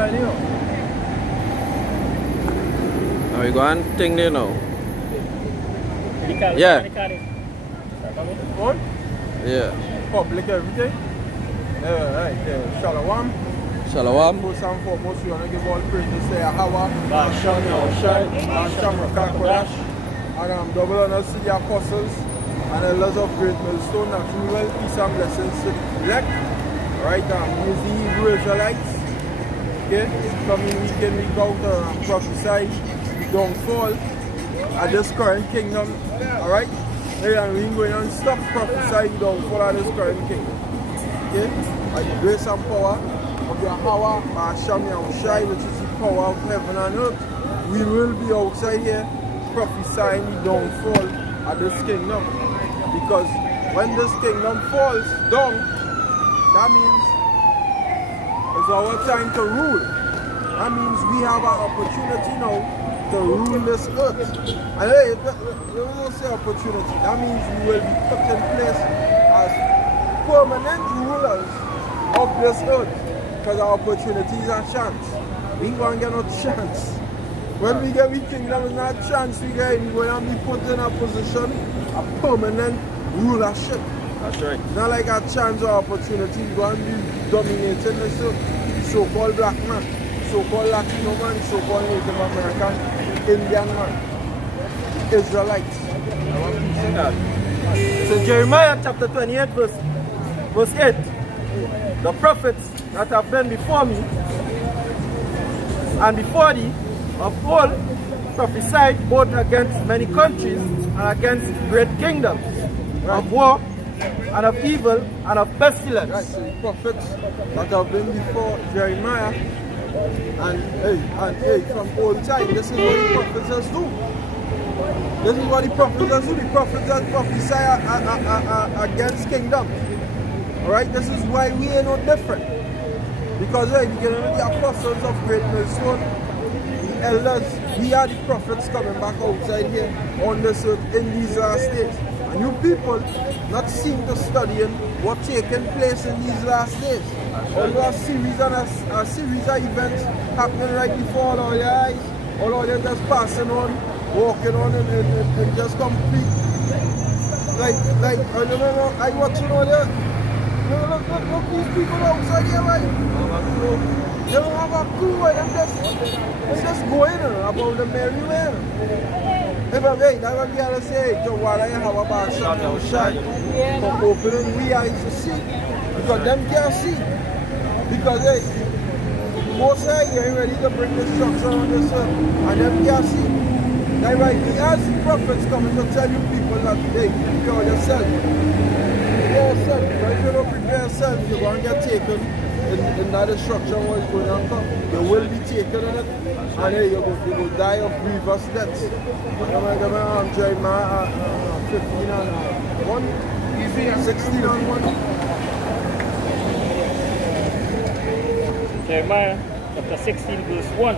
style, you know. Now we go and thing there now. Yeah. What? Yeah. Public everything. Right there. Shalom. Shalom. First and foremost, we want to give all praise to say Hawa, Hashem, Yahushai, Hashem, Rakakodash, and double honors to the apostles and elders of Great Millstone, that we will peace and blessings to the elect. Right, use the Hebrew Israelites. Okay, coming weekend we go to prophesy the downfall of this current kingdom. Alright? And we're going to stop prophesying the downfall of this current kingdom. Okay? By the grace and power of Yahweh, Hashem Yahushai, which is the power of heaven and earth, we will be outside here prophesying the downfall of this kingdom. Because when this kingdom falls down, that means it's our time to rule. That means we have an opportunity now to rule this earth. And hey, we don't say opportunity. That means we will be put in place as permanent rulers of this earth. Because our opportunity is a chance. We ain't going to get no chance. When we get the kingdom, it's not a chance. We're going to be put in a position of permanent rulership. That's right. It's not like a chance or opportunity. We're going to be dominating this so-called black man, so-called Latino man, so-called Native American, Indian man, the Israelites. I want to say that. So Jeremiah chapter 28 verse 8. The prophets that have been before me and before thee of old prophesied both against many countries and against great kingdoms, of war and of evil and of pestilence. Right, so the prophets that have been before Jeremiah and from old time, this is what the prophets do. This is what the prophets do. The prophets that prophesy against kingdoms. Alright, this is why we are no different. Because we get the apostles of Great Millstone, the elders, we are the prophets coming back outside here on this earth in these last days. And you people not seem to studying what's taking place in these last days. Although a series of events happening right before all your eyes, all you're just passing on, walking on and just complete. Like I don't know, I watching all that. Look these people outside here, right? They don't have a clue, right? They're just going about the merry-man. Hey, that's what we gotta say. So what I have about something shine for opening we eyes to see. Because them can't see. Because hey, most of you ain't ready to bring destruction on this earth. And them can't see. That's right, we as the prophets coming to tell you people that hey, prepare yourself. Prepare yourself. Because if you don't prepare yourself, you're gonna get taken in that destruction what is going to come. You will be taken in it. And hey, you will die of grievous deaths. Jeremiah 15 and 1, 16 and 1. Jeremiah chapter 16 verse 1.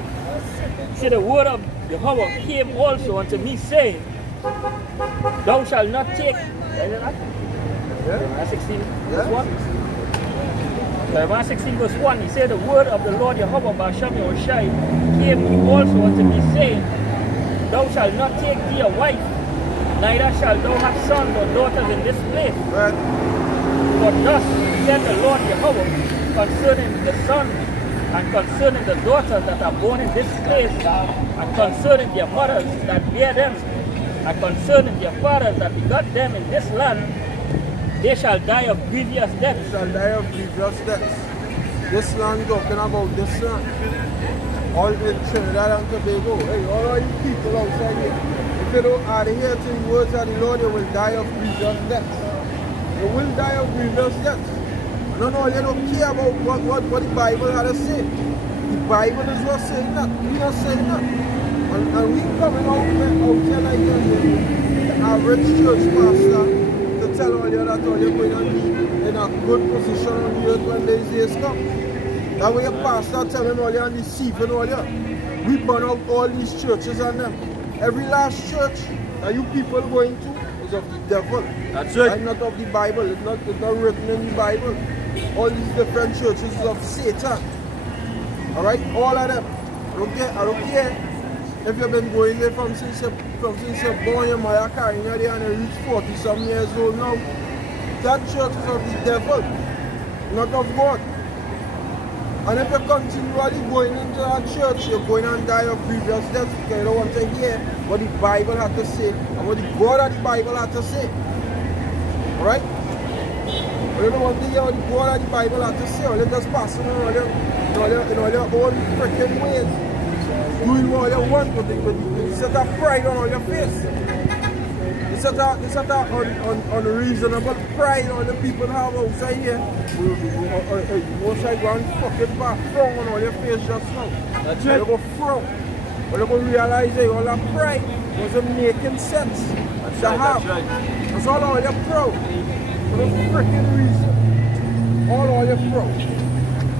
See, the word of Yahweh came also unto me, saying, Thou shalt not take. Jeremiah 16 verse 1. Jeremiah 16 verse 1, he said, The word of the Lord Yahweh Hashem Yahushai came also unto me, saying, Thou shalt not take thee a wife, neither shalt thou have sons or daughters in this place. Right. For thus said the Lord Yahweh concerning the sons and concerning the daughters that are born in this place, and concerning their mothers that bear them, and concerning their fathers that begot them in this land, they shall die of grievous deaths. They shall die of grievous deaths. This land talking about this land. All in Trinidad and Tobago. Hey, all you people outside here. If you don't adhere to the words of the Lord, you will die of grievous deaths. You will die of grievous deaths. No, you don't care about what the Bible had to say. The Bible is not saying that. We not saying that. And we coming out here like the average church pastor to tell all you that all you're going to be in a good position on the earth when these days come. That way your pastor telling all you and deceiving all you. We burn out all these churches and them. Every last church that you people going to is of the devil. That's right. And not of the Bible. It's not written in the Bible. All these different churches is of Satan. Alright, all of them. I don't care if you've been going there from since you're born, your mother carrying you there and you reach 40 some years old now. That church is of the devil, not of God. And if you continually going into that church, you're going and die of previous death because you don't want to hear what the Bible had to say and what the God of the Bible had to say. Alright? You don't want to hear what the God of the Bible had to say, or you're just passing on all your own freaking ways. Doing what you want with the set of pride on all your face. You set a unreasonable pride on the people that have outside here. Most I go and fucking back frown on all your face just now. That's You right. go frown. But you go realize that all that pride wasn't making sense to have. right. That's all you're proud. For no freaking reason. All you're proud.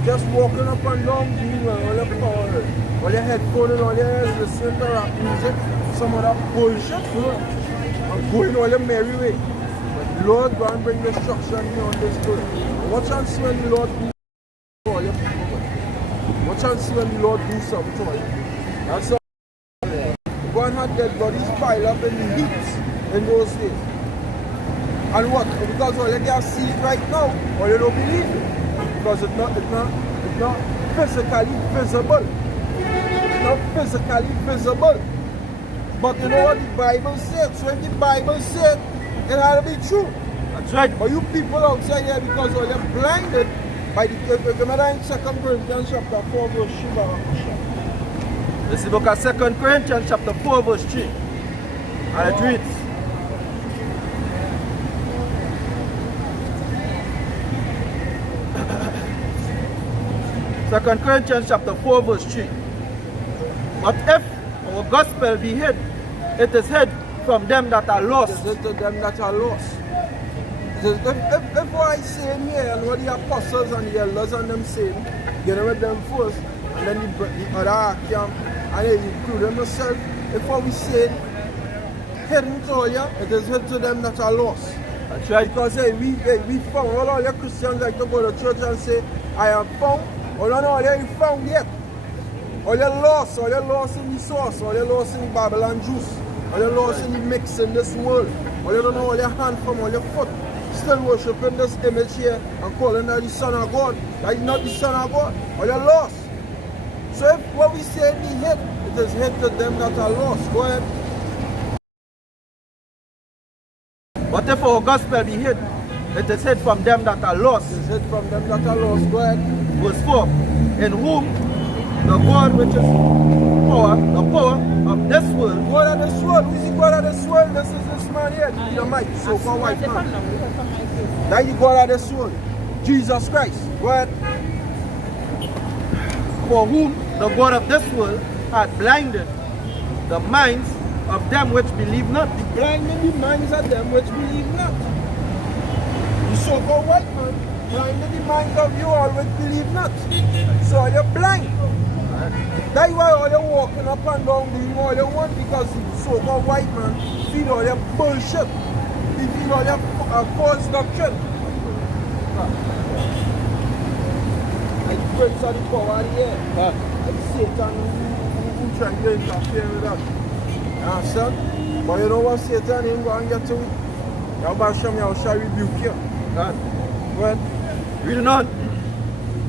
Just walking up and down, doing all your power. All your headphones and all your ears, listening to rap music, some of that bullshit, and going all your merry way. But Lord, go and bring destruction here on this earth. Watch and see when the Lord do all your people. Watch and see when the Lord do something to you. That's all. Go and have dead bodies piled up in the heaps in those days. And what? Because all you can see it right now, or you don't believe it. Because it's not physically visible. It's not physically visible. But you know what the Bible said? So if the Bible said, it had to be true. That's right. But you people outside here, because you're blinded by the remember in 2 Corinthians chapter 4 verse 3. This is the book of 2 Corinthians chapter 4 verse 3. And it reads, Second Corinthians chapter 4 verse 3. But if our gospel be hid, it is hid from them that are lost. It is to them that are lost. If what I say in here and what the apostles and the elders and them saying, get with them first, and then the other camp, and then include them yourself, if what we say hidden to you, it is hid to them that are lost. That's right. Because we found, all your Christians like to go to church and say, I am found. Oh no, you ain't found yet. All you're lost in the sauce, all you're lost in the Babylon juice, all you're lost in the mix in this world, all you don't know all your hand from all your foot. Still worshiping this image here and calling that the Son of God. That is not the Son of God. All you're lost. So if what we say be hid, it is hid to them that are lost. Go ahead. But if our gospel be hid, it is hid from them that are lost. It is hid from them that are lost. Go ahead. Verse 4. In whom the God which is power, the power of this world. God of this world. Who is the God of this world? This is this man here. The mic. So-called white man. That is the God of this world. Jesus Christ. Go ahead. For whom the God of this world hath blinded the minds of them which believe not. Blinding the minds of them which believe not. The so-called white man blinding the minds of you all which believe not. So you're blind. That's why all you're walking up and down doing all you want, because the so-called white man feed all your bullshit. He feed all your false doctrine. Like the prince of the power of the air. Like Satan who trying to interfere with that. You understand? But you know what Satan ain't going to get to? You'll show me how shall rebuke you. Well, Reading on.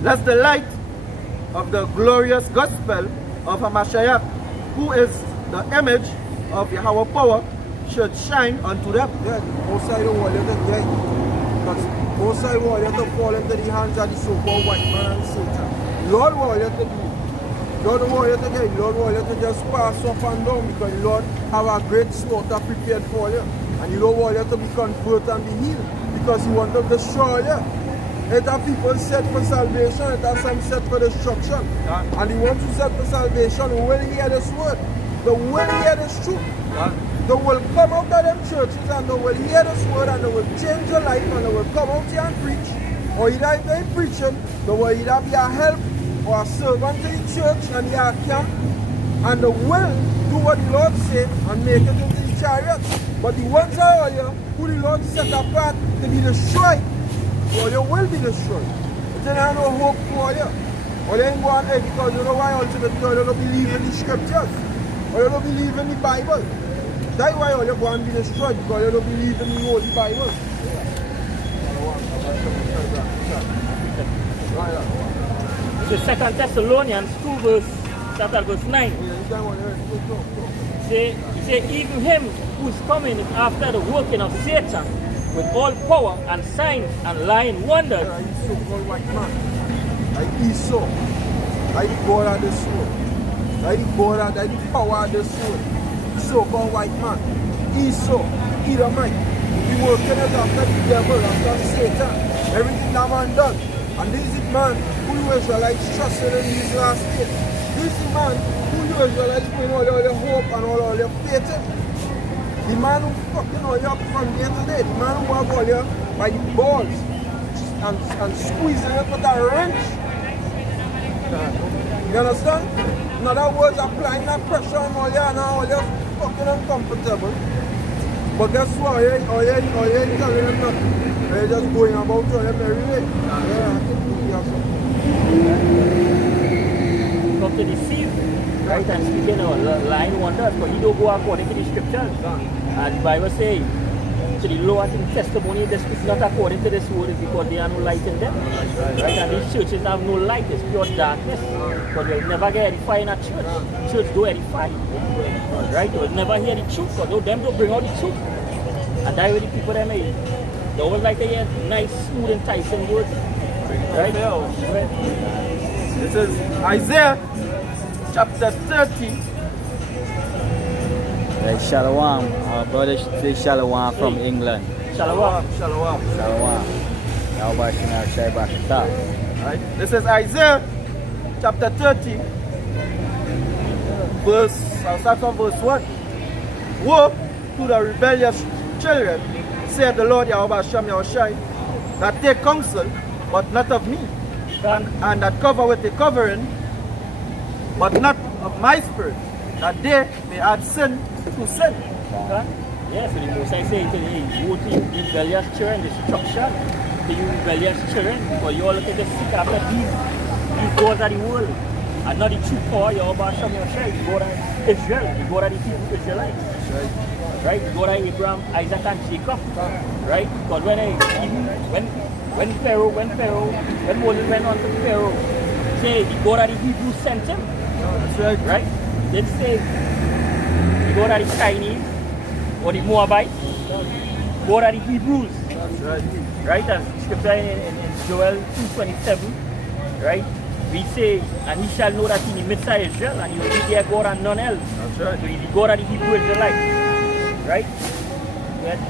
Lest the light of the glorious gospel of Hamashiach, who is the image of Yahweh power, should shine unto them. yeah, most I don't want you to get. Because most I want you to fall into the hands of the so-called white man and Satan. Lord want you to do. Lord want you to get. Lord want you to just pass up and down, because the Lord have a great slaughter prepared for you. And you don't want you to be converted and be healed, because He wants to destroy you. It are people set for salvation, it are some set for destruction. And the ones who set for salvation will hear this word. They will hear this truth. They will come out of them churches and they will hear this word and they will change your life and they will come out here and preach. Or either if they're preaching, they will either be a help or a servant to the church and the camp, and they will do what the Lord said and make it into the chariot. But the ones are here who the Lord set apart to be destroyed, well, you will be destroyed. But then I have no hope for you. Or you ain't go on heaven because you know why ultimately you don't believe in the scriptures. Or you don't believe in the Bible. That's why you go and be destroyed because you don't believe in the Holy Bible. So 2 Thessalonians 2 verse 9. He say even him who's coming is after the working of Satan with all power and signs and lying wonders. He's so-called white man. Like Esau. Like the God of the soul. Like the God of the power of the soul. So-called white man. Esau. Edomite. He working it after the devil, after Satan. Everything that man done. And this is the man who you Israelites trusted in these last days. This is the man who you Israelites putting all your hope and all your faith in. The man who fucking all your from here today. The man who have all your by the balls and squeezing it with a wrench. You understand? In other words, applying that pressure on all your fucking uncomfortable. But guess what? All you ain't telling them nothing. They're just going about to them every day. Come to deceive, right? And speaking of lying wonders, but he don't go according to the scriptures. And the Bible says, to the law and testimony, this is not according to this word, is because there are no light in them. Right? And these churches have no light, it's pure darkness. But they'll never get edified in a church. Church don't edify. Right? They'll never hear the truth, because them don't bring out the truth. And that's where the people they made. They always like to hear nice, smooth, enticing words. Right? This is Isaiah chapter 30. Hey, Shalom. Our brother say Shalom from England. Shalom. Shalom. Shalom. Now back in our share back and top. Right? This is Isaiah chapter 30. I'll start from verse 1. Woe to the rebellious children, saith the Lord Yahweh Hashem Yahushai, that take counsel, but not of me, and that cover with a covering, but not of my spirit, that they may add sin to sin. Yes, so the Most I say to you, woe to you rebellious children, destruction to you rebellious children, because you all look at the seek after these gods of the world, and not the true power, Yahweh Hashem Yahushai, the God of Israel, the God of the Hebrew Israelites. Right, God of Abraham, Isaac, and Jacob. Right, because when Moses went on to Pharaoh, say the God of the Hebrews sent him. That's right. Right, then say the God of the Chinese or the Moabites, God of the Hebrews. That's right. Right, as scripture in Joel 2:27. Right, we say, and he shall know that in the midst of Israel, and he will be their God and none else. That's right. So he's the God of the Hebrew Israelites. Right? Right?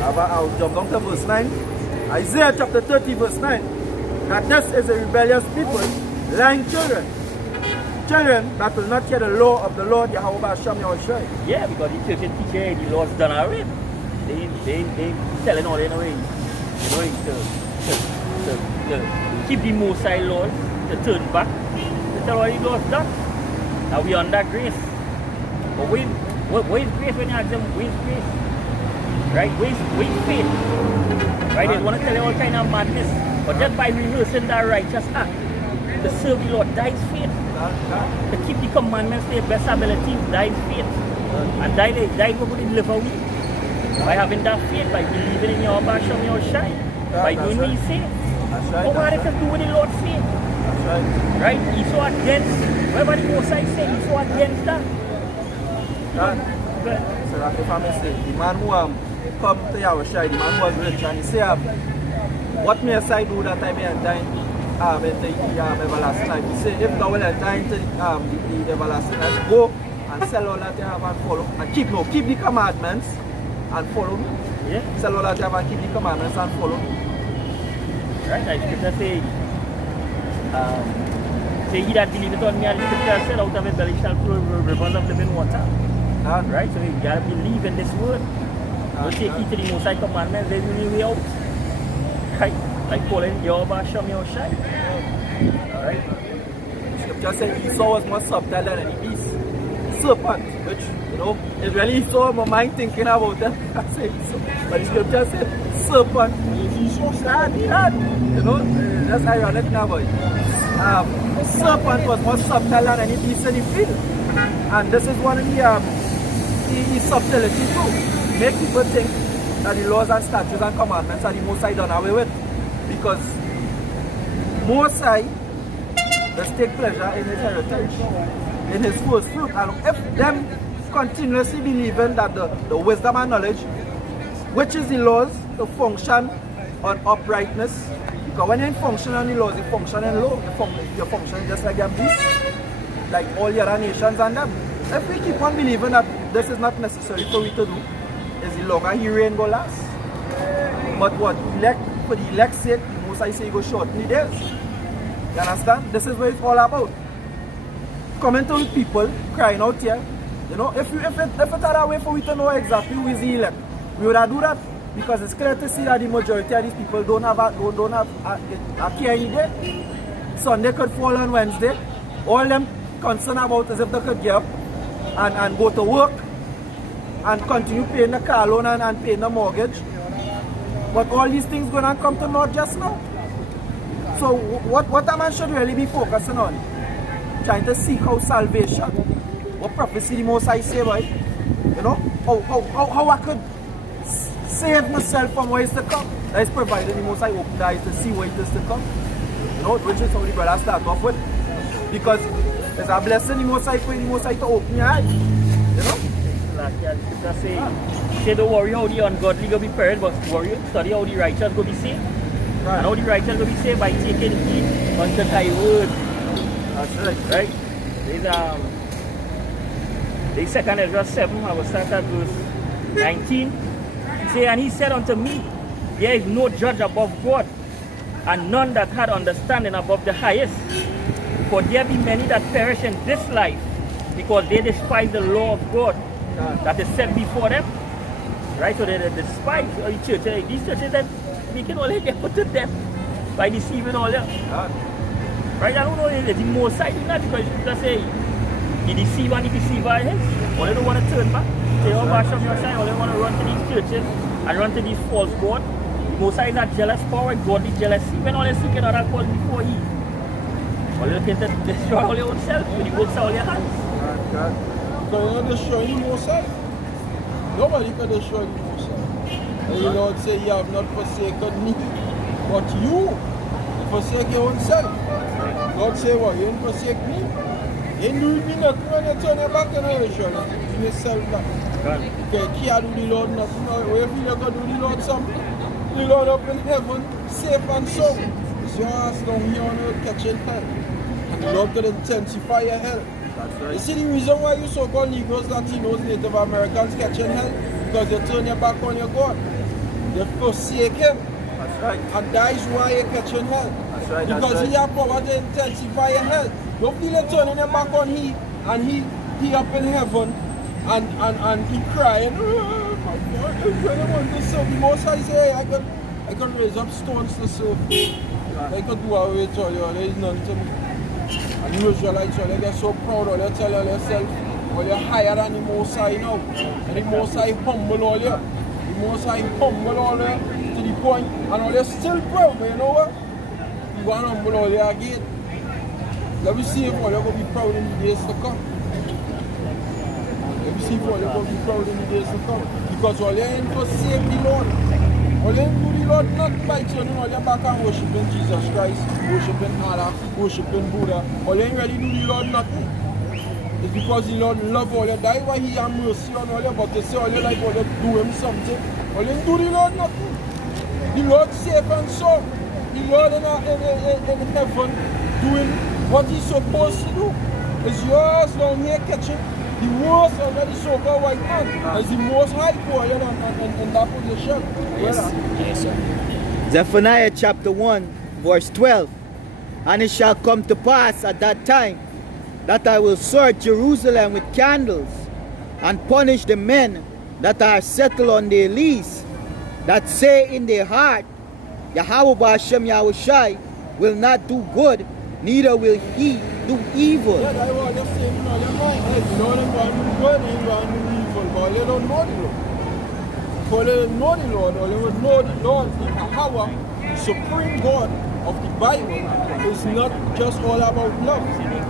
I'll jump down to verse 9. Isaiah chapter 30 verse 9. That this is a rebellious people, lying children. Children that will not hear the law of the Lord Yahweh Hashem Yahushai. Yeah, because the church teacher, the Lord's done away. They telling all they know to keep the Most High Lord, to turn back. They tell all the Lord's done. Now we under grace. But where is grace when you ask them, where is grace? Right? Where is faith? Right? They want to tell you all kind of madness. But just by rehearsing that righteous act, to serve the Lord, that is faith. To keep the commandments to your best ability, that is faith. And that is what will deliver we. By having that faith, by believing in your Hashem, your shine, by doing what you say. But what if you do what the Lord says? Right? He's so against whatever the Most High say, he's so against that. So that if I may say, the man who come to Yahushai, the man who was rich, and he say, what may I do that I may enter into the everlasting life? He say, if thou will enter into the everlasting life, go and sell all that you have and follow. And keep the commandments and follow me. Yeah. Sell all that you have and keep the commandments and follow me. Right? I scripture say, say he that believeth on me, and the scripture said, out of his belly shall flow rivers of living water. Right? So you gotta believe in this word. Don't take heed to the Most High commandments, there's only way out. Right? Like calling Yahweh Hashem Yahushai. Alright? Scripture says Esau was more subtle than any beast. Serpent, which You know, it really saw my mind thinking about it. I said, so, but the scripture said, serpent. He's so sad, you know, that's ironic now, boy. Serpent was more subtle than any beast in the field. And this is one of the subtleties too. Make people think that the laws and statutes and commandments are the Most High done away with. Because Most High does take pleasure in his heritage, in his first fruit. And if them continuously believing that the wisdom and knowledge, which is the laws, to function on uprightness, because when you function on the laws, you function in law, you function just like them beasts, like all the other nations and them. If we keep on believing that this is not necessary for we to do, is the longer he reign go last. But what for the elect's sake, the Most High say go shorten the days. You understand? This is what it's all about. Coming to people crying out here. You know, if it had a way for we to know exactly who is the elect, we would have do that. Because it's clear to see that the majority of these people don't have a care any day. Sunday could fall on Wednesday. All them concerned about is if they could get up and go to work and continue paying the car loan and paying the mortgage. But all these things going to come to naught just now. So what a man should really be focusing on? Trying to seek out salvation. What prophecy the Most High say, right? You know, how I could save myself from what is to come. That is provided the Most High open the eyes to see what is to come. You know, which is how the brother start off with. Because there's a blessing the Most High for the Most High to open your eyes. You know? Like the scripture say don't worry how the ungodly will be perished, but worry, study how the righteous will be saved. Right. And how the righteous will be saved by taking heed unto thy word. That's right. Right? There's 2 Ezra 7, I will start at verse 19. He say, and he said unto me, there is no judge above God, and none that had understanding above the highest. For there be many that perish in this life, because they despise the law of God that is set before them. Right? So they despise the church. These churches that we can only get put to death by deceiving all them. Right? I don't know if the Most High doing that, because you can say the deceiver and the deceiver is. All they don't want to turn back. Say, oh, bash on your side. All they want to run to these churches and run to these false gods. The Most High is not jealous power, godly jealousy. When all they seeking other cause before he. All you're looking to destroy all your own self with the works of all your hands. Because you're not destroying the Most High. Nobody can destroy the Most High. And the Lord say, you have not forsaken me, but you forsake your own self. God say, what? You didn't forsake me? You didn't do me nothing when you turn your back on the show. You yourself back. Okay, you can't do the Lord nothing. What if you can do the Lord something? The Lord up in heaven, safe and sound. It's your ass down here on earth catching hell. And the Lord could intensify your hell. That's right. You see the reason why you so-called Negroes, Latinos, Native Americans catching hell? Because you turn your back on your God. You forsake Him. That's right. And that is why you're catching hell. That's right. Because that's He has power to intensify your hell. Don't feel you turning your back on He, and He up in heaven and He crying, oh my God, I really want to serve the Most High. Say, I can raise up stones to serve. I can do away with all you. There is none to me. And the Israelites, they get so proud, all you tell yourself, well, you're higher than the Most High now. And the Most High humble all you. The Most High humble all you to the point, and all you're still proud, but you know what? You want to humble all you again. Let me see if all you're going to be proud in the days to come. Let me see if all you're going to be proud in the days to come. Because all you ain't forsake the Lord. All you ain't do the Lord nothing by turning all your back and worshiping Jesus Christ, worshiping Allah, worshiping Buddha. All you ain't ready to do the Lord nothing. It's because the Lord love all you. That's why He has mercy on all you. But to say all you like all you do Him something, all you ain't do the Lord nothing. The Lord safe and sound. The Lord in heaven doing what He's supposed to do. It's yours down here catching the worst already so-called white man. As the most high boy in that position. Yes, sir. Zephaniah chapter 1, verse 12. And it shall come to pass at that time that I will search Jerusalem with candles and punish the men that are settled on their lease, that say in their heart, Yahweh Ba'ashem Yahushai will not do good, neither will He do evil. Yeah, that's what they're saying in all your mind. Hey, you know them going to do good and you going to do evil, but they don't know the Lord. For they don't know the Lord, or they would know the Lord, the power, the supreme God of the Bible is not just all about love.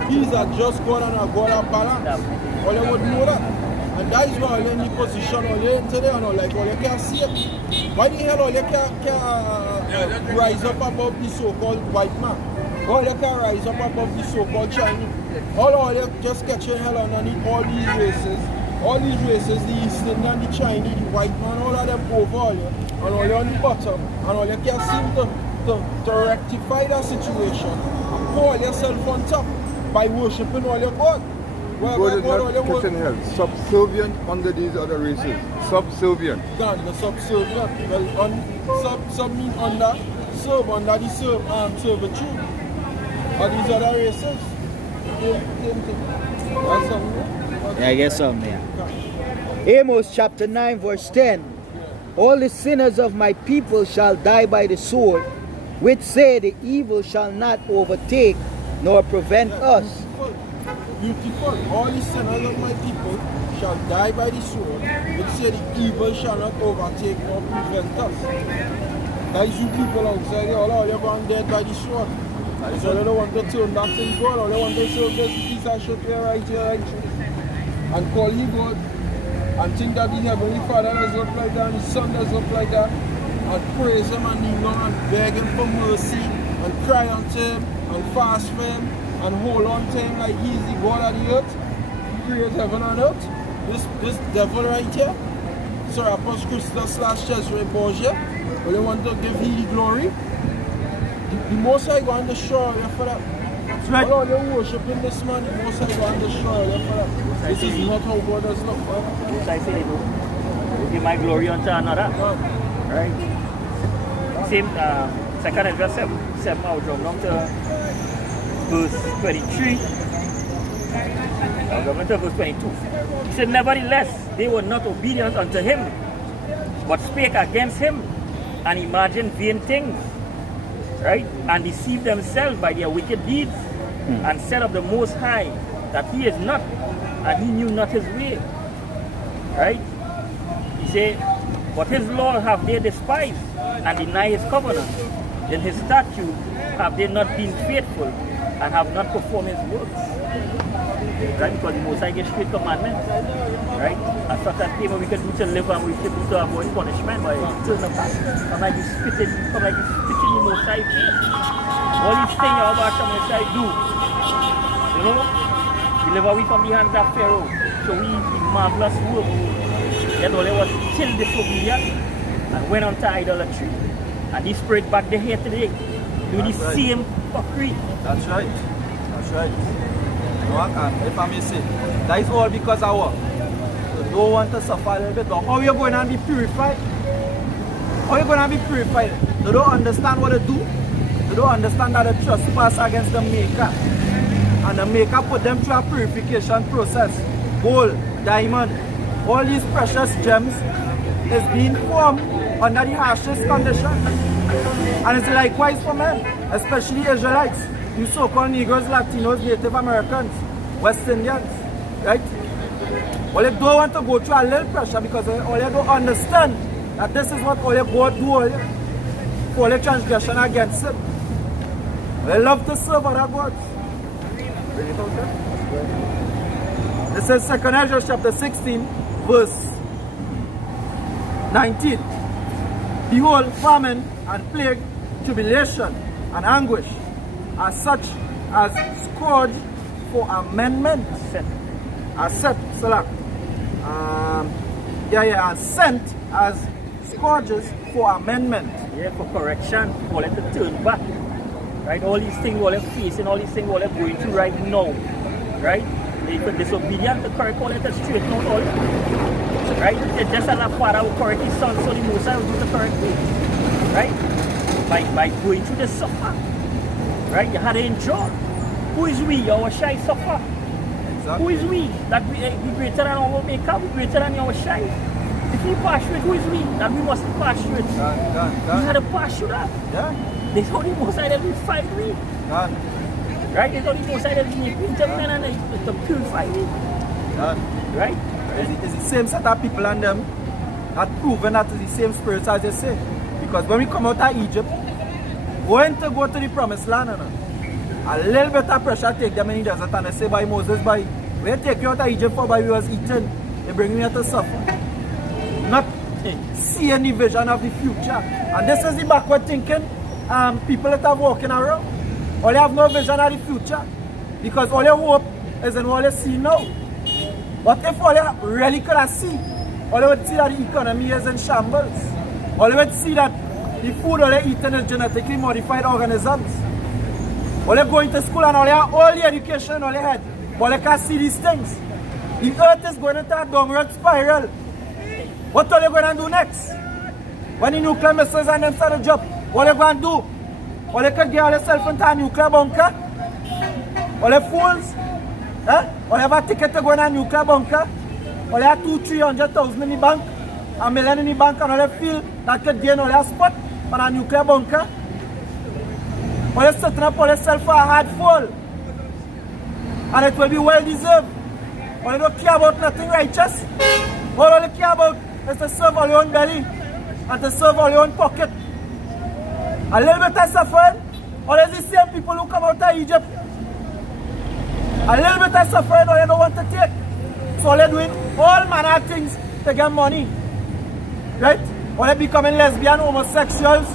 He's a just God and a God of balance. All they would know that. And that is why all in the position all they in today and all like all they can't see it. Why the hell all they can't rise up above the so-called white man? All they can rise up above the so-called Chinese. All they just catching hell underneath all these races. All these races, the East Indian, the Chinese, the white man, all of them over all here. And all they on the bottom. And all they can seem to rectify that situation and pour yourself on top by worshipping all your God. God is not catching hell. Subservient under these other races. Subservient. God, the subservient. Well, sub means under, serve under the servitude of these other races. Same thing. That's something. Yeah, I guess something, yeah. Amos chapter 9 verse 10. All the sinners of my people shall die by the sword, which say the evil shall not overtake nor prevent us. Beautiful. All the sinners of my people shall die by the sword, which say the evil shall not overtake nor prevent us. That is you people outside here, all you're going dead by the sword. So they don't want to turn back to God, or they want to serve this piece of shit here right here, and call him God, and think that the Heavenly Father does look like that, and the Son does look like that, and praise him and kneel down and beg him for mercy, and cry unto him, and fast for him, and hold on to him like he's the God of the earth. He creates heaven and earth. This devil right here, Sir Apostle Christus / Cesare Borgia, will they want to give he the glory? The Most High going to destroy you for that. That's right. All you're worshiping this man, the Most High going to destroy you for that. This is not how God does look. Most I say they do. Give my glory unto another. Right? Same, 2nd Ezra 7, I'll drop down to verse 23. I'll drop down to verse 22. He said, nevertheless, they were not obedient unto him, but spake against him, and imagined vain things. Right? And deceived themselves by their wicked deeds, and said of the Most High that he is not, and he knew not his way. Right? He said, but his law have they despised, and deny his covenant. In his statutes have they not been faithful, and have not performed his works. Right? Because the Most High gave straight commandments. Right? At certain time we can do to live and we can do to avoid punishment, but turn the back. Come like you spitting, come like you spitting the Most High face. All these things you're about to Most High do. You know? Deliver we from the hands of Pharaoh. So we the marvelous work. Yet all they was still disobedient and went on to idolatry. And he spread back the hair today. Do the same fuckery. That's right. That's right. You know what? And if I may say, that is all because of what? You don't want to suffer a little bit, but how are you going to be purified? How are you going to be purified? They don't understand what they do. They don't understand that they trespass against the Maker. And the Maker put them through a purification process. Gold, diamond, all these precious gems is being formed under the harshest conditions. And it's likewise for men, especially Israelites, you so-called Negroes, Latinos, Native Americans, West Indians, right? Well, they don't want to go through a little pressure because all they don't understand that this is what all they go do for the transgression against it. They love to serve other gods. Bring it out there. This is 2nd Ezra chapter 16, verse 19. Behold, famine and plague, tribulation and anguish are such as scourge for amendment. Are set as scourges for amendment. Yeah, for correction, for them to turn back. Right? All these things we're facing, all these things we're going through right now. Right? If you're disobedient to correct all that, straighten out all it. Right? It's just as a father will correct his son, so the Most High will do the correct way. Right? By going through the suffer. Right? You had to endure. Who is we? Our shy suffer. Exactly. Who is we? That we be greater than our Maker, we greater than our shy. If we pass through it, who is we? That we must pass through it. We had to pass through that. Yeah. There's only Most High that will fight we. Right? It's only most of them interment and to purify it. Right? It's the same set of people and them that proven that it's the same spirits as they say. Because when we come out of Egypt, going to go to the promised land, a little bit of pressure take them in the desert and they say by Moses, by we take you out of Egypt for by we was eaten, they bring me here to suffer. Not see any vision of the future. And this is the backward thinking people that are walking around. All they have no vision of the future. Because all they hope is in what they see now. But if all they really could have see, all they would see that the economy is in shambles. All they would see that the food all they eating is genetically modified organisms. All they going to school and all they have all the education all they had. But they can't see these things. The earth is going into a downward spiral. What are they going to do next? When the nuclear missiles and them start to drop, what are they going to do? Or they could get themselves into a nuclear bunker? Or they fools? Or they have a ticket to go in a nuclear bunker? Or they have 200,000-300,000 in the bank? $1 million in the bank and all they feel that could gain all their spot on a nuclear bunker? Or they setting up for themselves for a hard fall? And it will be well deserved. Or they don't care about nothing righteous? All they care about is to serve all your own belly and to serve all your own pocket. A little bit of suffering, or is the same people who come out of Egypt. A little bit of suffering, or they don't want to take. So they're doing all manner of things to get money. Right? Or they're becoming lesbian, homosexuals.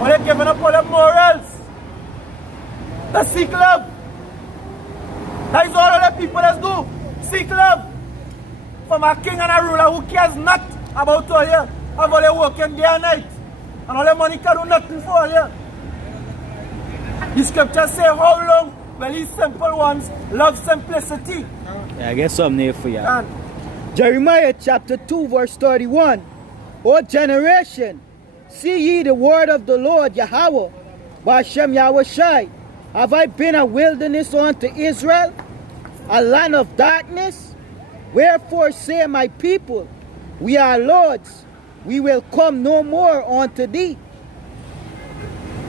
Or they're giving up all their morals. To seek love. That is all the people that do. Seek love. From a king and a ruler who cares not about all you. Of all they working day and night. And all the money can do nothing for all you. The scriptures say how long will these simple ones love simplicity. Yeah, I get something here for you. Jeremiah chapter 2 verse 31. O generation, see ye the word of the Lord Yahweh, Bashem Yahushai. Have I been a wilderness unto Israel, a land of darkness? Wherefore say my people, we are lords, we will come no more unto thee.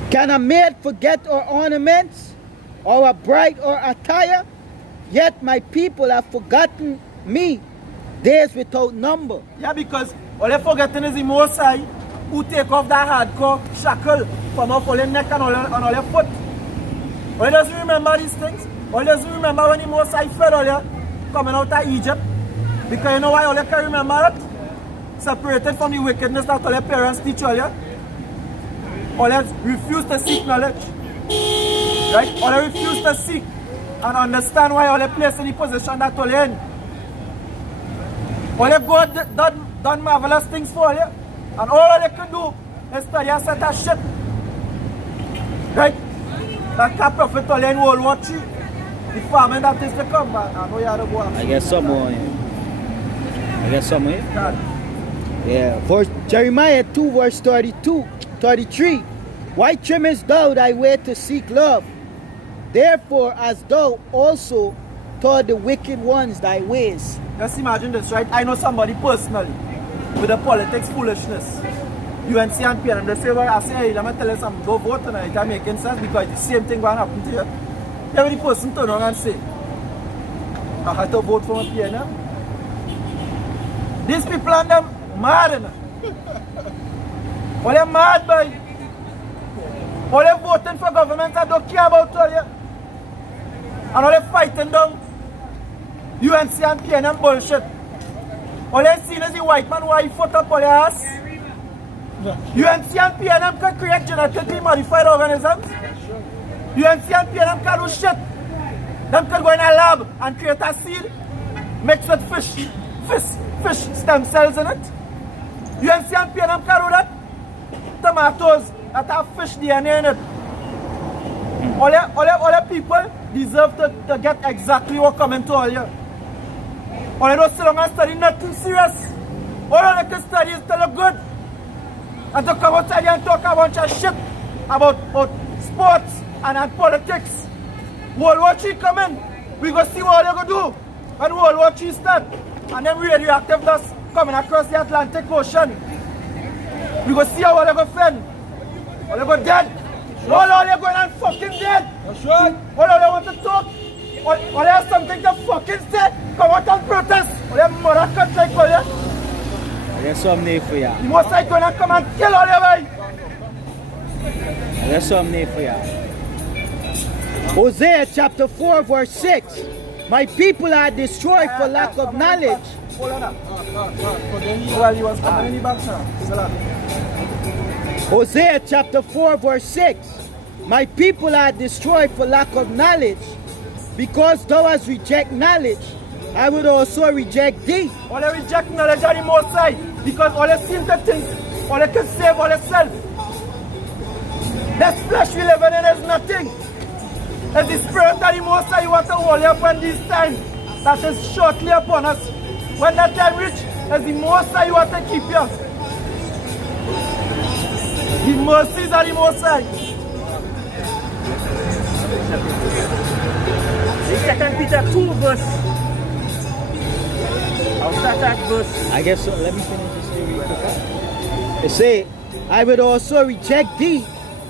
Can a maid forget her ornaments, or a bride or attire? Yet my people have forgotten me, days without number. Yeah, because all they're forgetting is the Most High who take off that hardcore shackle from off all their neck and all their foot. All doesn't remember these things. All doesn't remember when the Most High fed all there coming out of Egypt. Because you know why all they can remember it? Separated from the wickedness that all their parents teach all you. All they refuse to seek knowledge. Right? All they refuse to seek and understand why all they place in the position that all they in. All they God done marvelous things for you. And all they can do is study a set of shit. Right? That can profit all in World War III. The famine that is to come, man. I know you have to go after. I get some more here. I get some here. Yeah. For Jeremiah 2 verse 33. Why trimmest thou thy way to seek love? Therefore, as thou also taught the wicked ones thy ways. Just imagine this, right? I know somebody personally with the politics foolishness. UNC and PNM, they say, well, I say, hey, let me tell you something, go vote tonight. It making sense because it's the same thing going to happen to you. Every person turn around and say, I have to vote for my PNM. These people and them mad enough. Well, they're mad by all they're voting for government that don't care about all you. And all they're fighting down UNC and PNM bullshit. All they're seeing is the white man who he foot up all their ass. UNC and PNM can create genetically modified organisms. UNC and PNM can do shit. Them can go in a lab and create a seed mixed with fish stem cells in it. UNC and PNM can do that. Tomatoes that have fish DNA in it. All the people deserve to get exactly what coming to all you. All they don't sit down and study nothing serious. All they can study is to look good. And to come outside and talk a bunch of shit about sports and politics. World War III coming. We go see what they're going to do when World War III start. And then radioactive dust coming across the Atlantic Ocean. We go see how they're going to fend. Or they're going dead. All you're going on fucking dead. That's right. All you want to talk. All you have something to fucking say. Come out and protest. All you mother cut like all you. There's something for ya. The most like gonna come and kill all you, boy. There's something for ya. Hosea chapter 4 verse 6. My people are destroyed for lack of knowledge. Hold on. Well, he was coming in the back, sir. Hosea chapter 4 verse 6. My people are destroyed for lack of knowledge. Because thou hast rejected knowledge, I would also reject thee. All you reject knowledge of the Most High. Because all you seem to think, all you can save all yourself. This flesh we live in is nothing. It's the spirit of the Most High you want to hold you upon this time. That is shortly upon us. When that time reach, it's the Most High you want to keep you. The mercies of the Most High. Second Peter 2 verse. I'll start at verse. I guess so. Let me finish this real quick. It say, I would also reject thee,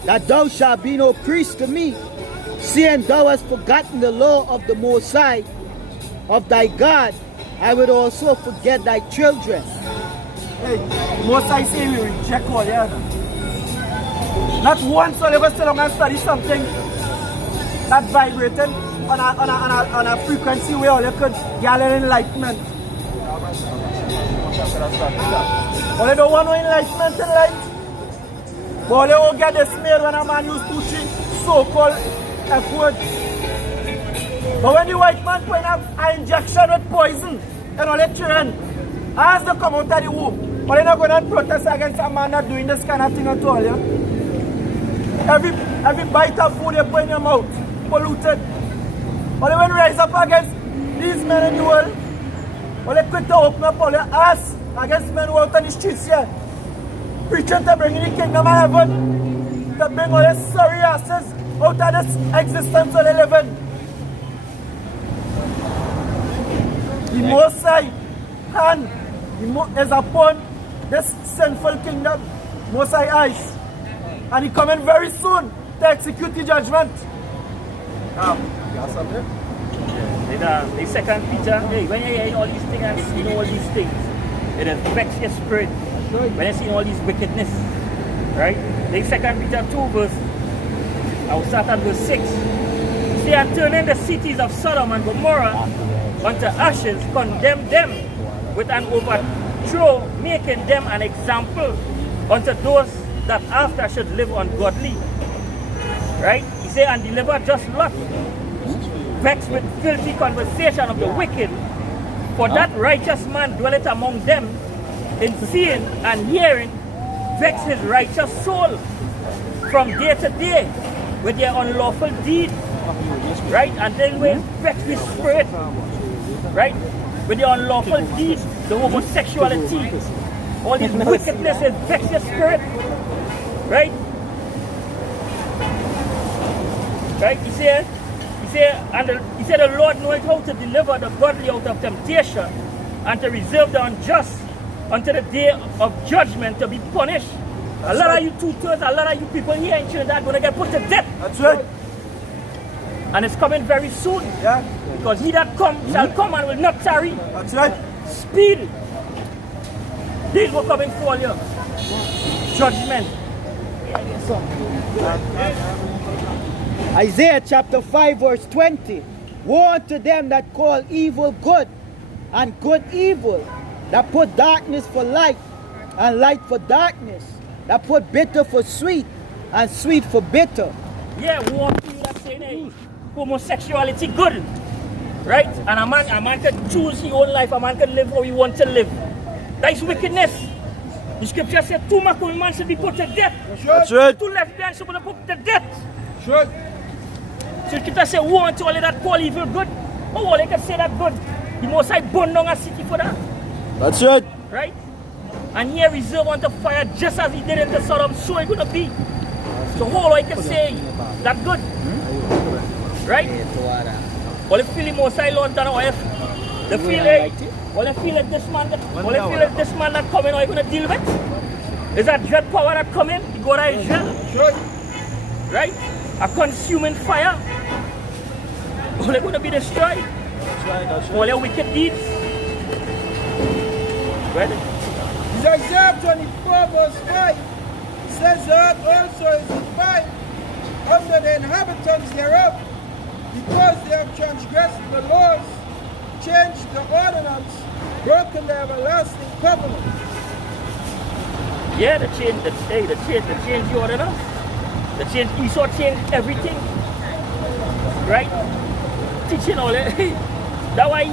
that thou shalt be no priest to me, seeing thou hast forgotten the law of the Most High, of thy God. I would also forget thy children. Hey, Most High say we reject all you. Not once will ever sit down and study something that vibrating on a frequency where all you could get an enlightenment. All you don't want no enlightenment in life. But all you will get dismayed when a man use 2-3 so-called F word. But when the white man put an injection with poison and all the children, as they come out of the womb, all you not going to protest against a man not doing this kind of thing at all, yeah? Every bite of food you put in your mouth, polluted. All you want to rise up against these men in the world, all you quit to open up all your ass against men who are out on the streets here, preaching to bring in the kingdom of heaven, to bring all your sorry asses out of this existence where they live in. The Most High hand is upon this sinful kingdom, Most High eyes, and He coming very soon to execute the judgment. The second Peter, hey, when you're hearing all these things and seeing all these things, it affects your spirit. When you're seeing all these wickedness, right? The second Peter 2 verse, I will start at verse 6. They are turning the cities of Sodom and Gomorrah unto ashes, condemn them with an overthrow, making them an example unto those that after should live ungodly. Right? He said, and deliver just Lot, vexed with filthy conversation of the wicked, for that righteous man dwelleth among them, in seeing and hearing, vex his righteous soul from day to day with their unlawful deed. Right? And then we vex his spirit. Right? With the unlawful deeds, the homosexuality, all these wickedness is vex your spirit. Right? Right? He said, the Lord knoweth how to deliver the godly out of temptation and to reserve the unjust until the day of judgment to be punished. A lot of you two-thirds, a lot of you people here in Trinidad are going to get put to death. That's right. And it's coming very soon. Yeah. Because he that come shall come and will not tarry. That's right. Speed. Days will come in for you. Judgment. Isaiah chapter 5 verse 20. Woe unto them that call evil good and good evil, that put darkness for light and light for darkness, that put bitter for sweet and sweet for bitter. Yeah, woe unto you that say, hey, homosexuality good. Right? And a man can choose his own life, a man can live how he wants to live. That is wickedness. The scripture says 2 man should be put to death. That's right. 2 lesbians should be put to death. Sure. So the scripture says, woe unto all that call evil good. Oh, all they can say that good. The Most High burn down a city for that. That's right. Right? And here reserve unto fire just as he did in the Sodom, so it's going to be. So all I can say that good. Right? All you feel the Most High Lord done, all you feel like this man that coming, are you going to deal with? Is that dread power that coming? You go to Israel. Sure. right? A consuming fire. All they're going to be destroyed. All their wicked deeds. Right? It's Isaiah 24 verse 5. It says the earth also is divided under the inhabitants thereof, because they have transgressed the laws, changed the ordinance, broken the everlasting covenant. Yeah, the change the ordinance. The change Esau changed everything. Right? Teaching all that. That's why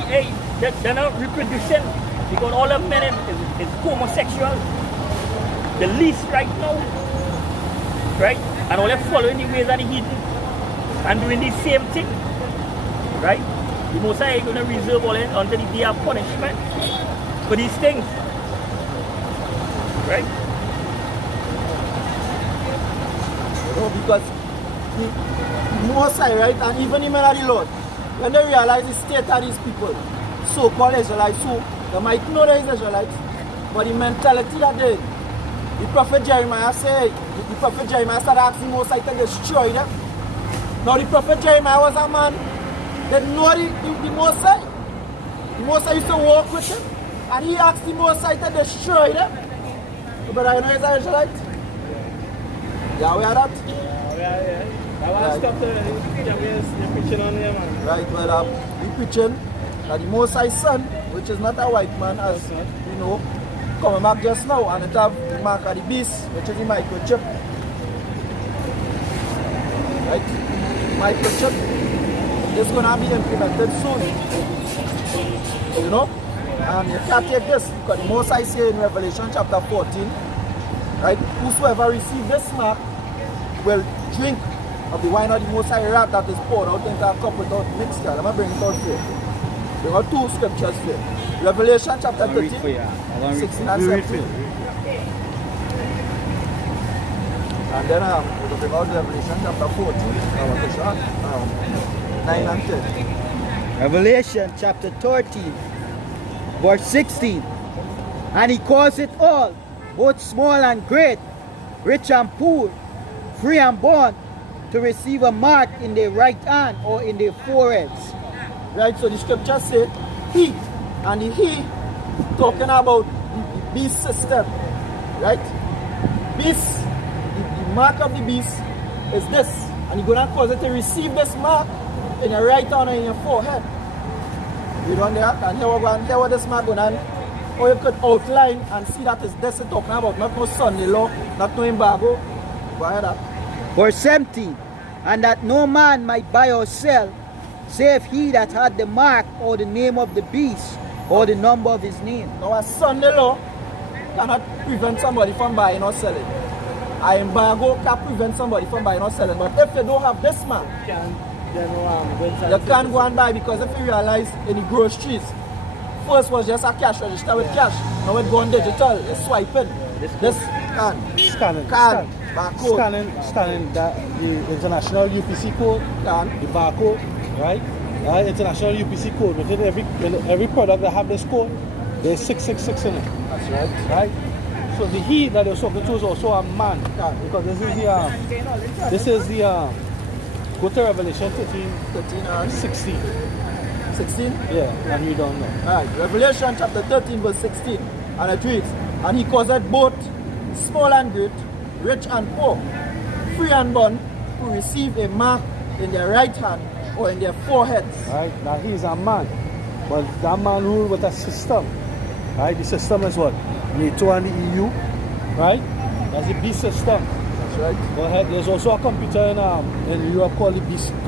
they're not reproducing, because all the men is homosexual. The least right now. Right? And all they're following the ways of the heathen and doing the same thing. Right? The Most High is going to reserve all that until the day of punishment for these things. Right? You know, because the Most High, right, and even the men of the Lord, when they realize the state of these people, so-called Israelites, so they might know they is Israelites, but the mentality that they, the prophet Jeremiah said, the prophet Jeremiah started asking Most High to destroy them. Now the prophet Jeremiah was a man that know the Most High. The Most High used to walk with him, and he asked the Most High to destroy them. But I know he's an Israelite. Yeah, we are that. Yeah. I want to stop the preaching on here, man. Right, well, we preaching that the Most High Son, which is not a white man, as you know, coming back just now, and it have the mark of the beast, which is the microchip. Right? Microchip is going to be implemented soon. You know? And you can't take this, because the Most High say in Revelation chapter 14, right? Whosoever receive this mark will drink of the wine of the Most High wrath that is poured out into a cup without mixture. Let me bring it out here. Bring out two scriptures here. Revelation chapter 13, 16 and 17. And then we'll bring out Revelation chapter 14, 9 and 10. Revelation chapter 13, verse 16. And he calls it all, both small and great, rich and poor, free and bond, to receive a mark in their right hand or in their foreheads. Right, so the scripture said, he, and the he, talking about the beast system. Right? Beast, the mark of the beast is this. And you're going to cause it to receive this mark in your right hand and in your forehead. You don't there? And here we're going, here what this mark going on. Or you could outline and see that is this it's talking about, not no Sunday law, not no embargo. Go ahead up. Verse 17. And that no man might buy or sell, save he that had the mark or the name of the beast or the number of his name. Now a Sunday law cannot prevent somebody from buying or selling. An embargo can prevent somebody from buying or selling. But if you don't have this mark, you can't go and buy, because if you realize in the groceries, first was just a cash register with cash. Now it's going digital, it's swiping. This Scanning. Barcode. Scanning that the international UPC code, the barcode, right? International UPC code. Within every product that have this code, there's 666 in it. That's right. Right? So the he that you're talking to is also a man. Because this is the go to Revelation 13 and 16. 16? Yeah, and you don't know. Alright, Revelation chapter 13 verse 16. And it reads, and he caused both small and great, rich and poor, free and bond, to receive a mark in their right hand or in their foreheads. Right? Now he's a man. But that man ruled with a system. Right? The system is what? NATO and the EU. Right? That's the beast system. That's right. Go ahead. There's also a computer in Europe called the beast. It's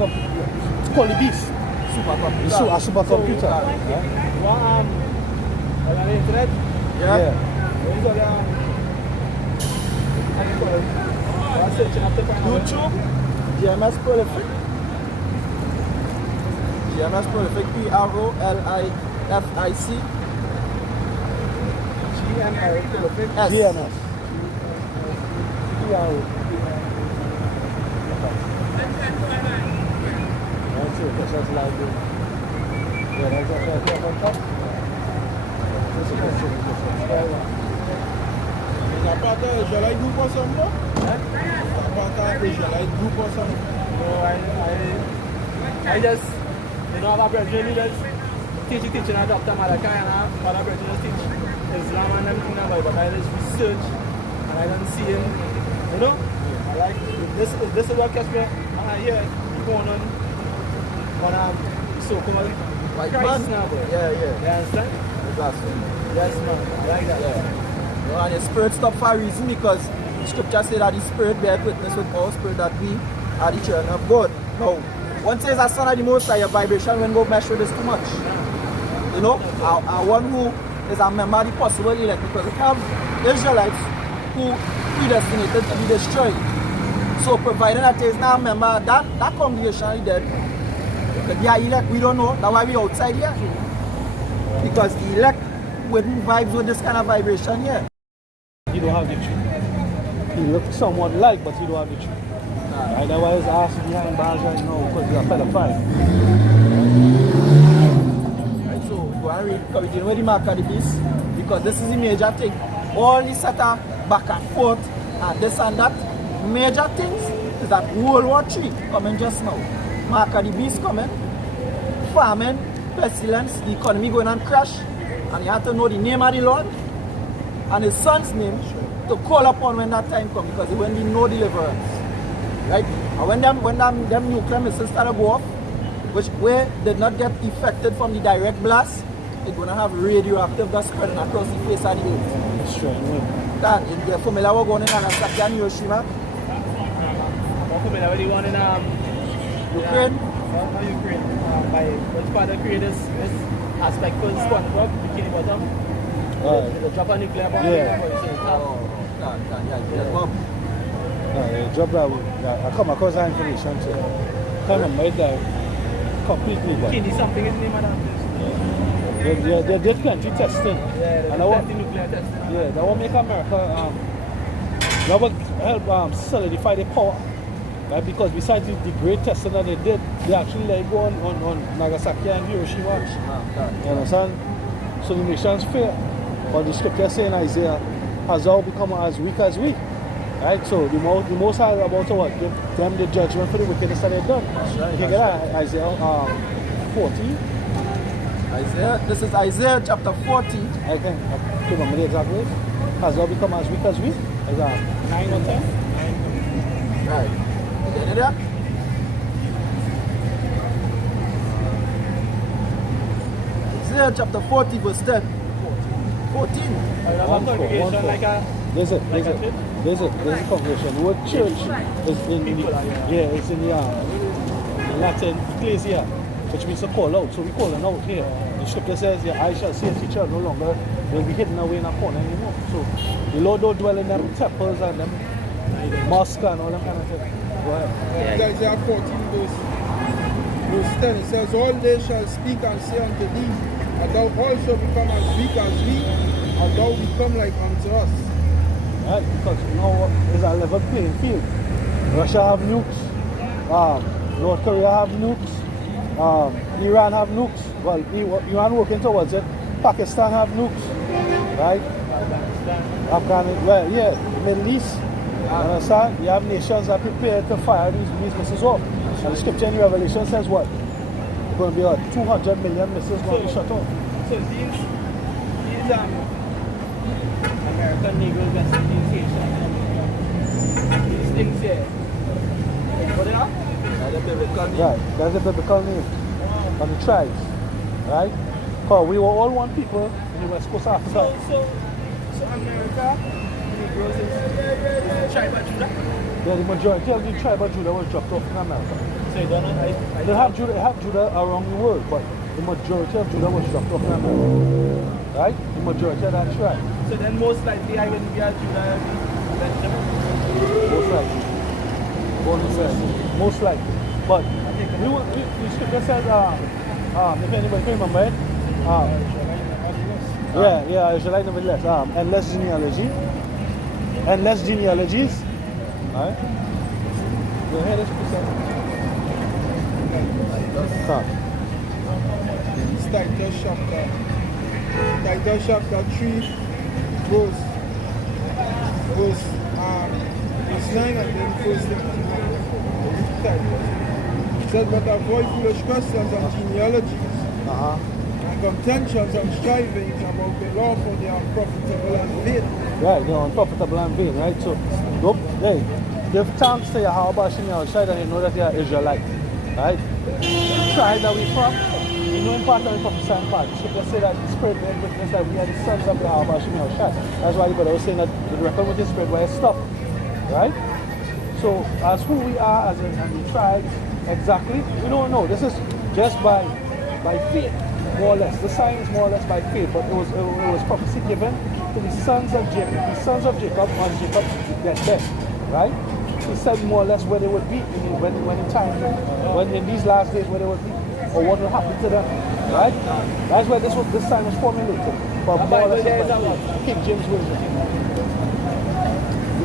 called the beast. Supercomputer. A supercomputer. Yeah. On the internet? Yeah. YouTube, GMS Prolific. GMS Prolific, Prolific. GMS Prolific. S. GMS. That's it. That's like yeah, that's on top. part of Israelite group or something? No? You're part of Israelite group or something? No, I just, you know, our brethren just teaching a Dr. Malachi and our brethren just teach Islam and them things about it. But I just research and I don't see him, you know? I like, this is what catch me here going on so-called White Christ man. now, boy. Yeah, yeah. You understand? That's it. Yes, man. I like that. Yeah. You know, and the spirit stop for a reason because the scripture say that the spirit bear witness with our spirit that we are the children of God. Now, one says a son of the Most High, your vibration when go measure this too much. You know, one who is a member of the possible elect because we have Israelites who predestinated to be destroyed. So provided that there is now a member, that congregation is dead. But they are elect, we don't know. That's why we outside here. Because the elect wouldn't vibes with this kind of vibration here. He don't have the truth. He looks somewhat like, but he don't have the truth. Right? That's why he's asking behind bars right now because he's a pedophile. Right, so go and read, because we didn't know the mark of the beast, because this is the major thing. All this set of back and forth and this and that, major things is that World War III coming just now. Mark of the beast coming, famine, pestilence, the economy going on crash, and you have to know the name of the Lord and his son's name to call upon when that time comes, because when we know deliverance. Right? And when them nuclear missiles start to go off, which way did not get affected from the direct blast, it's gonna have radioactive gas spreading across the face of the earth. That's right. Dan, you're familiar with going in Nagasaki and Hiroshima? I'm familiar with the one in Ukraine? Not Ukraine. My father created this aspect for SpongeBob, Bikini Bottom. The drop a nuclear bomb. Yeah. Yeah. Job that I come across that information too. Kind of made that completely but Bikini something is the name of that. they're dead country testing. Yeah, And I want nuclear testing. yeah, that will make America that will help solidify their power. Right? Because besides the great testing that they did, they actually let go on Nagasaki and Hiroshima. You understand? So the nations fail. But the scripture saying Isaiah has all become as weak as we. Right? So the most high about what? Give them the judgment for the wickedness that they've done. Right, You can get that Isaiah 40. This is Isaiah chapter 40. I can't remember the exact words. Has all become as weak as we? Is that 9 or 10? Right. You get it there? Isaiah chapter 40 verse 10. 14. I'm congregation like a There's a congregation. The word church is in the it's in the Latin ecclesia, which means to call out. So we call it out here. The scripture says, I shall say to church no longer will be hidden away in a corner anymore. So the Lord don't dwell in them temples and them mosques and all them kind of things. Go ahead. Isaiah 14 verse 10, it says, all they shall speak and say unto thee, and thou also become as weak as we, and thou become like unto us. Right? Because now it's a level playing field. Russia have nukes, North Korea have nukes, Iran have nukes. Well, Iran working towards it. Pakistan have nukes, right? Afghanistan, well, yeah, the Middle East. You understand? You have nations that are prepared to fire these missiles off. And the scripture in Revelation says what? It's going to be 200 million missiles going to be shot off. So these American Negro investigation, these things here, what they are? Right, that's the biblical name of the tribes, right? Because we were all one people in the West Coast of Africa. So America, Negroes is the tribe of Judah? Yeah, the majority of the tribe of Judah was dropped off in America. So you don't know? They have Judah around the world, but the majority of Judah was dropped off in America. Right? The majority of that tribe. So then most likely I will be a Judah Benjamin. Most likely. Most likely. But the scripture says, if anybody can remember it, Israelite nevertheless, endless genealogy. Endless genealogies. Alright? Go ahead, let's present. It's Titus chapter 3 verse verse 9 and then verse 10. It says, but avoid foolish questions and genealogies, and contentions and strivings about the law, for they are profitable and vain. Right, they're unprofitable and vain, right? So, look, hey, give thanks to Yahweh Shem Yahushai and you know that you are Israelite, right? Try that we from, you know, in part of the prophesying part, so they say that the Spirit bears witness that we are the sons of Yahweh Shem Yahushai. That's why the brother was saying that the record with the Spirit where it stopped, right? So, as who we are as a tribe, exactly, we don't know. This is just by faith, more or less. The sign is more or less by faith, but it was prophecy given to the sons of Jacob on Jacob's death, right? He said more or less where they would be when in these last days where they would be, or what will happen to them, right? That's where this sign was formulated. But more or less by King James Version.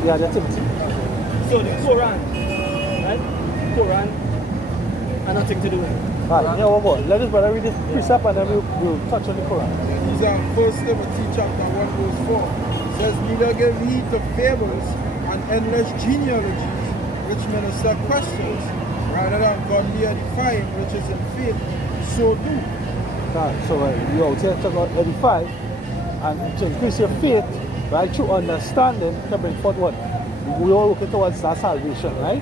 Yeah, that's it. So the Quran, right? Quran had nothing to do with it. Alright, yeah, we'll go. Let us brother read this precept and then we'll touch on the Quran. These are 1 Timothy chapter 1 verse 4. It says, neither give heed to fables and endless genealogies, which minister questions, rather than godly edifying, which is in faith, so do. Right, so you out here to edify and to increase your faith, right, through understanding to bring forth what? We all looking towards that salvation, right?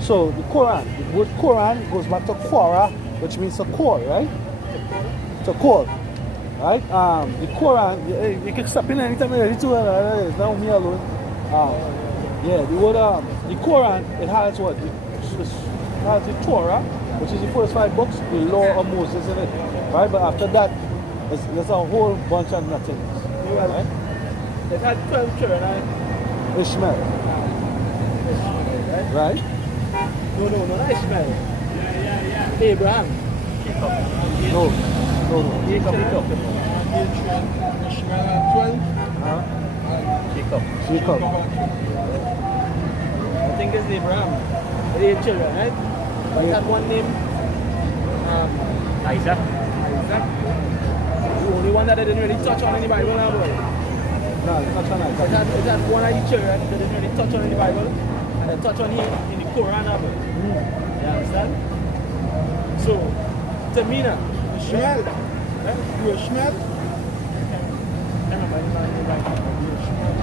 So the Quran, the word Quran goes back to Quora, which means to core, right? To core, right? The Quran, you can step in anytime you're ready to, it's not me alone. Yeah, the word, the Quran, it has what? It has the Torah, which is the first 5 books, the law of Moses in it, right? But after that, there's a whole bunch of nothings, right? It had 12 children, right? Ishmael. Right? No, not Ishmael. Abraham. No. Jacob. Ishmael had 12. Jacob. I think it's Abraham. 8 children, right? But he had one name. Isaac. The only one that I didn't really touch on in the Bible now, boy. No, it's not Isaac. It had one of the children that didn't really touch on in the Bible. And I touch on him in the Quran. You understand? So, Tamina. Ishmael. You Ishmael?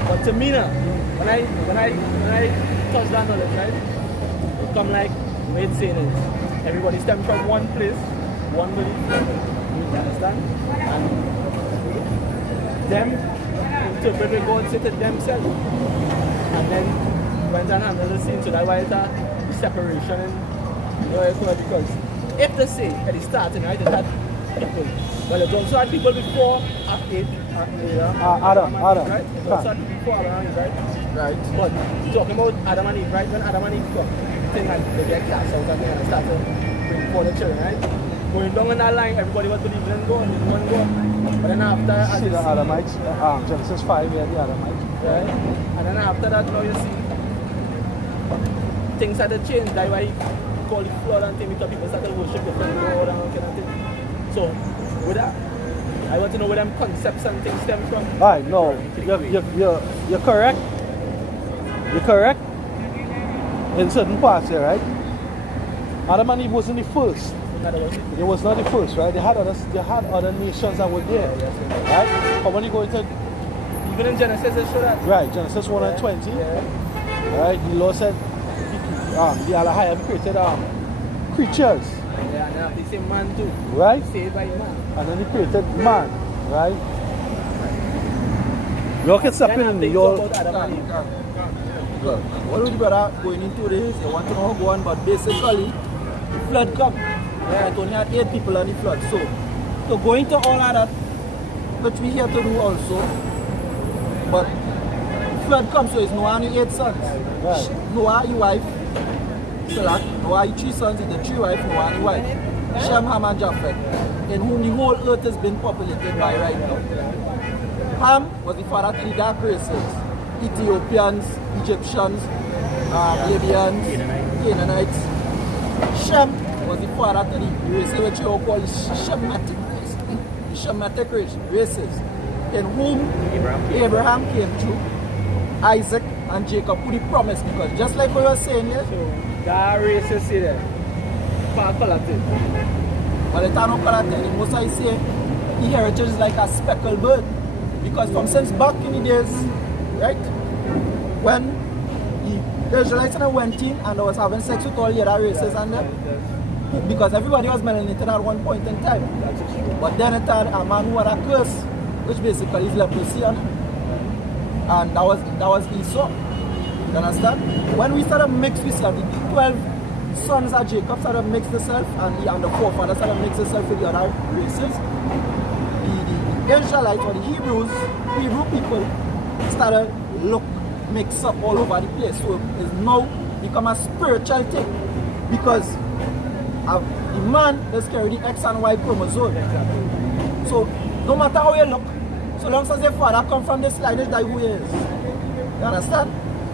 But Tamina, when I touch that knowledge, right? It come like way it's saying is everybody stems from one place, one belief. You understand? And them interpret what God said to themselves. And then went and handled the scene, so that's why it's a separation and because if they say at the starting, right, it had people. Well, it also had people before Adam. Right? It also had people before Adam and Eve, right? Right. But talking about Adam and Eve, right? When Adam and Eve come, thing like they get cast out and they start to bring forth the children, right? Going down in that line, everybody was believing in God, they didn't want to go. But then after See the Adamites, Genesis 5, yeah, the Adamites. Right? And then after that, now you see things had to change. That's why he called it flood and things because people started to worship different God and all kind of thing. So, with that, I want to know where them concepts and things stem from. Alright, no, you're correct. You're correct in certain parts here, right? Adam and Eve wasn't the first. It was not the first, right? They had other nations that were there, right? But when you go into even in Genesis, they show that. Right, Genesis 1 and 20. Yeah. Right, the Lord said the Allahai created creatures. Yeah, and they have the same man too. Right? Saved by man. And then he created man, right? You can step in your... What would you better going into this? You want to know how go on, but basically, the flood come. Yeah, it only had 8 people on the flood. So go into all of that, which we have to do also. But the flood comes, so it's Noah and 8 sons. Right. Noah, his wife, Noah, his 3 sons, and the 3 wives, Noah and his wife. Shem, Ham, and Japheth, in whom the whole earth has been populated by right now. Ham was the father to the dark races, Ethiopians, Egyptians, Libyans, Canaanites. Shem was the father to the race which you call the Shemitic race, the Shemitic races, in whom Abraham came through, Isaac, and Jacob who the promise, because just like what you were saying here, That race you see there, far collected. well, it are not correct. The most I say, the heritage is like a speckled bird. Because from since back in the days, right, when the Israelites went in and they was having sex with all the other races and them, because everybody was melanated at one point in time. But then it had a man who had a curse, which basically is leprosy on him. And that was Esau. You understand? When we started mix with the 12 sons of Jacob started mix themselves, and the forefathers started mix themselves with the other races, the Israelites or the Hebrew people started mix up all over the place. So it's now become a spiritual thing. Because the man is carrying the X and Y chromosome. So no matter how you look, so long as your father come from this lineage, that who he is. You understand?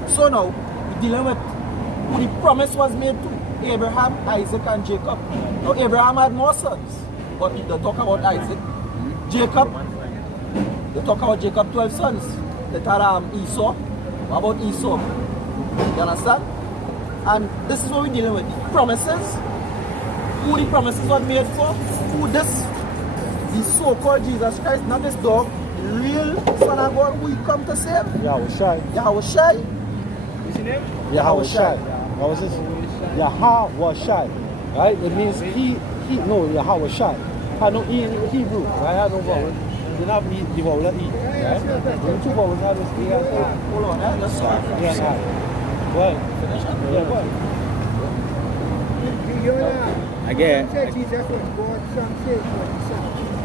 So now we're dealing with who the promise was made to: Abraham, Isaac, and Jacob. Now Abraham had more sons, but they talk about Isaac. Jacob, they talk about Jacob 12 sons. They had Esau. What about Esau? You understand? And this is what we're dealing with. The promises. Who the promises were made for? Who this? The so-called Jesus Christ, not this dog. The real Son of God who he come to save. Yahushai. Yahushai. What's your name? Yahushai. What was this? Yahushai. Right? It means no, Yahushai. Had no E in Hebrew. Right? Had no vowel. Didn't have E, the vowel E. Right? The two vowels had this E and O. Hold on, let's start. Yeah, right. Go ahead. Yeah, go ahead. Again.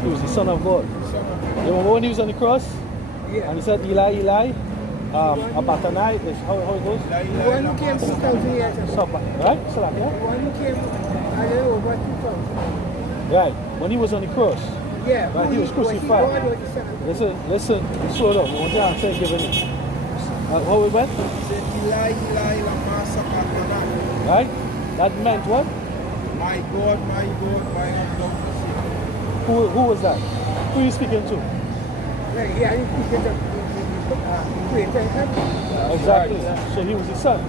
He was the Son of God. You remember when he was on the cross? Yeah. And he said, Eli, Eli, Abatanai, is how it goes? One who came 2,000 years ago. Right? Slap, yeah? One who came over 2,000. Right. When he was on the cross. Yeah. Right, he was crucified. Listen, slow down. I want to answer giving it. How it went? Eli, Eli, lama sabachthani. Right? That meant what? My God, why have thou forsaken? Who was that? Who are you speaking to? Yeah, he speaking to Exactly. So he was his son.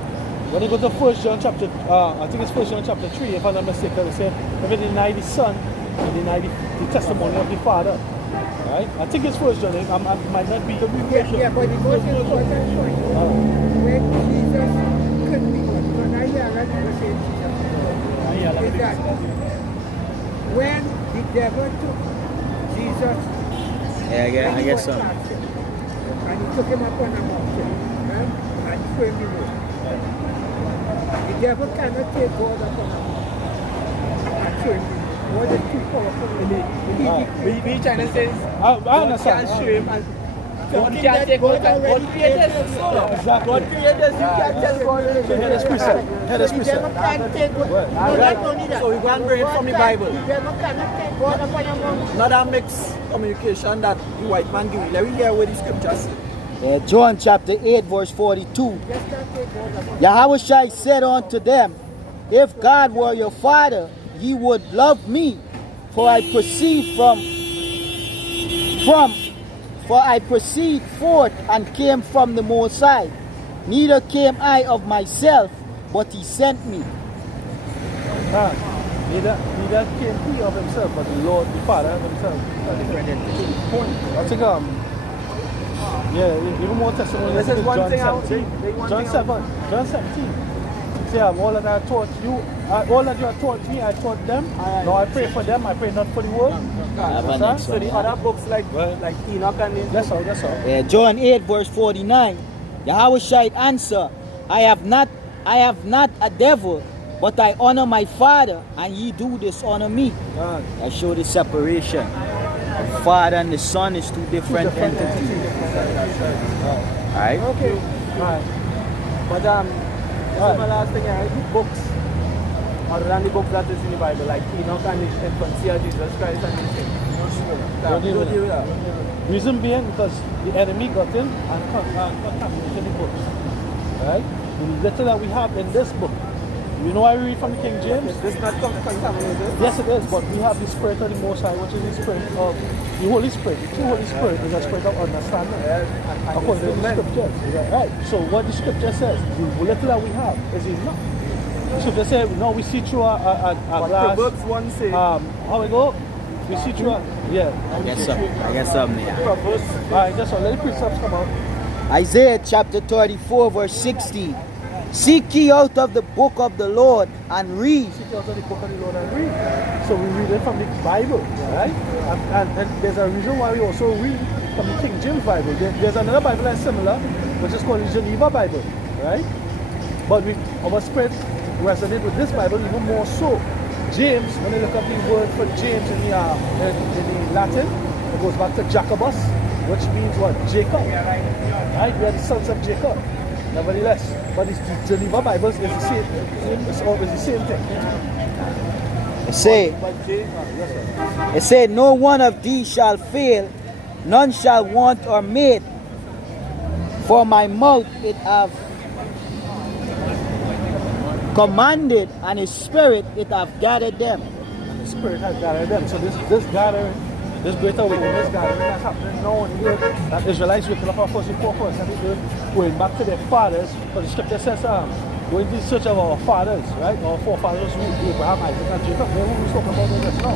When you go to 1 John chapter, I think it's 1 John chapter 3, if I'm not mistaken, it says, if you deny the son, you deny the testimony of the father. Right? I think it's 1 John, it might not be the revelation. Yeah, but the most important point, when Jesus couldn't be God, because I hear that people say Jesus, is that when the devil took Jesus, Yeah, I guess so. and he took him up on a mountain, and threw him the road. The devil cannot take God up on a mountain and throw him the road. What is too powerful? We trying to say I understand. can't show him and God can't take God created us. Exactly. God created us. You can't tell God. Head is precept. Head is The devil precept. can't take God. Right. Not only that. So we go and bring it from the Bible. The devil cannot take God up on a mountain. Not that mixed communication that the white man give. Let me hear what the scriptures say. John chapter 8 verse 42. Just can't take God up on Yahushai said unto them, if God were your father, ye would love me, for I proceed forth and came from the Most High. Neither came I of myself, but he sent me. Neither came he of himself, but the Lord, the Father himself. I think, even more testimony. This is one John thing 17. John 17. Say, all that I taught you, all that you have taught me, I taught them. Now I pray for them, I pray not for the world. So the other books like Enoch and That's all. John 8 verse 49. Yahushai answer, I have not a devil, but I honor my Father, and ye do dishonor me. I show the separation. The Father and the Son is two different entities. Alright? Okay. Right. But my last thing, books other than the books that is in the Bible, like Enoch and the infancy of Jesus Christ and these things. Don't deal with that. Reason being because the enemy got in and contaminated the books. Right? The little that we have in this book You know I read from the King James? This not contaminated. Yes, it is, but we have the Spirit of the Most High, which is the Spirit of the Holy Spirit. The true Holy Spirit is a spirit of understanding, according to the Scriptures. Right? So what the Scripture says, the little that we have is enough. The Scripture says, no, we see through a glass. Proverbs 1 say, how we go? We see through a, yeah. I guess something there. Proverbs. Alright, that's all. Let the precepts come out. Isaiah chapter 34 verse 16. Seek ye out of the book of the Lord and read. Seek out of the book of the Lord and read. So we read it from the Bible, right? And there's a reason why we also read from the King James Bible. There's another Bible that's similar, which is called the Geneva Bible, right? But our spirit resonate with this Bible even more so. James, when you look up the word for James in the Latin, it goes back to Jacobus, which means what? Jacob. Right? We are the sons of Jacob. Nevertheless, but the Geneva Bibles is the same. It's always the same thing. It say, no one of these shall fail, none shall want or mate. For my mouth it hath commanded, and his spirit it hath gathered them. And the spirit has gathered them. So this gathering, this greater witness gathering that's happening now in the earth, that Israelites waking up our first and foremost every day, going back to their fathers, because the scripture says, going in search of our fathers, right? Our forefathers, Abraham, Isaac, and Jacob. They're who we're talking about this now,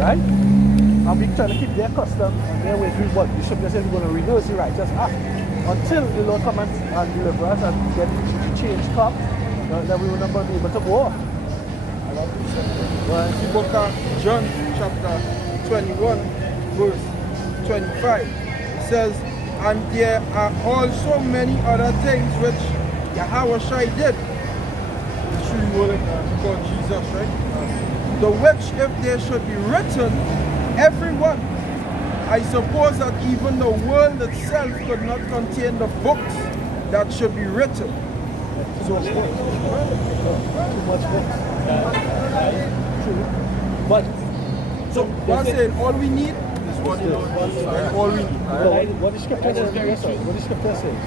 right? And we're trying to keep their custom and their way through what the scripture says we're going to reverse the righteous act until the Lord comes and deliver us and get the change come, that we will not be able to go off. Well, in the book of John, chapter 21, verse 25, it says, and there are also many other things which Yahweh did. It's really word called Jesus, right? The which, if they should be written, everyone, I suppose that even the world itself could not contain the books that should be written. Too much books. True. But so that's it. All we need is what you know. Right? All we need. What the scripture says, what the scripture says,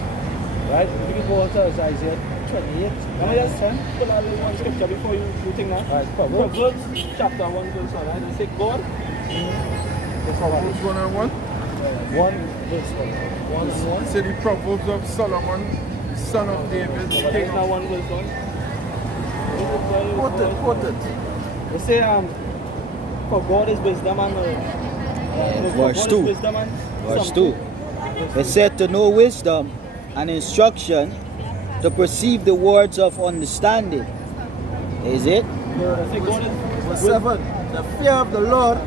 right? If you can go to Isaiah 28. Can I just put a little one scripture before you think that? Alright, Proverbs chapter 1 verse 1. Right? They say God. Who's 1 and 1? 1 verse 1. 1 and 1. Say the Proverbs of Solomon, son of David. King of 1 verse 1. Quote it. They say, for God is wisdom and Verse 2. Verse 2. It said to know wisdom and instruction, to perceive the words of understanding. Is it? Verse 7. The fear of the Lord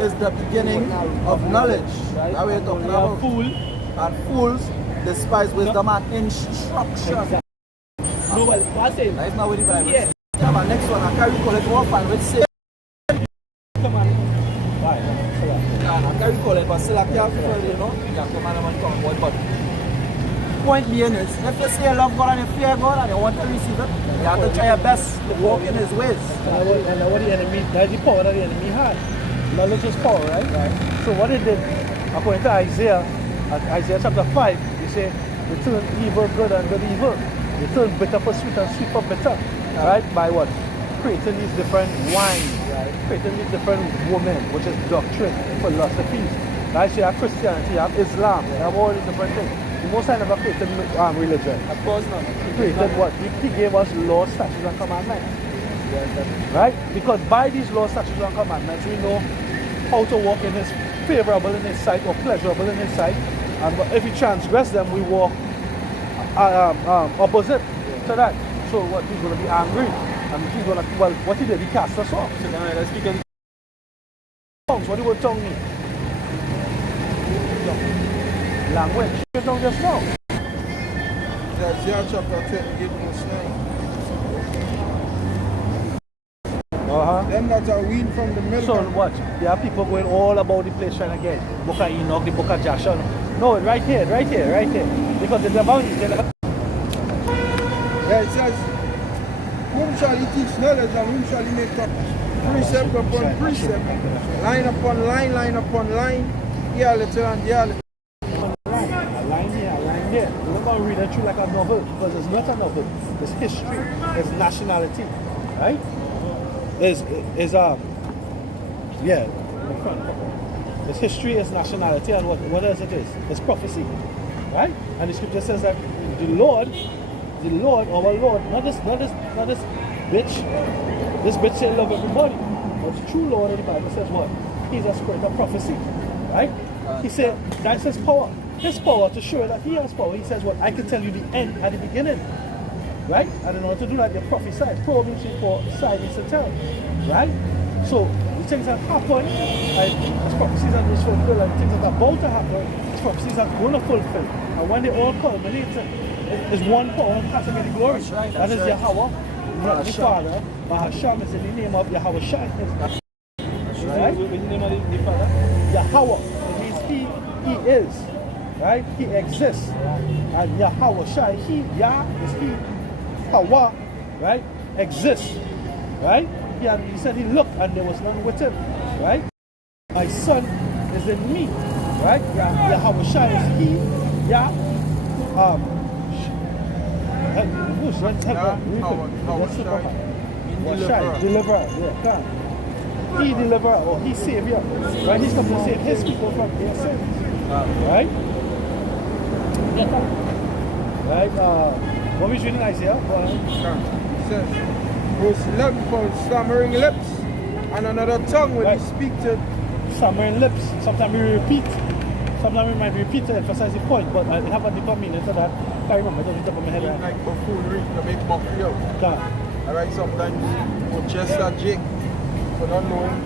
is the beginning of knowledge. That we're talking about. And fools despise wisdom and instruction. No, well, what's it? That is not what the Bible says. Come on, next one. I carry call it orphan, which say. Come on. Why? I carry call it, but still I can't feel, you know. You have to man and come about. But point being is, if you say you love God and you fear God and you want to receive it, you have to try your best to walk in His ways. And what the enemy, that's the power that the enemy had. Knowledge is power, right? So what it did, according to Isaiah chapter 5, he said, they turn evil good and good evil. They turn bitter for sweet and sweet for bitter. Right? By what? Creating these different wines, right? Creating these different women, which is doctrine, philosophies. Right? So you have Christianity, you have Islam, you have all these different things. The Most High never created religion. Of course not. He created what? He gave us laws, statutes, and commandments. Right? Because by these laws, statutes, and commandments, we know how to walk in His favorable in His sight or pleasurable in His sight. And if we transgress them, we walk opposite to that. So what? He's going to be angry. And He's going to, well, what He did, He cast us off. So now let's speak in Tongues. What do the word tongue mean? Language. You don't just know. Isaiah chapter 28, verse 9. Them that are weaned from the milk. So what? There are people going all about the place trying to get Book of Enoch, the Book of Joshua. No, right here. Because they never. Yeah, it says, whom shall He teach knowledge and whom shall He make up? Precept upon precept, line upon line upon line, here a little and here a little. Line here. Remember to read it through like a novel, because it's not a novel. It's history. It's nationality, right? Yeah, in front. It's history, it's nationality, and what else it is? It's prophecy, right? And the scripture says that the Lord, our Lord, not this bitch. This bitch say love everybody. But the true Lord in the Bible says what? He's a spirit of prophecy, right? He said that's his power. His power to show that he has power. He says what? I can tell you the end at the beginning, right? And in order to do that, you prophesy. Proverbs prophesies to tell, right? So the things that happen, it's prophecies that was fulfilled, and the things that are about to happen, it's prophecies that are going to fulfill. And when they all culminate, there's one power that has to get the glory. That is Yahweh, not the Father. But Hashem is in the name of Yahweh Shai. Right? What's the name of the Father? Yahweh. It means he is. Right? He exists. And Yahweh Shai, Yah is he. Hawa, right? Exists. Right? He said he looked and there was none with him. Right? My son is in me. Right? Yahweh Shai is he. Yah. Deliverer. Yeah, he deliverer, or he savior. Right? He's come to save his people from their sins. Right? Yeah. Right? What we reading Isaiah? It says, verse 11, for stammering lips and another tongue when you speak to. Stammering lips. Sometimes we repeat. Sometimes we might repeat to emphasize the point, but I have a deeper meaning to that. I can't remember. I don't top of my head. Like buffoonery to make mockery of. Alright, sometimes we just a jig for not knowing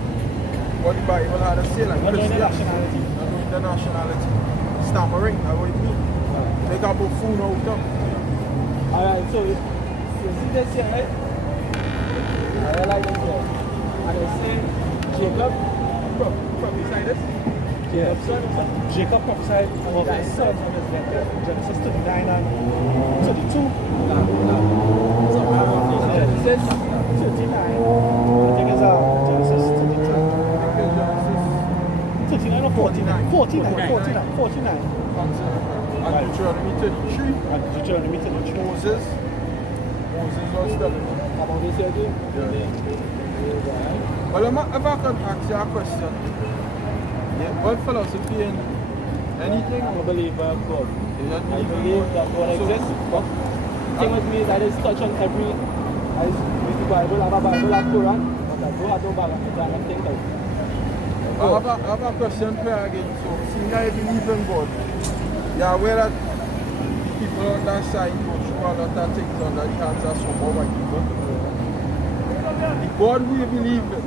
what the Bible had to say. Like not knowing the nationality. Not knowing the nationality. Stammering, that's what it means. Make a buffoon out of. Alright, so you see this here, right? I like this here. And they say Jacob prophesied this. Jacob prophesied about his son and his nephew. Genesis 39 and 32. So Genesis 39. I think it's Genesis 32. 39 or 49? 49. And Deuteronomy 33. And Deuteronomy 33. Moses was telling me. About this here too? Well, if I can ask you a question, what philosophy in anything? I believe God. I believe that God exists. But the thing with me is that it's touched on every, as with the Bible, I have a Bible, I have Quran, but I don't have no Bible, I don't think like. I have a question for you again. So, seeing that you believe in God, you're aware that people on that side go through a lot of things on that hands of some other people. The God we believe in,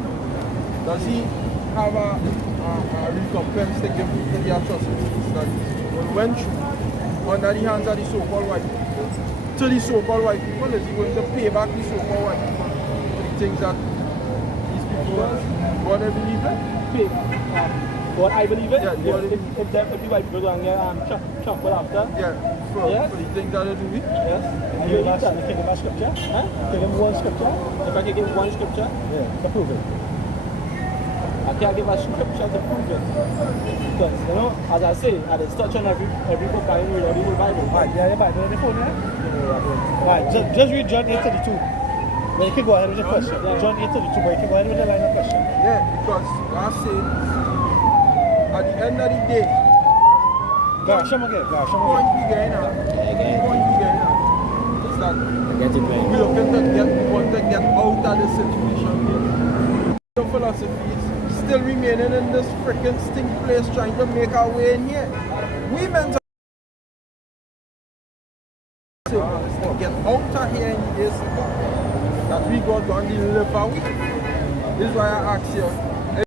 does he have a recompense to give to the atrocities that we went through under the hands of the so-called white people? To the so-called white people, is he going to pay back the so-called white people for the things that these people God they believe in? God, I believe it. Yeah, if the white people go and get trampled after. Yeah, for the things that they do it. Yes. Can you give him a scripture? Huh? Give him one scripture? If I can give one scripture? Yeah, to prove it. I can't give a scripture to prove it. Because, you know, as I say, I just touch on every book I read, or the whole Bible. Right, yeah, Bible on the phone, yeah? Right, just read John 8:32. Then you can go ahead with the question. John 8:32, but you can go ahead with the line of question. Yeah, because I say, at the end of the day, Gosh, I'm again. point we getting at, is that we want to get out of the situation here. The philosophy is still remaining in this freaking stink place trying to make our way in here. We meant to get out of here in the days to come. That we got going to live out. This is why I ask you, does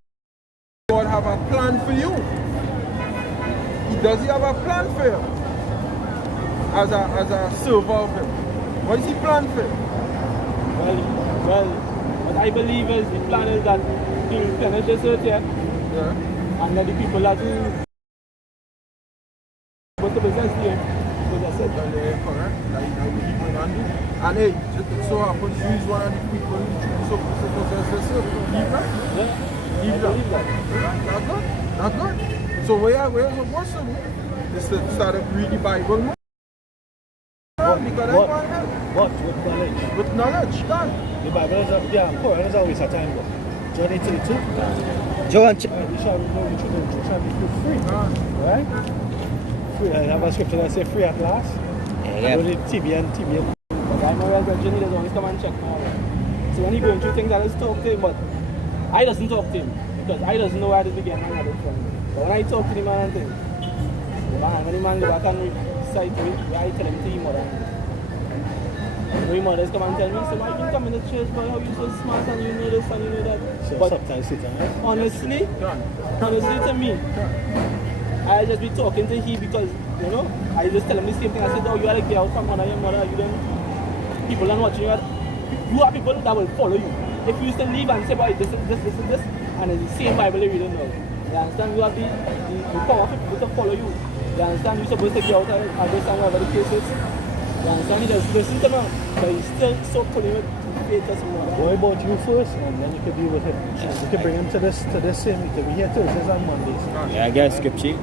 God have a plan for you? Does he have a plan for you? As a server of him? What is he plan for you? Well, what I believe is the plan is that he will finish this earth here. Yeah. And then the people that will go to business here, possess it. Correct. Like he going on do. And hey, just so happens you is one of the people who possess this earth. Leave that? Yeah. Leave I believe that. That's good. That's good. So where's the person? Is to start to read the Bible more. done because I want help. But with knowledge. With knowledge, done. The Bible is, Quran is always a time, but John 8:32. John, You shall know the truth, and the truth shall make you free. Right? Free. I have a scripture that says free at last. yeah. Only TBN. But I'm a real virgin, he doesn't always come and check now. So when he going through things, I just talk to him, but I doesn't talk to him because I doesn't know where this began and other from. But when I talk to the man and things, when the man go back and recite me, I tell him to him mother. When mothers come and tell me, so why you come in the church, boy, how you so smart and you know this and you know that. So But sometimes sit down. honestly to me, I just be talking to he because, you know, I just tell him the same thing. I said, oh, you are a girl from one of your mother, you don't, people are watching you. You are people that will follow you. If you used to leave and say, boy, this, and it's the same Bible you don't know. You understand? You have the power for people to follow you. You understand? You're supposed to get out and do some whatever the case is. You understand? He just listen to me, but he's still so pulling with faith or something. Worry about you first, and then you could deal with him. You could bring him to this same meeting. We here Thursdays and Mondays. Yeah, I guess scripture.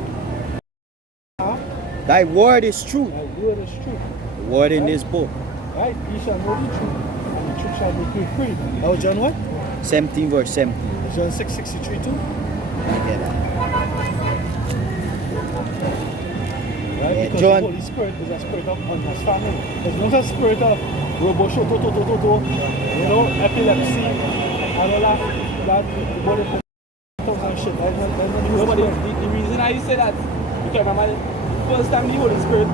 Thy word is true. Thy word is true. The word in this book. Right? You shall know the truth, and the truth shall make you free. That was John what? 17 verse 17. John 6:63 too. Yeah, that. Right? Yeah, Because John- the Holy Spirit is a spirit of understanding. It's not a spirit of roboshoto, you know, epilepsy, and all that body and shit. Nobody, the reason I say that, because remember the first time the Holy Spirit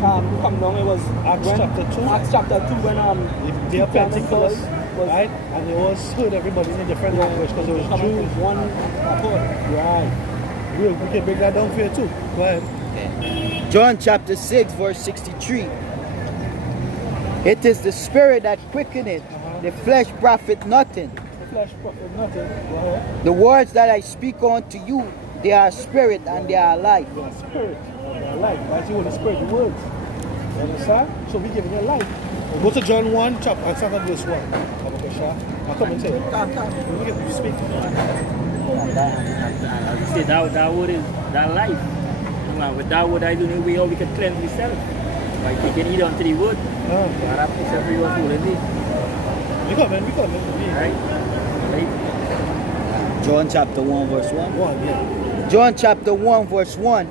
come down, it was Acts when, chapter 2. Acts chapter 2 when The day of Pentecost, right? And it was heard everybody in a different language because it was coming Jews. from one accord. Right. We can break that down for you too. Go ahead. John chapter 6 verse 63. It is the spirit that quickeneth, the flesh profit nothing. The flesh profit nothing. Go ahead. The words that I speak unto you, they are spirit and they are life. Your spirit, your life. That's the Holy Spirit, the words. You understand? So we give you life. We'll go to John 1, chapter, and start at verse 1. I'll come and say it. Let me get you to speak. As you say, that word is that life. With that word, I don't know way how we can cleanse ourselves. Like we can eat onto the word. God have put every word full in it. We come, Right? Right? John chapter 1 verse 1. yeah. John chapter 1 verse 1.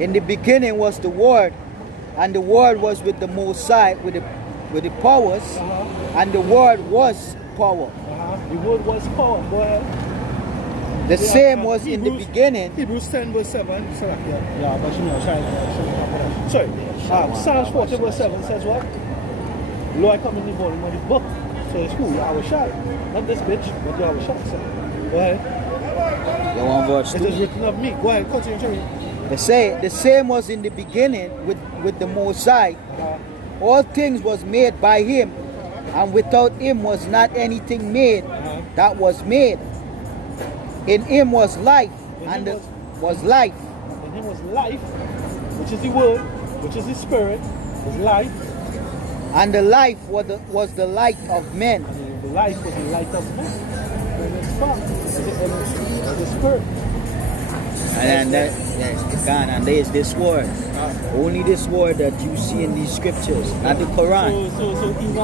In the beginning was the Word, and the Word was with the Most High, with the powers, and the Word was power. The word was power. Go ahead. The same was in the beginning. Hebrews 10 verse 7. Yeah, but you know, sorry. Psalms 40 verse 7 says what? Lo, I come in the volume of the book. So it's who? Yahushua. Not this bitch, but Yahushua. So, go ahead. The one verse It 2. is written of me. Go ahead, continue, Jerry. The same was in the beginning with the Most High. All things was made by him, and without him was not anything made that was made. In him was life, and was life. In him was life, which is the word, which is the spirit, is life. And the life was the light of men. And the life was the light of men. And it's fun. It's the spirit. And then there's this word. Only this word that you see in these scriptures, not the Quran. So even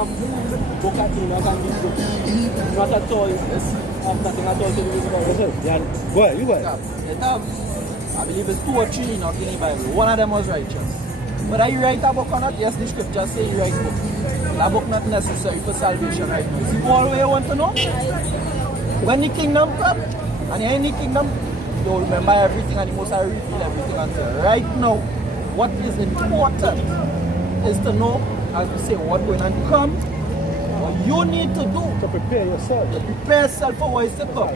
book at Enoch and this book, not at all, have nothing at all to do with the Bible. Yeah, go ahead, you go ahead. It have, I believe it's 2 or 3 Enoch in the Bible. One of them was righteous. Whether you write a book or not, yes, the scriptures say you write a book. That book not necessary for salvation right now. See all way you want to know? When the kingdom comes, and you're in the kingdom, you'll remember everything and the Most High reveal everything and say, right now, what is important is to know, as we say, what's going to come, what you need to do To prepare yourself. to prepare yourself for what is to come.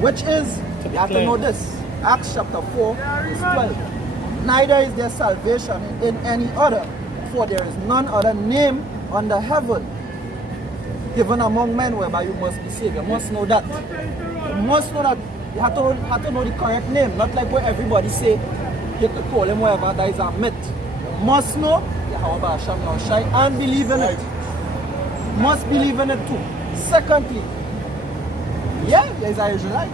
Which is, you have to know this. Acts chapter 4, verse 12. Neither is there salvation in any other, for there is none other name under heaven given among men whereby you must be saved. You must know that. You must know that. You have to know the correct name. Not like what everybody say, you could call him whatever, that is a myth. You must know Yahweh Hashem Yahushai and believe in it. You must believe in it too. Secondly, yeah, there is a Israelite.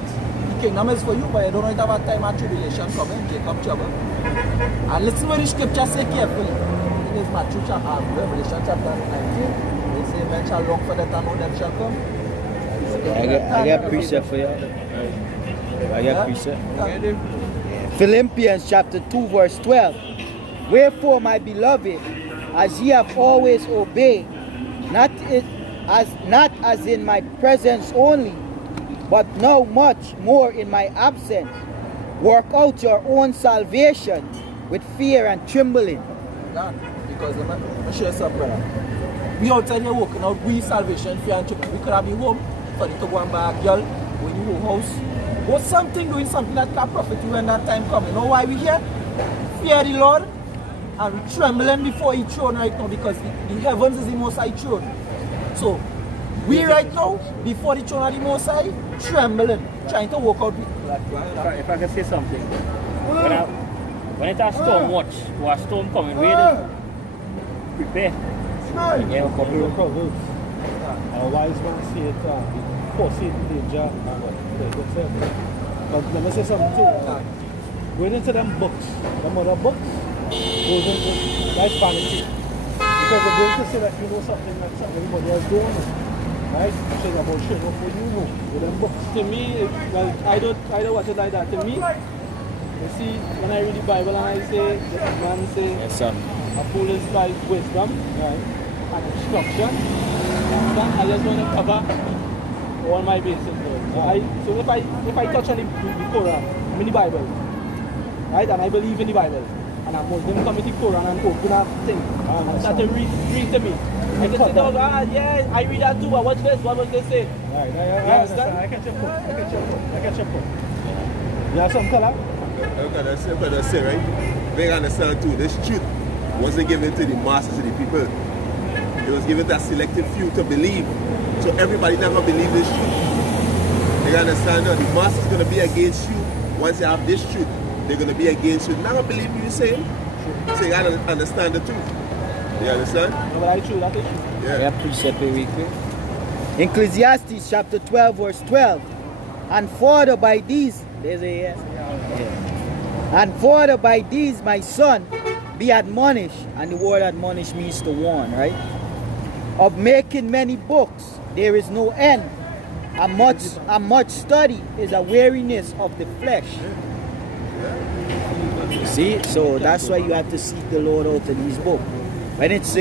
The kingdom is for you, but you don't know it have a time of tribulation coming, Jacob trouble. And listen what the scripture say carefully. It is Matthew chapter, Revelation chapter 19. They say men shall look for that and know them shall come. I get precept for you. I get precept. Philippians chapter 2 verse 12. Wherefore, my beloved, as ye have always obeyed, not as in my presence only, but now much more in my absence, work out your own salvation with fear and trembling. Because let me share something, brother. We outside here working out, we salvation, fear and trembling. We could have been home for the to go and buy a girl when you go house. Or something, doing something that can profit you when that time comes. You know why we here? Fear the Lord and we trembling before His throne right now, because the heavens is the Most High throne. So we right now, before the throne of the Most High, trembling, trying to work out. If I can say something, when it's a storm watch or a storm coming, ready, prepare. Yeah, A wise man see it, foresee the danger and what they say. But let me say something too. Going into them books, them other books, goes into that's vanity. Because they're going to say that you know something that everybody else don't know. Right? Saying about shit, what you know with them books. To me, well, I don't watch it like that. To me, you see, when I read the Bible and I say, the man say, Yes, sir. a fool is by wisdom, right, and instruction. I just want to cover all my bases. So if I touch on the Quran, I mean the Bible, right, and I believe in the Bible, and I'm Muslim, come with the Quran and open that thing, and start to read to me. I can say, dog, yeah, I read that too, but watch this, what was they say? Right, I understand. I catch your point. You have some color? That's what I say, right? They understand too, this truth wasn't given to the masses of the people. It was given to a selective few to believe. So everybody never believe this truth. They understand that the masses is going to be against you. Once you have this truth, they're going to be against you. Never believe you saying. So you got to understand the truth. You understand? No, but I true, that is true. I have precept every week. Ecclesiastes chapter 12 verse 12. And further by these, there's a yes. And further by these, my son, be admonished. And the word admonish means to warn, right? Of making many books, there is no end. And much study is a weariness of the flesh. You see, so that's why you have to seek the Lord out of these books. When it's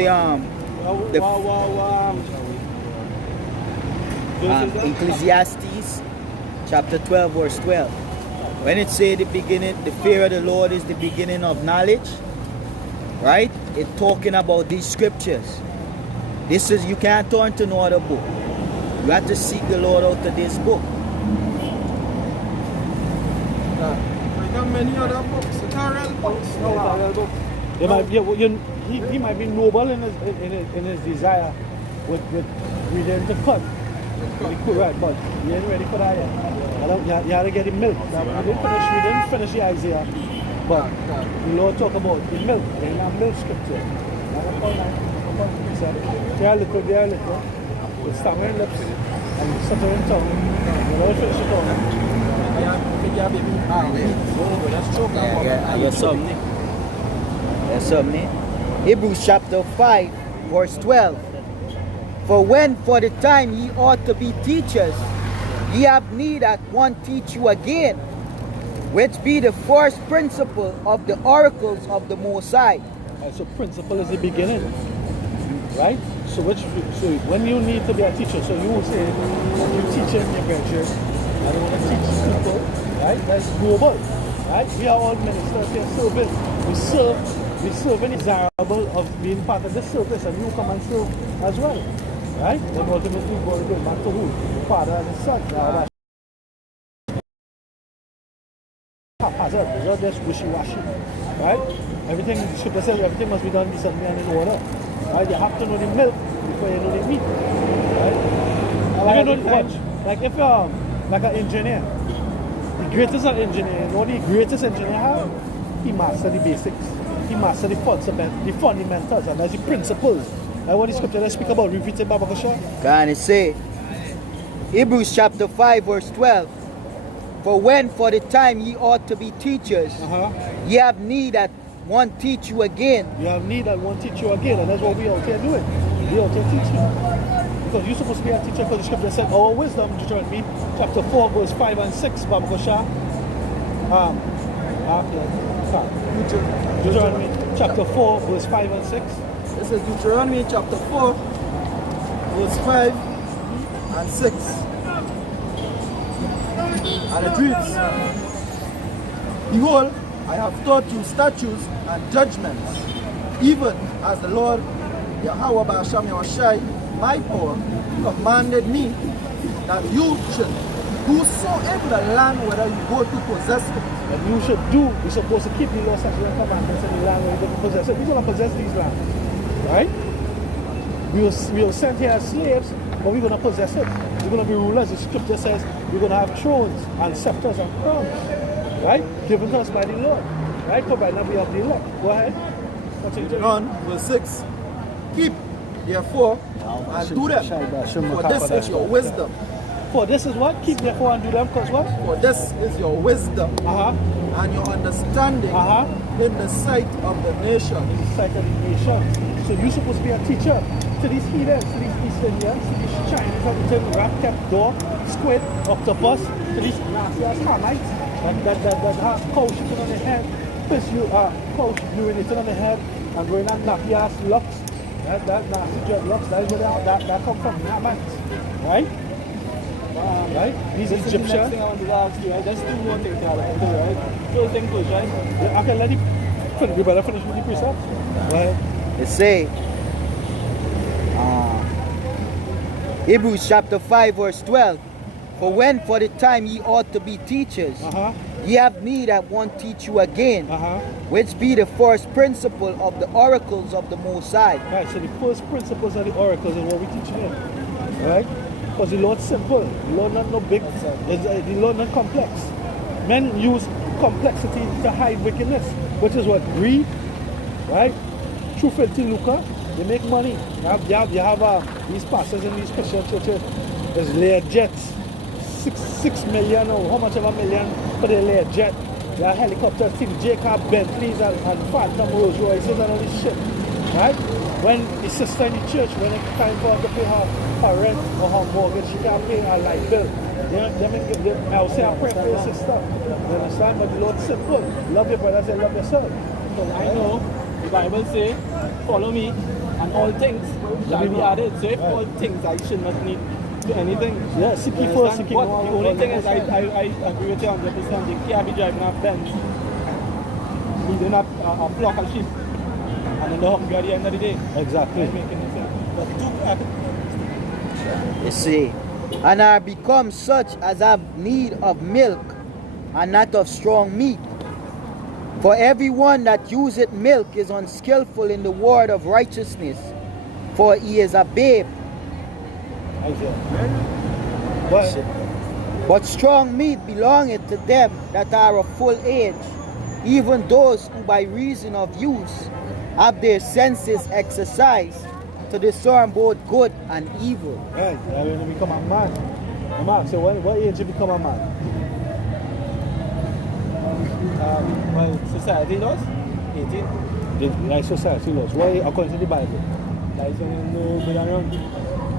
Ecclesiastes chapter 12 verse 12. When it say the beginning, the fear of the Lord is the beginning of knowledge, right? It's talking about these scriptures. This is, you can't turn to no other book. You have to seek the Lord out of this book. We got many other books, current books. They might be, he might be noble in his desire with reading the cut. Right, but you ain't ready for that yet. You had to get him milk. We didn't finish the Isaiah, but the Lord talk about the milk. They have milk scripture. They are little. With stammering lips and stuttering tongue. You don't finish the tongue. Yes, something. Hebrews chapter 5 verse 12. For when for the time ye ought to be teachers, ye have need that one teach you again, which be the first principle of the oracles of the Most High. So principle is the beginning, right? So when you need to be a teacher, so you will say, you teach in your graduate, and you want to teach people, right? That's global, right? We are all ministers here serving. We serve and desirable of being part of the service, and you come and serve as well, right? Then ultimately go back to who? The Father and the Son. Now that's just wishy-washy, right? Everything, the scripture says everything must be done decently and in order. Right? You have to know the milk before you know the meat. Right? Like if like an engineer, the greatest of engineer, you know the greatest engineer have? He mastered the basics. He mastered the fundamentals, and that's the principles. Like what the scripture let's speak about, repeat it, Baba Kasha. Can it say Hebrews chapter 5 verse 12. For when for the time ye ought to be teachers, ye have need that one teach you again. You have need that one teach you again, and that's what we out here doing. We out here teaching. Because you're supposed to be a teacher, because the scripture said our wisdom, Deuteronomy chapter 4, verse 5 and 6, Babakosha. Deuteronomy chapter 4, verse 5 and 6. This is Deuteronomy chapter 4, verse 5 and 6. And it reads, Behold, I have taught you statutes and judgments, even as the Lord Yahweh Ba'asham Yahushai, my power, commanded me that you should whosoever the land whether you go to possess it. And you should do, you're supposed to keep the law, statutes, and commandments in the land where you go to possess it. We're going to possess these lands, right? We will send here as slaves, but we're going to possess it. We're going to be rulers. The scripture says we're going to have thrones and scepters and crowns, right? Given to us by the Lord, right? Provided that we have the elect. Go ahead. On verse 6. Keep, therefore, and do them, for this is your wisdom. For this is what? Keep therefore and do them, because what? For this is your wisdom and your understanding in the sight of the nation. In the sight of the nation. So you're supposed to be a teacher to these heathens, to these East Indians, to these Chinese, to the rat, cat, dog, squid, octopus, to these nasty ass Hamites that have cow shitting on their head, fish cow urinating on their head, and wearing that nappy ass locks. That nasty dreadlocks, that is where that come from, Hamites, right? Right? These Egyptians. The next thing I want to ask you, right? There's two more things I want to do, right? First thing first, right? Yeah, okay, let you finish. We better finish with the precept. Go ahead. It say, Hebrews chapter 5 verse 12. For when for the time ye ought to be teachers, ye have need that one teach you again, which be the first principle of the oracles of the Most High. Right, so the first principles of the oracles is what we teach them. Right? Because the Lord's simple. The Lord not no big. The Lord not complex. Men use complexity to hide wickedness, which is what? Greed, right? True filthy lucre. They make money. You have these pastors in these Christian churches. There's layer jets. 6 million or how much of a million for the layer jet. They have helicopters, Tim Jacob, Bentleys and Phantom Rolls Royces and all this shit. Right? When the sister in the church, when it's time for her to pay her rent or her mortgage, she can't pay her light bill. I'll say I pray for your sister. You understand? But the Lord's simple. Love your brothers and love yourself. So I know the Bible says, follow me and all things shall be added. So if all things I should not need to anything. Yeah, seek ye first, seek ye But the only thing is I agree with you 100%. You can't be driving a Benz, leading a flock of sheep, and then the hungry at the end of the day. Exactly. Making no sense. But You see, and are become such as have need of milk and not of strong meat. For everyone that useth milk is unskillful in the word of righteousness, for he is a babe. But strong meat belongeth to them that are of full age, even those who by reason of use have their senses exercised to discern both good and evil. Right, when you become a man. A man, so what age you become a man? well, society laws, 18. Like society laws. What according to the Bible? That is when you know good and wrong.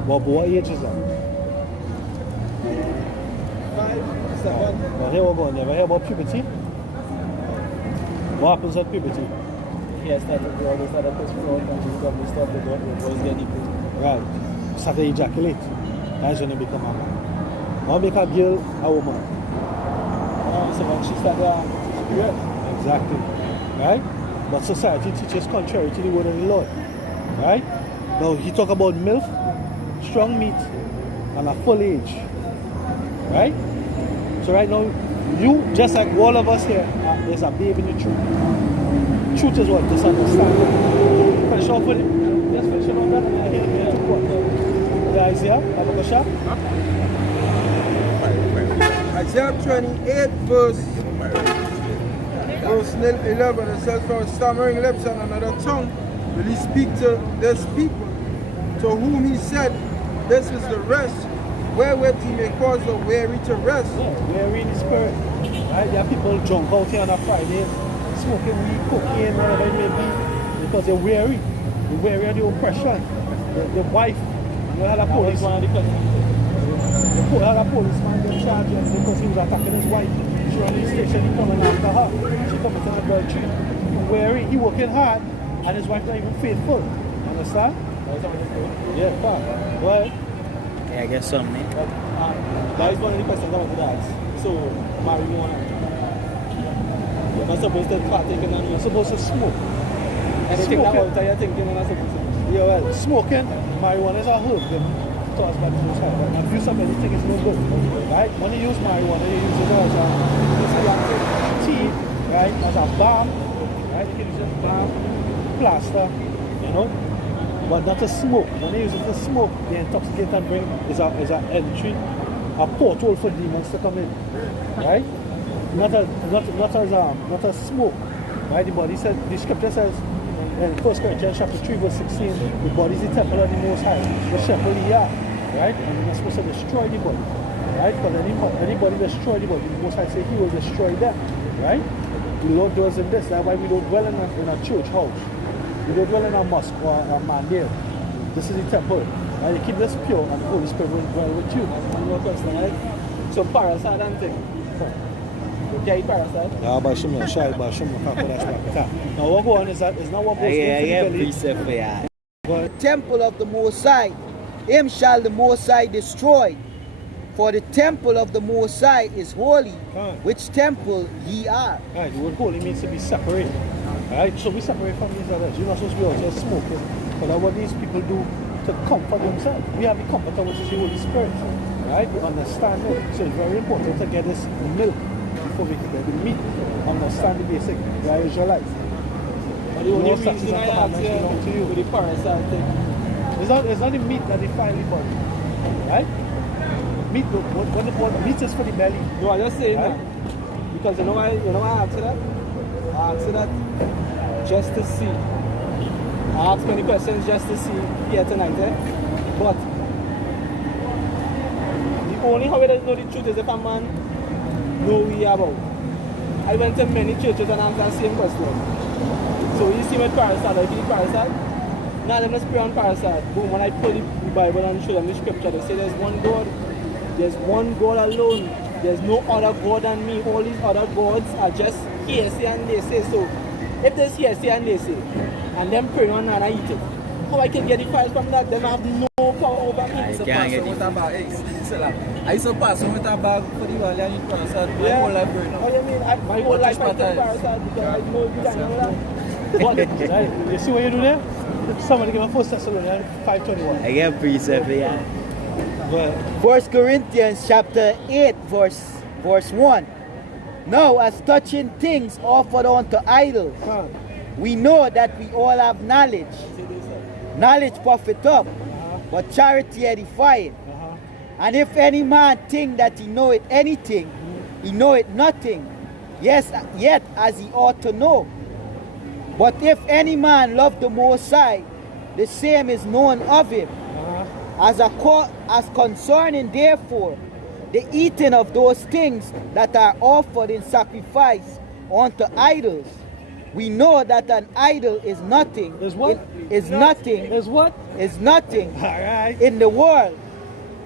But what age is that? 5, 7. Well, here we go. Never hear about puberty? What happens at puberty? Here started growing, they started pushing out and just got me stuff to go, the boys get deep. Right. Start to ejaculate. That's when you become a man. What make a girl a woman? So when she started period. Exactly. Right? But society teaches contrary to the word of the Lord. Right? Now he talk about milk, strong meat, and a full age. Right? So right now, you, just like all of us here, there's a babe in the truth. Truth is what? Just understand. Finish off with it. Just finish it on that. And here to what? The Isaiah, Abakasha. Isaiah 28 verse 11, it says, for a stammering lips and another tongue will he speak to this people, to whom he said, this is the rest, wherewith he may cause the weary to rest. Yeah, weary in the spirit. Right? There are people drunk out here on a Friday, smoking weed, cocaine, whatever it may be, because they're weary. They're weary of the oppression. The wife, you know, had a police. One of the had a policeman get charged him because he was attacking his wife. She on the station, he coming after her. She committed adultery. He's weary, he working hard, and his wife not even faithful. Understand? Yeah, fine. Well, Yeah, I guess some, man. That is one of the questions I wanted to ask. So, marijuana. You're not supposed to partake in that. you're supposed to smoke. Anything that out there you're thinking you're not supposed to. Yeah, well, smoking, marijuana is a herb. To us by the most high. But abuse of anything is no good. Right? When you use marijuana, you use it as a tea, right? As a balm, right? You can use it as balm, plaster, you know. But not to smoke. When you use it to smoke, the intoxicant bring is a entry, a portal for demons to come in. Right? Not as smoke. Right? The body said, the scripture says in 1 Corinthians chapter 3 verse 16, the body is the temple of the Most High, the shepherd here, right? And you're not supposed to destroy the body, right? Because anybody destroy the body, the Most High say he will destroy them, right? The Lord dwells in this. That's why we don't dwell in a church house. We don't dwell in a mosque or a mandate. This is the temple. And you keep this pure and the Holy Spirit will dwell with you. One more question, right? So parasite and thing. Okay, parasite. Now what go on is not what goes into the belly. The temple of the Most High, him shall the Most High destroy. For the temple of the Most High is holy, which temple ye are. Right, the word holy means to be separate. Alright, so we separate from these others. You're not supposed to be also smoking. But that's what these people do to comfort themselves. We have the comforter, which is the Holy Spirit. Right? We understand it. So it's very important to get this milk before we can get the meat. Understand the basic. Right? Israelites. But the only reason I ask you with the parasite thing. It's not the meat that defines the body. Right? Meat, what the meat is for the belly. No, I just saying that. Because you know why I asked you that? I asked you that just to see. I asked many questions just to see here tonight, But the only how we don't know the truth is if a man know we about. I went to many churches and asked that same question. So you see with parasite, if you eat parasite, now them just pray on parasite. Boom, when I pull the Bible and show them the scripture, they say there's one God. There's one God alone. There's no other God than me. All these other gods are just hearsay and they say so. If there's hearsay and they say, and them pray on and I eat it, how I can get the files from that? Them have no power over me. I used to pass with a bag. I used to pass with a bag for the valley and eat parasite my whole life right now. What do you mean? My whole life I take parasite because I know you can't know that. But, right, you see what you do there? Somebody give a 1 Thessalonians 5:21. I get precept, yeah. 1 Corinthians chapter 8 verse 1. Now as touching things offered unto idols, we know that we all have knowledge. Knowledge puffeth up, but charity edifieth. And if any man think that he knoweth anything, he knoweth nothing, yes, yet as he ought to know. But if any man love the Most High, the same is known of him. As concerning therefore the eating of those things that are offered in sacrifice unto idols, we know that an idol is nothing. Is what? Is nothing. Is what? Is nothing Alright. in the world,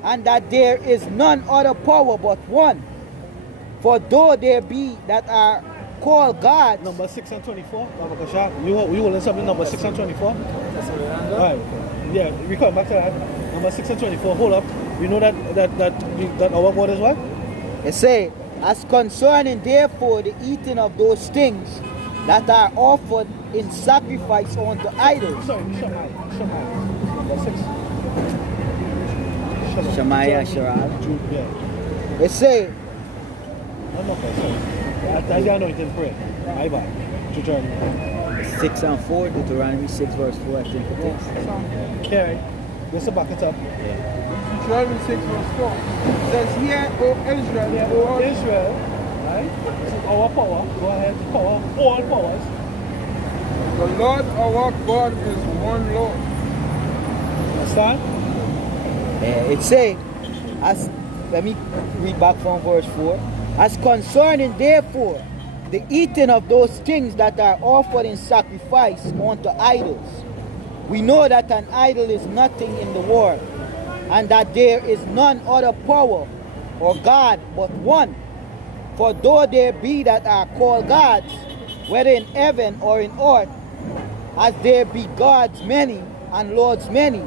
and that there is none other power but one. For though there be that are called gods. Number 6 and 24. You holding something number 6 and 24? Alright. Yeah, we come back to that. Number 6 and 24. Hold up. We know that our God is what? It say, as concerning therefore the eating of those things that are offered in sacrifice unto idols. Sorry, Shemaiah. Number 6. Shemaiah, Sharad. Yeah. It say, I'm okay, sorry. That's the anointing prayer. My bad. Deuteronomy. 6 and 4, Deuteronomy 6 verse 4, I think it is. Carry. Let's back it up. Deuteronomy 6 verse 4. It says, hear, O Israel, O Israel, right? This is our power. Go ahead, power, all powers. the Lord our God is one Lord. Understand? It say, let me read back from verse 4. As concerning therefore the eating of those things that are offered in sacrifice unto idols. We know that an idol is nothing in the world, and that there is none other power or God but one. For though there be that are called gods, whether in heaven or in earth, as there be gods many and lords many,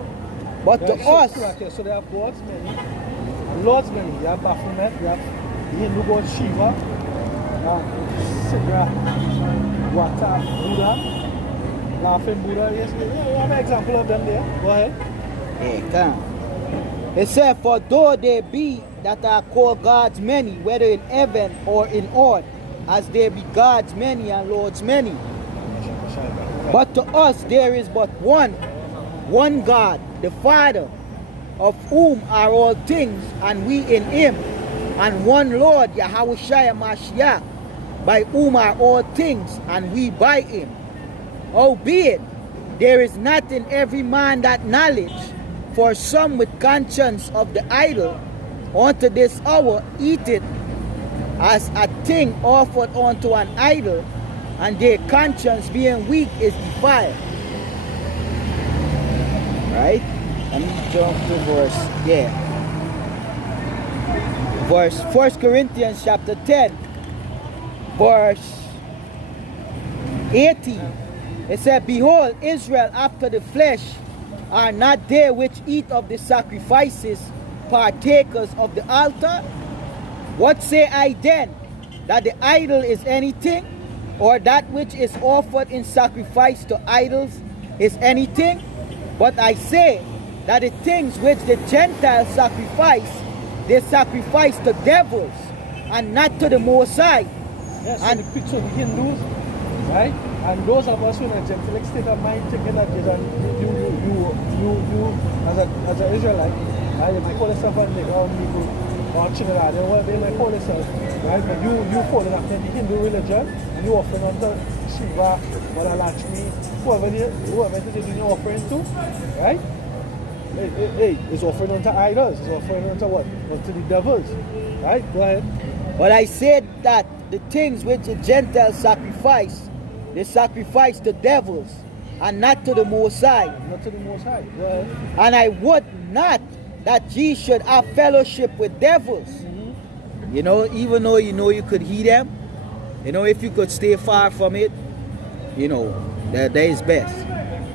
but to us, So they have gods many and lords many. You have Baphomet, you have the Hindu god Shiva, Sigra, Wata, Buddha, Laughing Buddha. Yes, you have an example of them there. Go ahead. yeah, come. It said, for though there be that are called gods many, whether in heaven or in earth, as there be gods many and lords many. But to us there is but one God, the Father, of whom are all things, and we in him, and one Lord, Yahushua Mashiach, by whom are all things, and we by him. Howbeit, there is not in every man that knowledge, for some with conscience of the idol, unto this hour eat it as a thing offered unto an idol, and their conscience being weak is defiled. Right? Let me jump to verse 1 Corinthians chapter 10, verse 18. It said, behold, Israel after the flesh are not they which eat of the sacrifices partakers of the altar? What say I then? That the idol is anything, or that which is offered in sacrifice to idols is anything? But I say that the things which the Gentiles sacrifice, they sacrifice to devils, and not to the Most High. Yes, And and the picture of the Hindus, right? And those of us who are in a gentile state of mind thinking that you as an Israelite, right? You might call yourself a nigger or Negro or Trinidad, they might call themselves, right? But you follow after the Hindu religion, and you offering unto Shiva, Mother Lakshmi, whoever it is you're doing offering to, right? Hey, it's offering unto idols, it's offering unto what? Unto the devils, right? Go ahead. but I said that the things which the Gentiles sacrifice, they sacrifice to devils, and not to the Most High. Not to the Most High. Go ahead. And I would not that ye should have fellowship with devils. You know, even though you know you could hear them, you know, if you could stay far from it, you know, that is best.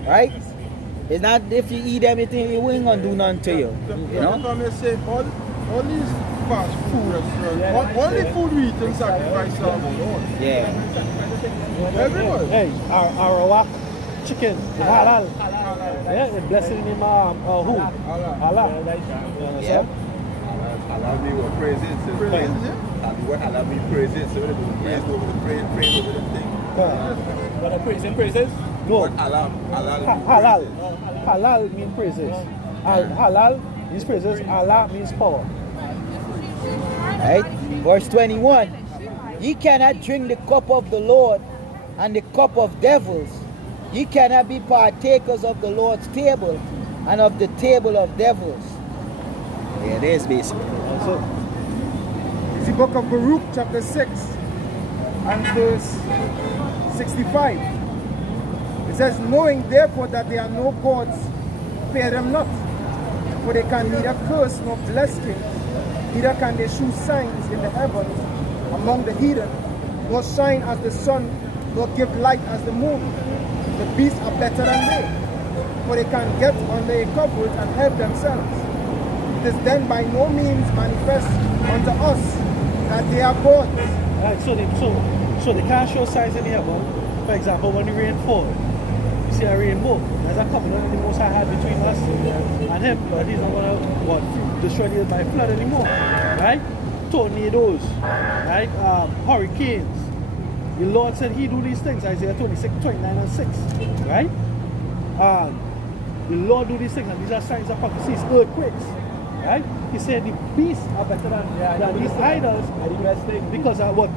Right? It's not if you eat everything, it ain't gonna do nothing to you. You know? Come and say all these fast food restaurants, all the food we eat and sacrifice our Lord. Yeah. Everybody. Hey, our wak chicken, halal. Yeah, the blessed name of who? Allah. Yeah. Allah be what praise it. So Praise it. what Allah be praise it. So praise over the praise over the thing. But I praise him praises. No, What Allah halal. Halal means praises. Halal means praises. Allah means power. Right? Verse 21. Ye cannot drink the cup of the Lord and the cup of devils. Ye cannot be partakers of the Lord's table and of the table of devils. Yeah, there's basically. That's it. It's the book of Baruch, chapter 6, and verse 65. It says, knowing therefore that there are no gods, fear them not, for they can neither curse nor bless kings, neither can they shew signs in the heavens among the heathen, nor shine as the sun, nor give light as the moon. The beasts are better than they, for they can get under a covert and help themselves. It is then by no means manifest unto us that they are gods. Right, so they can't show signs in the heaven. For example, when the rain falls, you see a rainbow. There's a covenant that the Most High had between us and him, but he's not going to destroy the earth by flood anymore. Right? Tornadoes, right? Hurricanes. The Lord said he do these things, Isaiah 26, 29 and 6. Right? The Lord do these things, and these are signs of prophecies, earthquakes. Right? He said the beasts are better than these idols. Because what?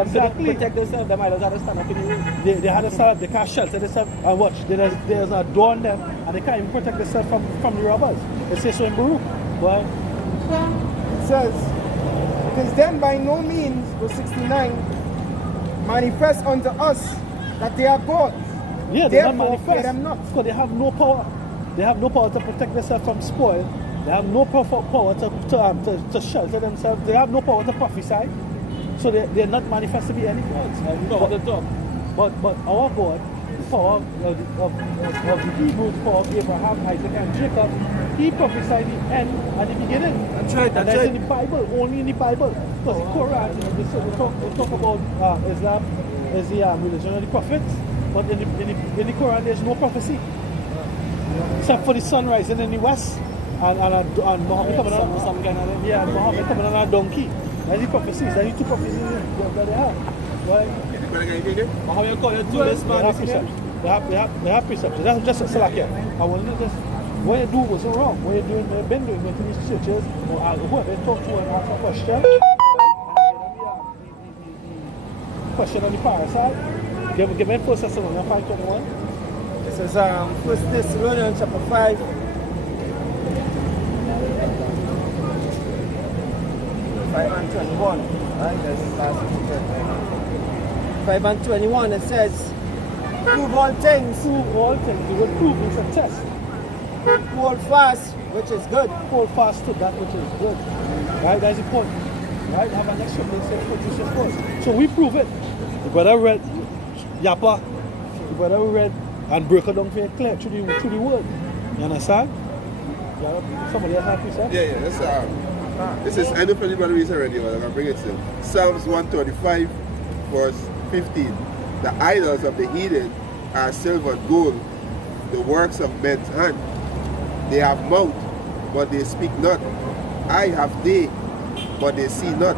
Exactly. Protect themselves, them idols had to stand up in the room. They had to stand up, they can't shelter themselves and watch. There's a door on them, and they can't even protect themselves from the robbers. It says so in Baruch. But It says, it is then by no means, verse 69, manifest unto us that they are God. Yeah, they're not Therefore, fear manifest. them not. Because they have no power. They have no power to protect themselves from spoil. They have no power to shelter themselves. They have no power to prophesy. So they're not manifest to be any gods. But our God, the power of the Hebrews, the power of Abraham, Isaac, and Jacob, he prophesied the end and the beginning. That's right, And that's in the Bible, only in the Bible. Because the Quran, they talk about Islam is the religion of the prophets. But in the Quran, there's no prophecy. Except for the sun rising in the west and Muhammad coming on some kind of Muhammad coming on a donkey. That's the prophecies. That's the two prophecies that they have. Right? How you call it to this They man? have precepts. They have precepts. That's just a Salakia. I will not just what you do was wrong. What you're doing, they've been doing, going to these churches, or whoever they talk to and ask a question. Question on the parasite. Give me First Thessalonians 5:21. This is 1 Thessalonians chapter 5. 5:21. Right? That's last 5:21. It says, prove all things. Prove all things. The word prove is a test. Hold fast, which is good. Hold fast to that which is good. Right? That's the point. Right? Have an extra position first. So we prove it. The brother read Yapa. The brother read and broke it down very clear through the word. You understand? Somebody else have to say? Yeah, this is I know for anybody reason already, but I'm gonna bring it to Psalms 135, verse 15. The idols of the heathen are silver and gold, the works of men's hand. They have mouth, but they speak not. Eye have they, but they see not.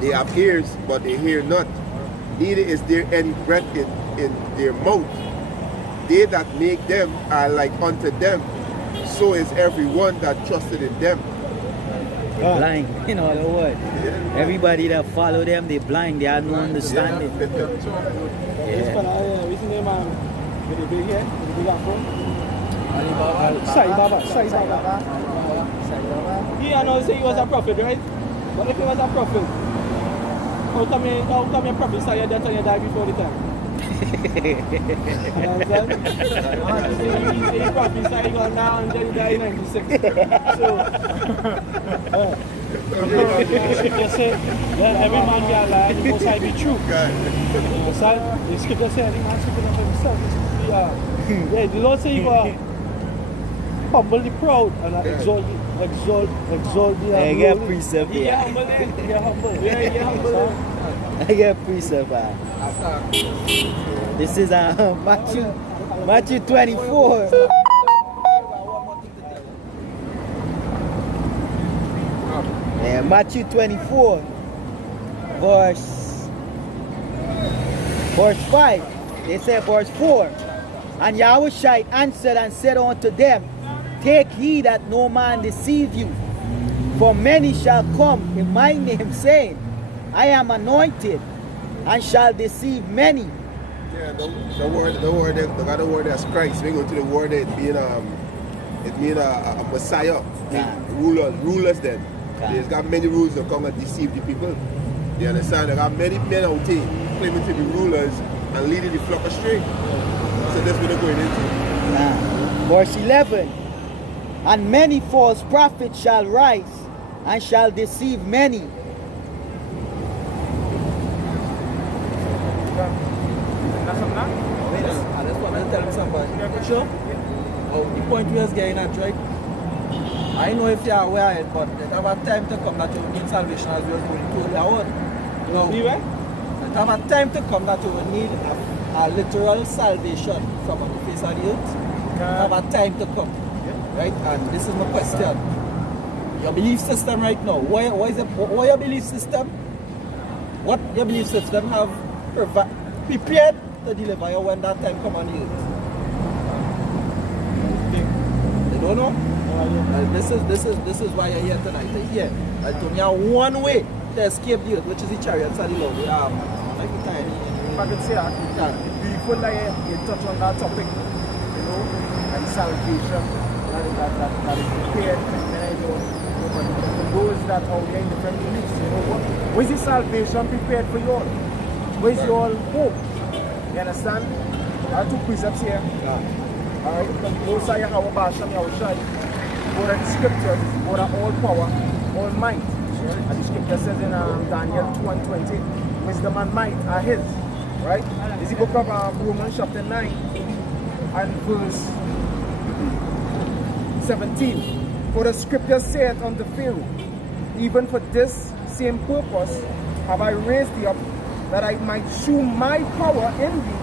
They have ears, but they hear not. Neither is there any breath in their mouth. They that make them are like unto them. So is everyone that trusted in them. Blind, in other words. Everybody that follow them, they blind, they have no understanding. This fella, what's his name, with the big hair, with the big afro? Sai Baba. He announced he was a prophet, right? But if he was a prophet, how come you prophesy your death and you die before the time? You understand? He prophesied going down and then he died in 96. So, Scripture say, let every man be a liar, the most high be true. The scripture say, every man speaking of himself. Yeah, the Lord say you are humble the proud and exalt the I get precept. Yeah, humble. I get precept. This is Matthew 24. Yeah, Matthew 24, verse 5. They say verse 4. And Yahushua answered and said unto them, take heed that no man deceive you. For many shall come in my name, saying, I am anointed, and shall deceive many. Yeah, the word that's Christ. We go to the word that it mean a Messiah, rulers then. There's got many rules that come and deceive the people. You understand? There got many men out there claiming to be rulers and leading the flock astray. So that's what they're going into. Verse 11. And many false prophets shall rise and shall deceive many. That's what I'm telling somebody. Sure? Oh, the point we was getting at, right? I know if you are aware of it, but there have a time to come that you will need salvation as we were going to the word. No. There have a time to come that you will need a literal salvation from on the face of the earth. There have a time to come. Right? And this is my question. Your belief system right now, what your belief system? What your belief system have prepared to deliver you when that time come on the earth? They don't know? This is why you're here tonight. To hear that you have one way to escape the earth, which is the chariots of the Lord. Like the time. If I could say that, beautiful that you touch on that topic, you know, and salvation that is prepared, for those that are in different beliefs, you know, what is the salvation prepared for you all? Where's your hope? You understand? There are two precepts here. Alright, most of Yahweh Basham Yahushai, go to the scriptures, go to all power, all might. And the scripture says in Daniel 2:20, wisdom and might are his. Right? It's the book of Romans chapter 9 and verse 17. For the scripture saith unto Pharaoh, even for this same purpose have I raised thee up, that I might shew my power in thee,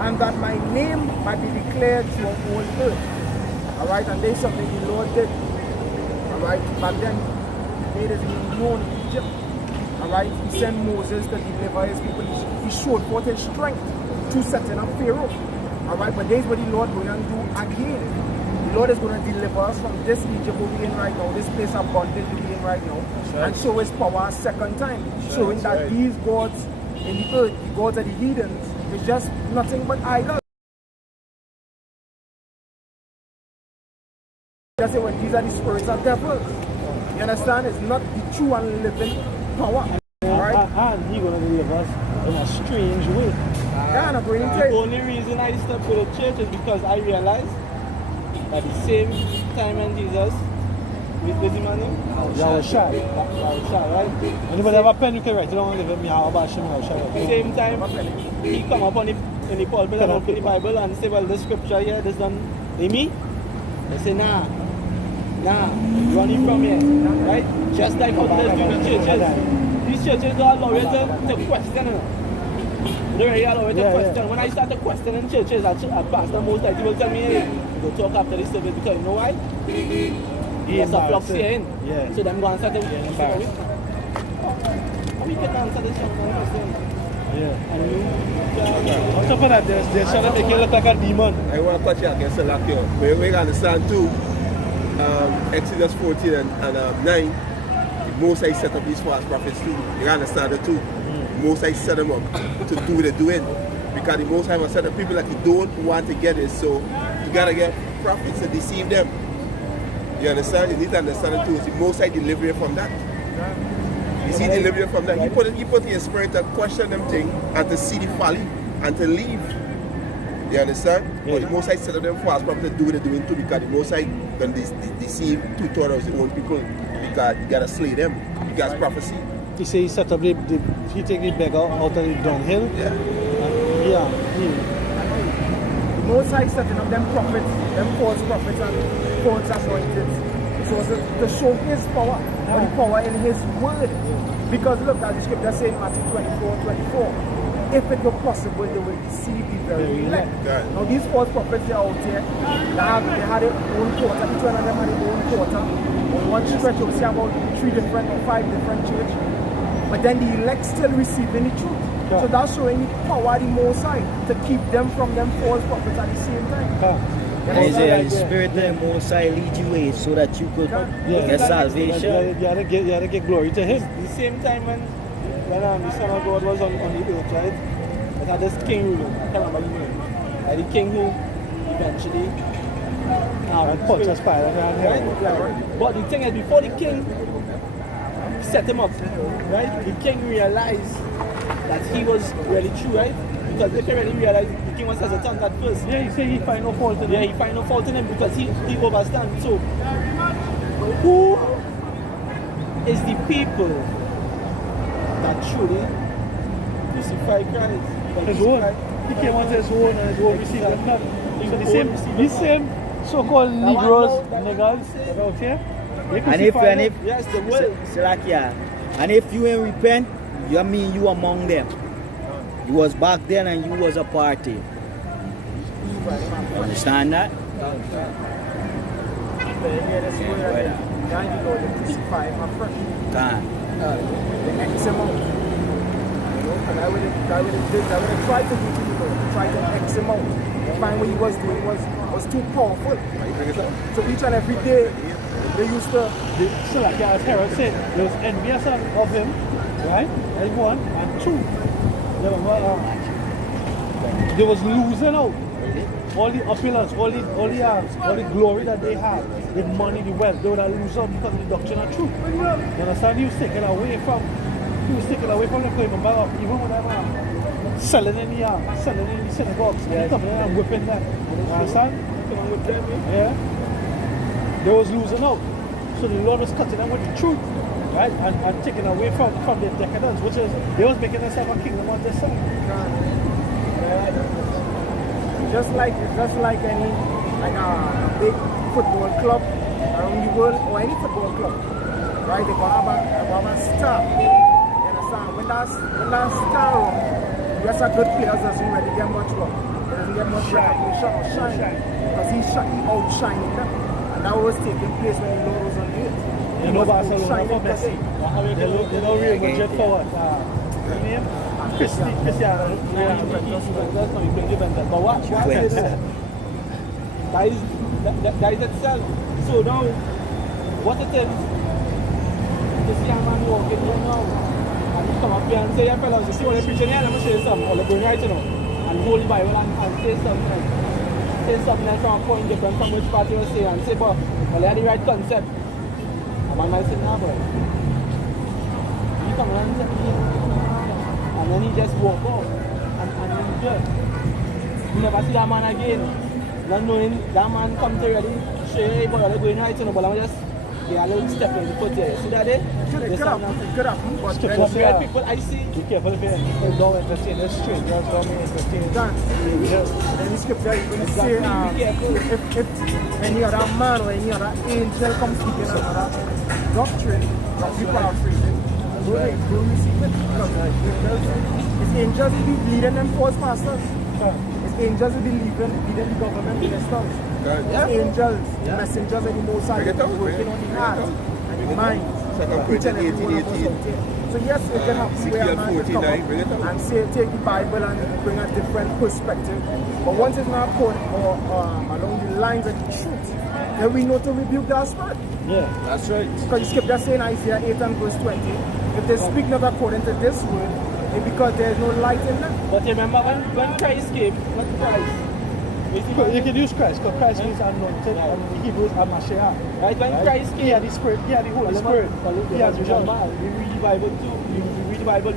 and that my name might be declared throughout all earth. Alright, and there's something the Lord did. Alright, back then he made his name known in Egypt. Alright, he sent Moses to deliver his people. He showed forth his strength to setting up Pharaoh. Alright, but there's what the Lord going to do again. The Lord is going to deliver us from this Egypt we're in right now, this place of bondage we're in right now, and show his power a second time, showing that these gods in the earth, the gods of the heathens, is just nothing but idols. Just say, well, these are the spirits of devils. You understand? It's not the true and living power. Right? And he's going to deliver us in a strange way. The only reason I stepped to the church is because I realized that the same time when Jesus, with the man name? Yahushai. Yahushai, right? Anybody have a pen, you can write it down and give him Yahushai. Same time, he come up in the pulpit and open the Bible and say, well, this scripture here, this done, they me? They say, nah, running from here, right? Just like how they do the churches. These churches don't allow you to question it. They don't really allow you to question. When I start to question in churches, a pastor most likely will tell me, hey, go talk after this service, because you know why? There's a flux here in. Yeah. So them go and start to we can answer this question. Yeah. On top of that, they're trying to make you look like a demon. I want to touch you against the lock here. But we understand too, Exodus 14 and 9, Most I set up these false prophets too. You understand it too. Most I set them up to do what they're doing. Because the Most High will set up people that you don't want to get it. So you gotta get prophets to deceive them. You understand? You need to understand it too. It's the Most High deliver you from that. You see, deliver you from that. He put in your spirit to question them things and to see the folly and to leave. You understand? Yeah. But the Most High set up them false prophets to do what they're doing too, because the Most High can deceive 2/3 of his own people. Because you gotta slay them. Because prophecy. He say he set up he take the beggar out of the dunghill. Yeah. The Most High setting up them prophets, them false prophets and false anointed. So to show his power, or the power in his word. Because look at the scripture saying Matthew 24:24. If it were possible, they will deceive the very elect. Now these false prophets are out here, they had their own quarter, each one of them had their own quarter. On one stretch you'll see about 3 different or 5 different churches. But then the elect still receiving the truth. Yeah. So that's showing the power of the Most High to keep them from them false prophets at the same time. The Spirit of the Most High lead you away so that you could get salvation. You had to get glory to him. The same time when the Son of God was on the earth, right? It had this king ruling. I can't remember the name. And the king who eventually put a spy around here. Right? But the thing is, before the king set him up, right? The king realized that he was really true, right? Because if he really realized the king was hesitant at first. Yeah, he said he find no fault in him. Yeah, he find no fault in him because he overstands. So, who is the people that truly crucify Christ? His own. He came on his own and his own received them not. So the same so-called Negroes, niggas out here, yes, the will. And if you ain't repent, you mean you among them. You was back then and you was a party. Understand that? I would have tried to do to try to X him out. Find what he was doing was too powerful. So each and every day they used to like as Harold said, they was envious of him, right? And 1 and 2. They was losing out. All the opulence, all the glory that they had, the money, the wealth, they would have lose out because of the doctrine of truth. You understand? He was taken away from the claim, even when selling in the synagogues. Yeah. Coming in and whipping them. You understand? Yeah. They was losing out. So the Lord was cutting them with the truth, right? And taking away from their decadence, which is they was making themselves a kingdom on their side. Just like any big football club around the world or any football club, right? They gonna have a star. You understand? When that star run, yes, a good players doesn't really get much love. He doesn't get much recognition or shine because he outshining them. And that was taking place when the Lord was on the earth. You know Barcelona for Messi. They don't really budget for what? Name? Cristiano. Yeah, that's not even given that. But watch this. That is itself. So now, what it is, this young man walking here now, and he come up here and say, yeah, fellas, you see what they're preaching here? Let me show you something. Or they're going right, you know, and hold the Bible and say something. Say something else from a point different from which part you were saying, and say, but, well, they had the right concept. And man might say, nah, boy. You come around and say, and then he just walk off. And then he just, you never see that man again. Not knowing that man come to ready, show you, hey, but they're going right, you know, but I'm just, they are a little step in the foot here. See that there? It could happen, but then people I see. Be careful if people don't entertain the strangers, don't entertain then the scripture even say, if any other man or any other angel comes speaking another doctrine, that you paraphrase it, don't receive it. Because it's angels who be leading them false pastors. It's angels who be leading the government ministers. It's angels, messengers and the Most High working on the heart and the mind. Each and every one of us out there. So yes, it can happen where a man will come up and say, take the Bible and bring a different perspective. But once it's not caught or along the lines of the truth, then we know to rebuke that spirit. Yeah, that's right. Because the scripture saying Isaiah 8 and verse 20, if they speak not according to this word, it's because there is no light in them. But remember when Christ came, not Christ. You can use Christ, because Christ means anointed, and the Hebrews are Mashiach. Right? When Christ came, he had the Spirit, he had the Holy Spirit. He has the John. We read the Bible too. We read the Bible,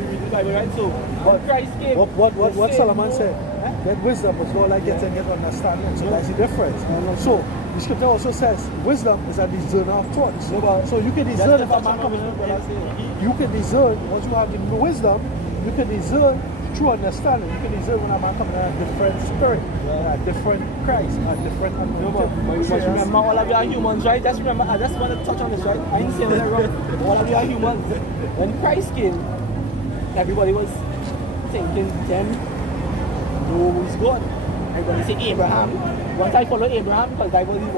right? So, when Christ came, what Solomon said, that wisdom was not like getting understanding. So that's the difference. So, the scripture also says, wisdom is a discerner of thoughts. So you can discern if a man coming in, you can discern, once you have the wisdom, you can discern true understanding. You can discern when a man coming in a different spirit, a different Christ, a different anointing. But you must remember, all of you are humans, right? Just remember, I just want to touch on this, right? I ain't saying that wrong. All of you are humans. When Christ came, everybody was thinking, them, no, who's God? Everybody say Abraham. Once I follow Abraham, because that was the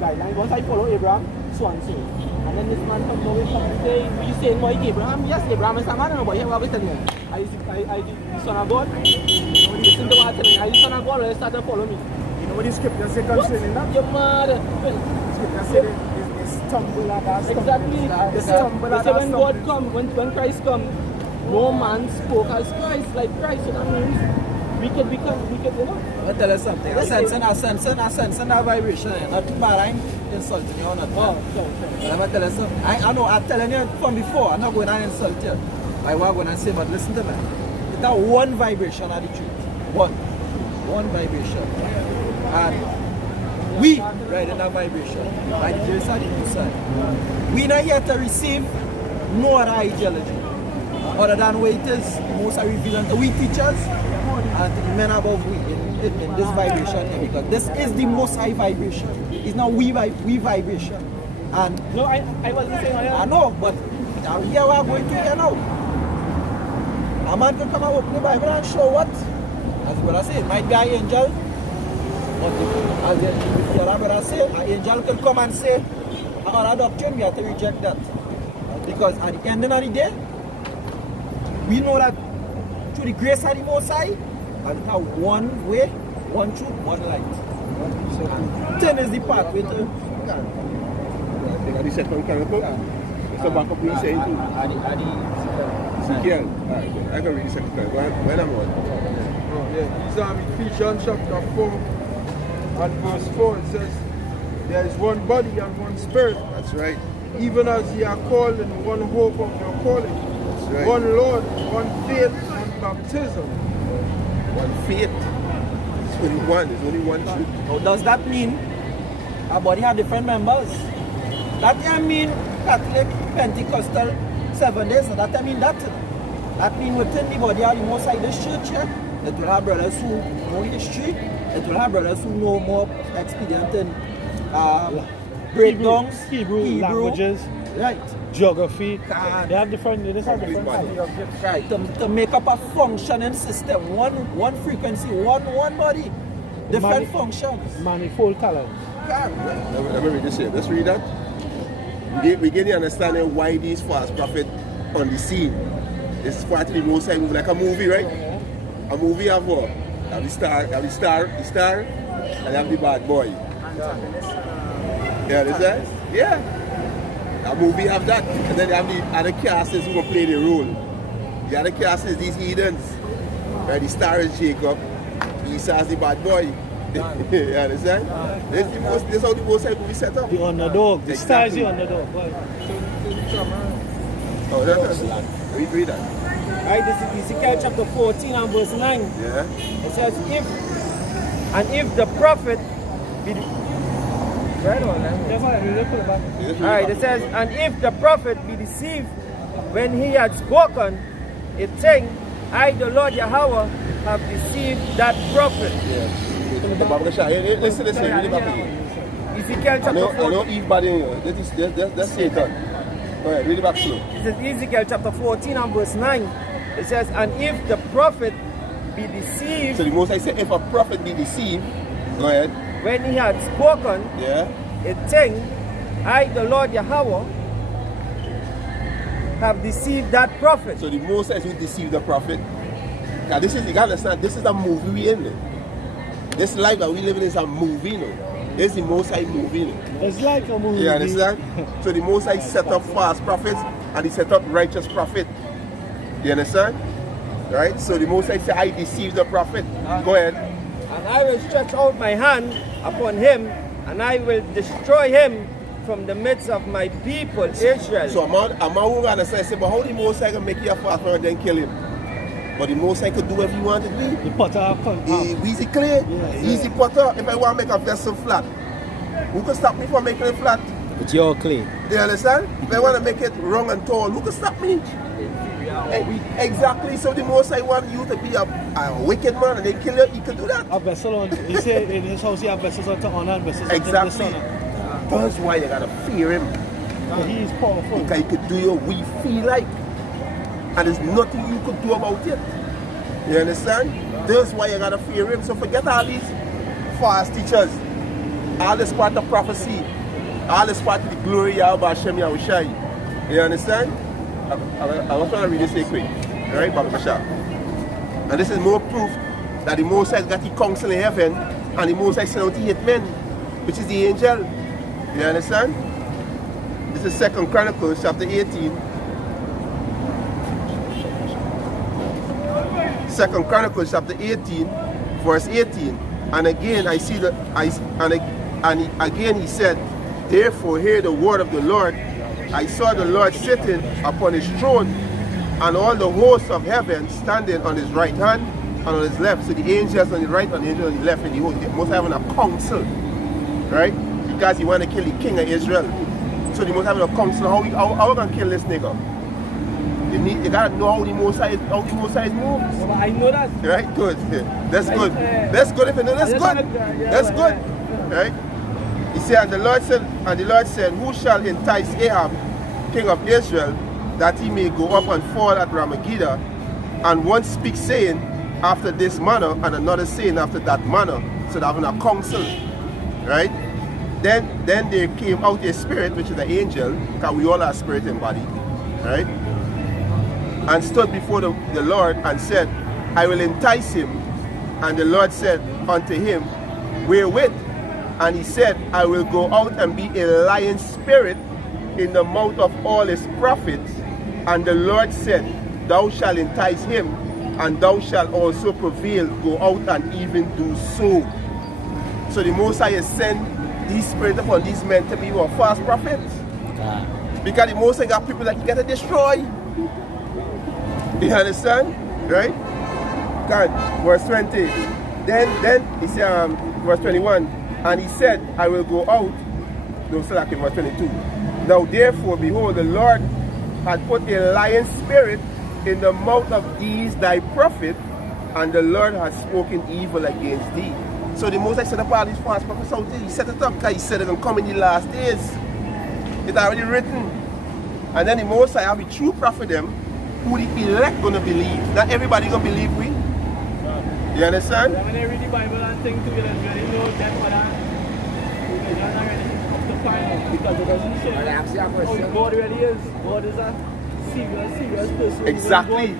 guideline. Once I follow Abraham, so and so. And then this man comes over and say, you saying boy Abraham? Yes, Abraham is a man, but here what we tell you. I the son of God. Listen to what I'm telling you. I the son of God, start to follow me. You know what the scripture say concerning that? You're mad. The scripture say they stumble at us. Exactly. They stumble at us. When God come, when Christ come, no man spoke as Christ, like Christ. So that means we can, you know. I'll tell you something. A sense and a vibration. Not too bad, I'm insulting you or not. Oh, sure. But I'm tell you something. I know, I'm telling you from before. I'm not going to insult you. I was going to say, but listen to me. It's that one vibration of the truth. One vibration. And we ride in that vibration. By the grace of the Most High. We not here to receive no other ideology. Other than what it is, the Most High revealed unto we teachers and to the men above we in this vibration here, because this is the Most High vibration. It's not we vibration. And no, I wasn't saying that. I know, but here we are going to here now. A man can come and open the Bible and show what? As brother say, it might be an angel. But as the other brother say, an angel can come and say another doctrine, we have to reject that. Because at the end of the day, we know that through the grace of the Most High, and now one way, one truth, one light. And 10 is the pathway to the second chronicle. So back up what you're saying too. Ezekiel. I can read the second chronicle. When I'm on. Yeah, Ephesians chapter 4 and verse 4. It says, there is one body and one spirit. That's right. Even as ye are called in one hope of your calling. That's right. One Lord, one faith, and baptism. One faith. It's only one. There's only one truth. Now, does that mean our body have different members? That can mean Catholic, Pentecostal, 7 days. So that mean that. That means within the body of the Most High, this church here, it will have brothers who know history. It will have brothers who know more expedient in breakdowns, Hebrew languages, right? Geography. They have different subjects. Right. To make up a functioning system, one frequency, one body, different functions. Manifold colors. Let me read this here. Let's read that. We get the understanding why these false prophets on the scene. This is part of the Most High movie, like a movie, right? A movie have what? Have the star, and have the bad boy. Yeah, understand? Yeah. A movie have that. And then they have the other casters who will play the role. The other casters, these heathens. Right? The star is Jacob. Esau is the bad boy. You understand? This is how the Most High movie set up. The underdog. The star is the underdog. Oh, that's read that. Right, this is Ezekiel chapter 14 and verse 9. Yeah. It says, if the prophet be Alright, it says, and if the prophet be deceived when he had spoken a thing, I, the Lord Yahweh, have deceived that prophet. Yeah. Listen, read it back again. Ezekiel chapter 14. I know Eve bad in here. That's Satan. Go ahead, read it back slow. This is Ezekiel chapter 14 and verse 9. It says, and if the prophet be deceived. So the Most High said, if a prophet be deceived, go ahead. When he had spoken a thing, I, the Lord Yahweh, have deceived that prophet. So the Most High who deceived the prophet. Now this is, you gotta understand, this is a movie we in there. This life that we living is a movie, you know. This is the Most High movie, you know. It's like a movie. You understand? So the Most High set up false prophets and he set up righteous prophet. You understand? Right? So the Most High said, I deceived the prophet. Go ahead. And I will stretch out my hand upon him, and I will destroy him from the midst of my people, Israel. So I'm not going to say, but how the Most High can make you a false prophet and then kill him? But the Most High could do whatever he wanted to do. The potter. Easy clay, easy potter. If I want to make a vessel flat, who can stop me from making it flat? It's your clay. Do you understand? If I want to make it wrong and tall, who can stop me? Exactly. So the Most High want you to be a wicked man and they kill you. He can do that. A vessel on. He said in his house he have vessels on to honor and vessels on to exactly. That's why you gotta fear him. He is powerful. Because he could do your we feel like, and there's nothing you could do about it. You understand? That's why you gotta fear him. So forget all these false teachers. All this part of prophecy. All this part of the glory of Hashem Yahushai. You understand? I was trying to read this here quick. Alright, Baba Basha. And this is more proof that the Most High got the council in heaven and the Most High sent out the 8 men, which is the angel. You understand? This is 2 Chronicles chapter 18. 2 Chronicles chapter 18, verse 18. And again I see that again he said, therefore hear the word of the Lord. I saw the Lord sitting upon his throne, and all the hosts of heaven standing on his right hand and on his left. So the angels on the right and the angels on the left, and the host, they must have a council, right? Because he want to kill the king of Israel. So they must have a council. How we gonna kill this nigga? You gotta know how the Most High moves. Well, I know that. Right? Good. That's good. That's good if you know. That's good. That's good. Right? He said, and the Lord said, who shall entice Ahab, king of Israel, that he may go up and fall at Ramageddah? And one speaks saying, after this manner, and another saying after that manner. So they're having a council. Right? Then there came out a spirit, which is an angel, because we all have spirit and body. Right? And stood before the Lord and said, I will entice him. And the Lord said unto him, wherewith? And he said, I will go out and be a lion spirit in the mouth of all his prophets. And the Lord said, thou shalt entice him, and thou shalt also prevail, go out and even do so. So the Most High has sent these spirits upon these men to be what? False prophets. Because the Most High got people that he got to destroy. You understand? Right? Verse 20. Then he said, verse 21, and he said, I will go out. No, still like in verse 22. Now therefore, behold, the Lord had put a lion spirit in the mouth of these thy prophets, and the Lord has spoken evil against thee. So the Most High set up all these false prophets out there. He set it up because he said it's going to come in the last days. It's already written. And then the Most High have a true prophet them who the elect going to believe. Not everybody going to believe we. You understand? When they read the Bible and think to it, you know that what religion already up to find out because it doesn't say how God really is. God is a serious person. Exactly.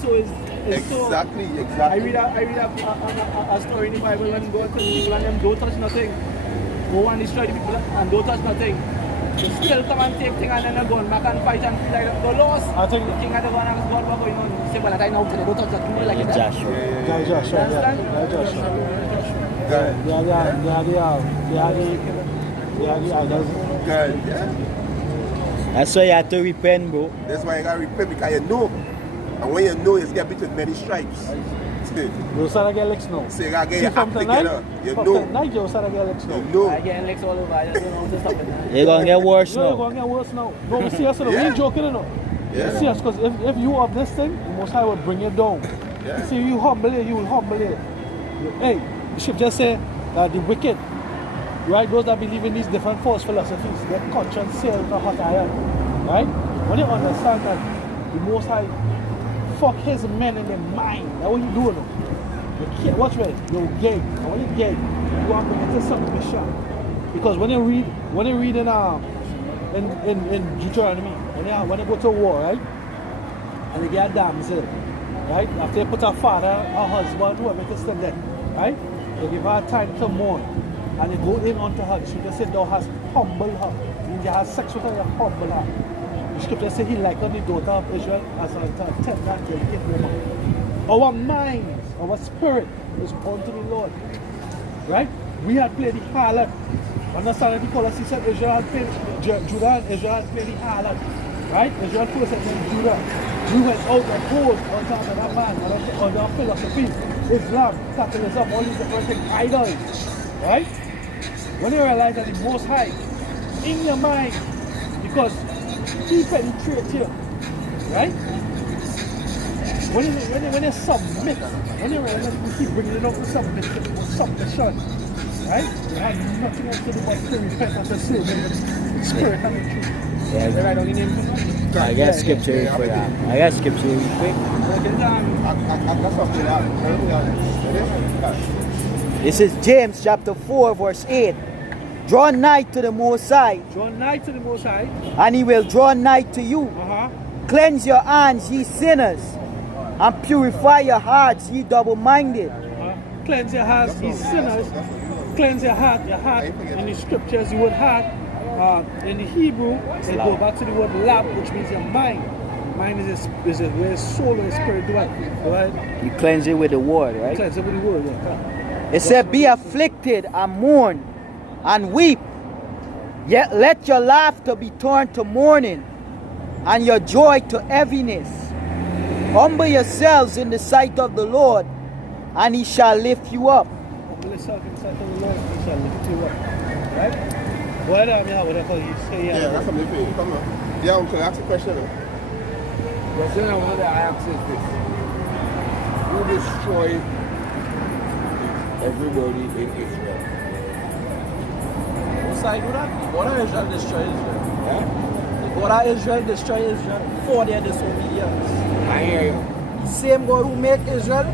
So is exactly. I read a story in the Bible when God tells people and them don't touch nothing. Go and destroy the people and don't touch nothing. They still come and take things and then they go back and fight and feel like they're lost. I think the king and the one and God were going on. You say, well, I know they don't touch that people like that. Joshua. That's why you have to repent, bro. That's why you got to repent because you know. And when you know, it's going to be with many stripes. You start to get licks now. So you got to get See, your from act tonight, together. You from know. tonight you start to get licks now. You know. I get licks all over. I don't know how to stop it. You're going to get worse No, you're now. going to get worse now. No, we see us, we Yeah. ain't joking, you know. Yeah. See us, because if you have this thing, the Most High will bring you down. Yeah. See, you humble it, you will humble it. Hey, the scripture just say that the wicked, right, those that believe in these different false philosophies, their conscience sail in a hot iron, right? When you understand that the Most High fuck his men in their mind, that's what you do, no? You can't, watch right, you're gay. And when you're gay, you want to bring it to submission. Because when you read in Deuteronomy, when they go to war, right? And they get a damsel, right? After they put a father, a husband, whoever to stand there, right? They give her time to mourn. And they go in onto her. She just said, thou hast humbled her. Means you have sex with her, you humble her. The scripture says he likened the daughter of Israel as a tender and delicate woman. Our minds, our spirit is unto the Lord. Right? We had played the harlot. Understand the color he said Israel had played Judah and Israel had played the harlot. Right? Israel first said Judah. We went out and posed on top of that man, on our philosophy, Islam, capitalism, all these different things, idols. Right? When you realize that the Most High in your mind, because he penetrates you, right? When you submit, when you realize that you keep bringing it up to submission, right? You have nothing else to do but to repent and to serve in the spirit and the truth. Yeah, Right on the name. I got scripture for that. I got scripture real quick. This is James chapter 4 verse 8. Draw nigh to the Most High, Draw nigh to the Most High. and he will draw nigh to you. Cleanse your hands, ye sinners, and purify your hearts, ye double-minded. Cleanse your hearts, ye sinners. Cleanse your heart. In the scriptures, the word heart, in the Hebrew, they go back to the word lab, which means your mind. Mind is where soul and spirit dwell. Right? You cleanse it with the word, right? Cleanse it with the word, yeah. It said, be afflicted and mourn and weep. Yet let your laughter be turned to mourning and your joy to heaviness. Humble yourselves in the sight of the Lord, and he shall lift you up. Humble yourself in the sight of the Lord, and he shall lift you up. Right? What you say? Yeah, that's something for you. Come on. Yeah, uncle, ask a question. The question I want to ask is this. Who destroyed everybody in Israel? What's that do that? God of Israel destroy Israel. Yeah? God of Israel destroy Israel for their disobedience. I hear you. The same God who made Israel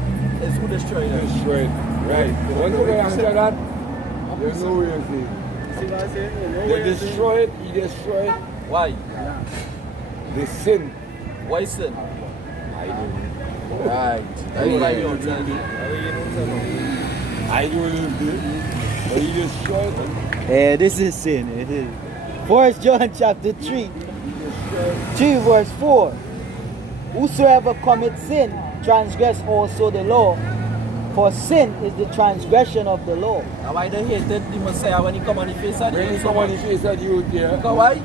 is who destroyed them. Destroyed. Right. Once you answer that, there's no way to see. See what I say? They destroyed, he destroyed Why? the sin. Why sin? I don't know. Right. That's why you don't tell me. I don't know. But he destroyed them. Yeah, this is sin. It is. 1 John chapter 3 verse 4. Whosoever commits sin transgress also the law, for sin is the transgression of the law. Now why they hated the Messiah when he come on the face of the When he come on the face of the youth here. Because why?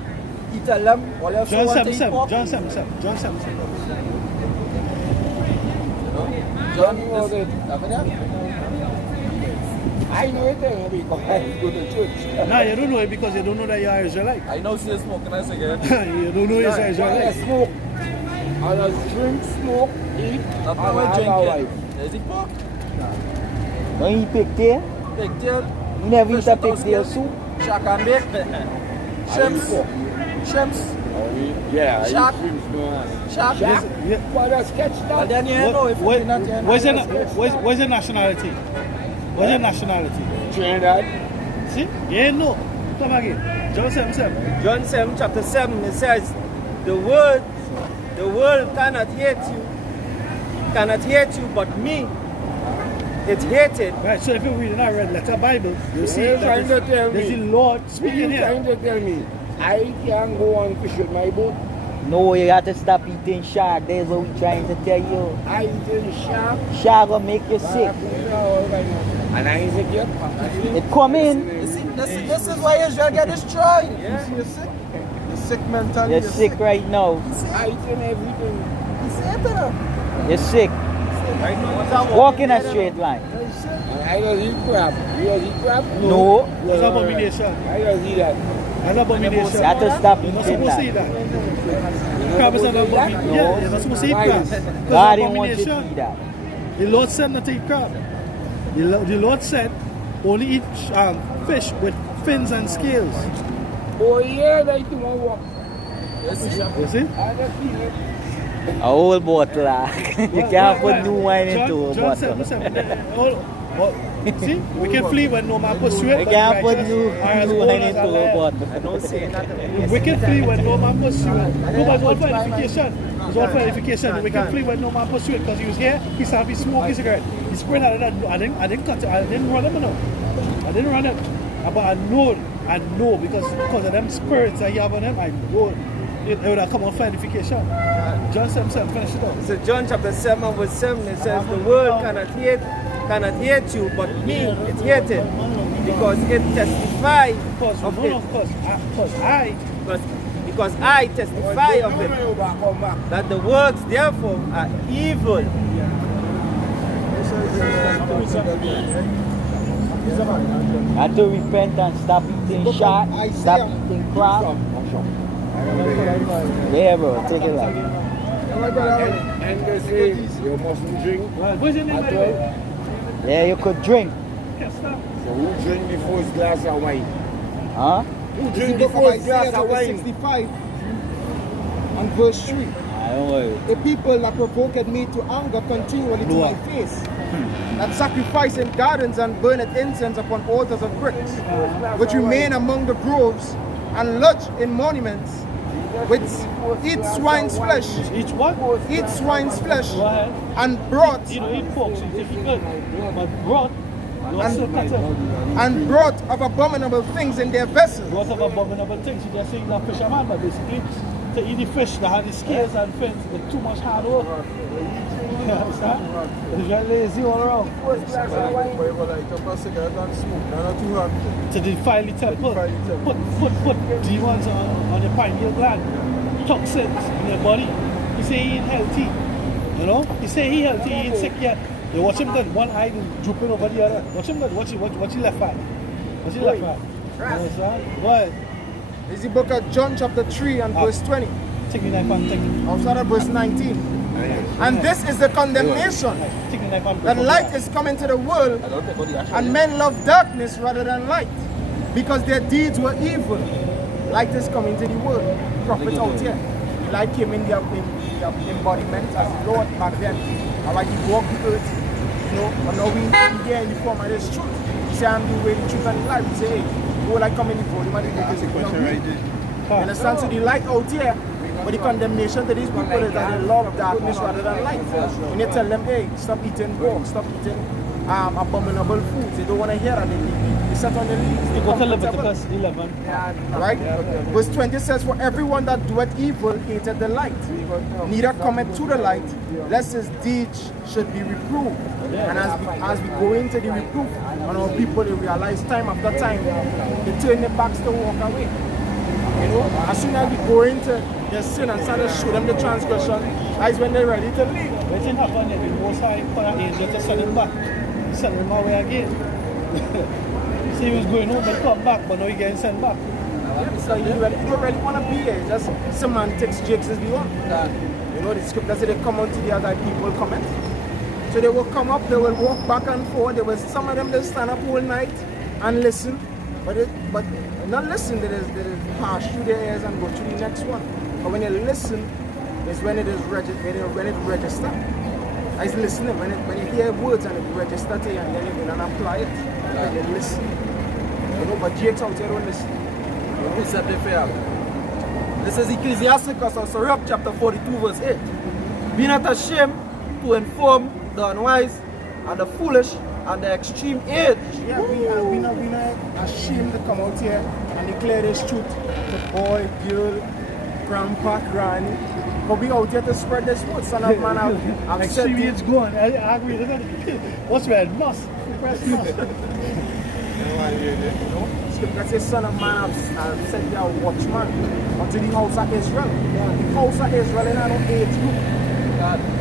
He tell them, all you have to John 7. You know? John was it. I know it because I go to church. No, you don't know it because you don't know that you are Israelite. I know see you smoking a cigarette. You don't know you're I Israelite. smoke. I just drink, smoke, eat, That's and not what have a wife. drinking. Is it pork? Don't eat pigtail? Pigtail? You never eat a Fish without pigtail skin? soup? Shark and bake? Shrimps? Shrimps? Yeah, I Shark? eat shrimps, no. Shark? Yeah. But that's sketch Well, that. then you know if you're not here. What's your nationality? What's your nationality? Trinidad. See? You know. Come again. John 7:7. John 7, chapter 7, it says, the world cannot hate you, but me, it hated. Right, so if you read in our red letter Bible, you see You're that trying to tell there's the me. Lord You're speaking here. trying to tell me I can go on fish with my boat. No, you got to stop eating shark. That's what we're trying to tell you. I eat shark. Shark will make you sick. And I ain't sick yet. It come in. You see, this is why Israel get destroyed. You see, you're sick. You're sick mentally. You're sick right now. I eat everything. You see it, though? You're sick. Walk in a straight line. And I just eat crab. You just eat crab? No. That's abomination. I just eat that. That's abomination. You have to stop You're not eating supposed to eat that. that. Crab is an abomination. Yeah, you're not supposed to eat crab. Because God didn't want you to eat abomination. that. The Lord said not to eat crab. The Lord said only eat fish with fins and scales. Oh yeah, they do my work. You see? I just feel it. A whole bottle. You can't put new wine into a John bottle. 7:7. See, we can flee when no man pursue it. You can't put new wine into a bottle. Don't say nothing. We can flee when no man pursue it. No, but it's all for edification. It's all for edification. We can flee when no man pursue it because he was here. He saw me smoke his cigarette. He sprayed out of that. I didn't cut it. I didn't run him enough. I didn't run him. But I know because of them spirits that you have on him. I know it would have come on for edification. John 7:7. Finish it up. So John chapter 7 verse 7, it says, the world cannot hate you, but me, it hated, because it testifies of it. Because I testify of it, that the works therefore are evil. Had to repent and stop eating shark, stop eating crab. Yeah, bro, take it like. And they say you mustn't drink. What's your name, by the way? Yeah, you could drink. So who drink the first glass of wine? Huh? Who drink the first glass of wine? 65 and verse 3. I don't worry. The people that provoked me to anger continually to my face, that sacrifice in gardens and burned incense upon altars of bricks, which remain among the groves and lodge in monuments, which eat swine's flesh, Each what? eat swine's flesh, Go ahead. and broth, You don't eat pork, so it's difficult. But broth, you are so cut up. and broth of abominable things in their vessels. Broth of abominable things. You just saying that fisherman, but basically to eat the fish that have the scales and fins with too much hard work. You understand? It's very lazy all around. To defile the temple. Put demons on your pineal gland. Toxins in your body. He say he ain't healthy. You know? He say he healthy, he ain't sick yet. You watch him good, one eye drooping over the other. Watch him good, watch his left eye. Watch his left eye. You understand? Go ahead. This is the book of John chapter 3 and verse 20. Take the knife and take it. I'll start at verse 19. And this is the condemnation, Take the knife and that light is coming to the world, and men love darkness rather than light, because their deeds were evil. Light is coming to the world. Prophet out here. The light came in the embodiment as the Lord back then. And like he walked the earth, you know, but now we here in the form of this truth. He said, I'm the way, the truth, and the life. He say, hey, who like come in the volume and the You understand? So the light out here, but the condemnation to these people is that they love darkness rather than light. When you tell them, hey, stop eating pork, stop eating abominable foods, they don't want to hear that. They set on the leaves. They Go to comfortable. Leviticus 11. Right? Verse 20 says, for everyone that doeth evil hated the light, neither cometh to the light, lest his deeds should be reproved. And as we go into the reproof, and our people they realize time after time, they turn their backs to walk away. You know, as soon as we go into their sin and start to show them the transgression, That's when they're ready to leave. What thing happened then? The Most High put an angel to send him back. Send him away again. See, he was going home and come back, but now he getting sent back. So you don't really want to be here. Just semantics, Jakes is the one. You know, the scriptures say they come unto the other people comment. So they will come up, they will walk back and forth. Some of them they stand up all night and listen, but not listen. They just pass through their ears and go to the next one. But when they listen, it's when it is registered. I listening when you hear words and it register to you and then you can apply it. And you listen. You know, but Jakes out here don't listen. This is Ecclesiasticus or Sirach chapter 42 verse 8. Be not ashamed to inform the unwise and the foolish and the extreme age. Yeah, we not ashamed to come out here and declare this truth to boy, girl, grandpa, granny. But we out here to spread this word. Son of man, I've said extreme age gone. I agree with that. What's red? Must. Press must. Scripture says, son of man, I've said you are a watchman unto the house of Israel. The house of Israel in an age group.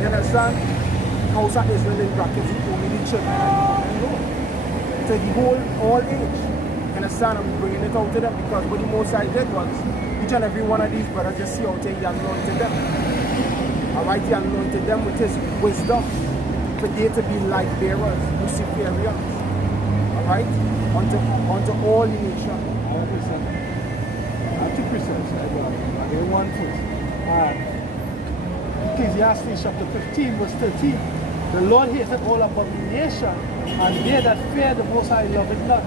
You understand? The house of Israel in brackets is only the children and the women. So the whole, all age. You understand? I'm bringing it out to them because what the Most High did was, each and every one of these brothers just see out here, he anointed them. Alright, he anointed them with his wisdom for they to be light bearers, Luciferians. Alright? Unto all the nation. 2 precepts. I give one first. Ecclesiastes chapter 15 verse 13. The Lord hated all abomination, and they that fear the Most High love it not.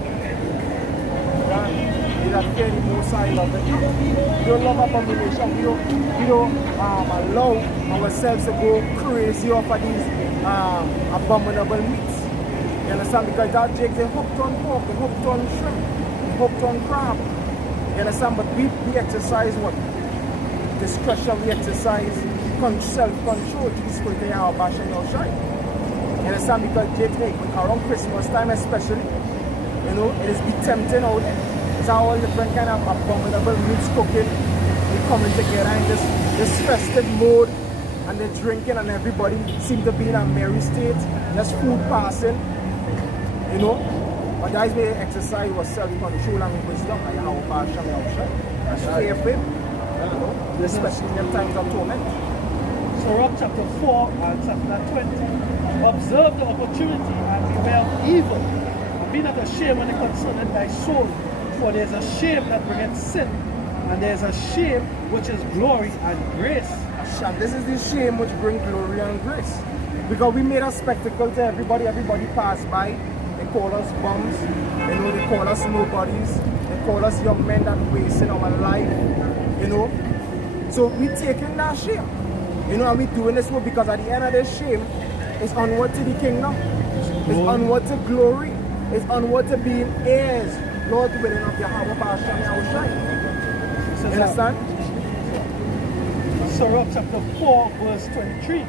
They that fear the Most High love it not. We don't love abomination. We don't allow ourselves to go crazy off of these abominable meats. You understand? Because that Jake, they hooked on pork, they hooked on shrimp, they hooked on crab. You understand? But we exercise what? Discretion, we exercise self-control to the spirit of Yahweh and Yahushai. You understand? Because Jake, around Christmas time especially, you know, it is be tempting out there. It's all different kind of abominable meats cooking. They coming together in this festive mode and they're drinking and everybody seems to be in a merry state. Just food passing. You know, but guys may exercise with self-control and wisdom like how passion and fear of him, you know, especially in them times of torment. Sirach chapter 4 and chapter 20. Observe the opportunity and beware of evil, and be not ashamed when it concerneth thy soul, for there is a shame that bringeth sin, and there is a shame which is glory and grace. And this is the shame which brings glory and grace. Because we made a spectacle to everybody passed by. They call us bums, you know, they call us nobodies, they call us young men that wasting our life, you know. So we taking that shame, you know, and we doing this work because at the end of this shame, it's onward to the kingdom, it's onward to glory, it's onward to being heirs, Lord willing of Yahweh Passion Yahushai. You understand? Sirach chapter 4 verse 23.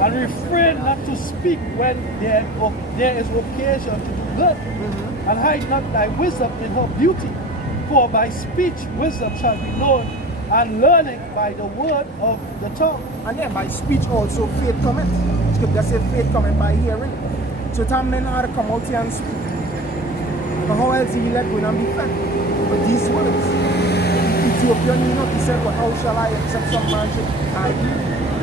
And refrain not to speak when there is occasion to do good, and hide not thy wisdom in her beauty. For by speech wisdom shall be known, and learning by the word of the tongue. And then by speech also faith cometh. Scripture says faith cometh by hearing. So time men are to come out here and speak. But how else he let go and be fed? But these words. Ethiopian, you know, he said, but how shall I accept some man should hide me?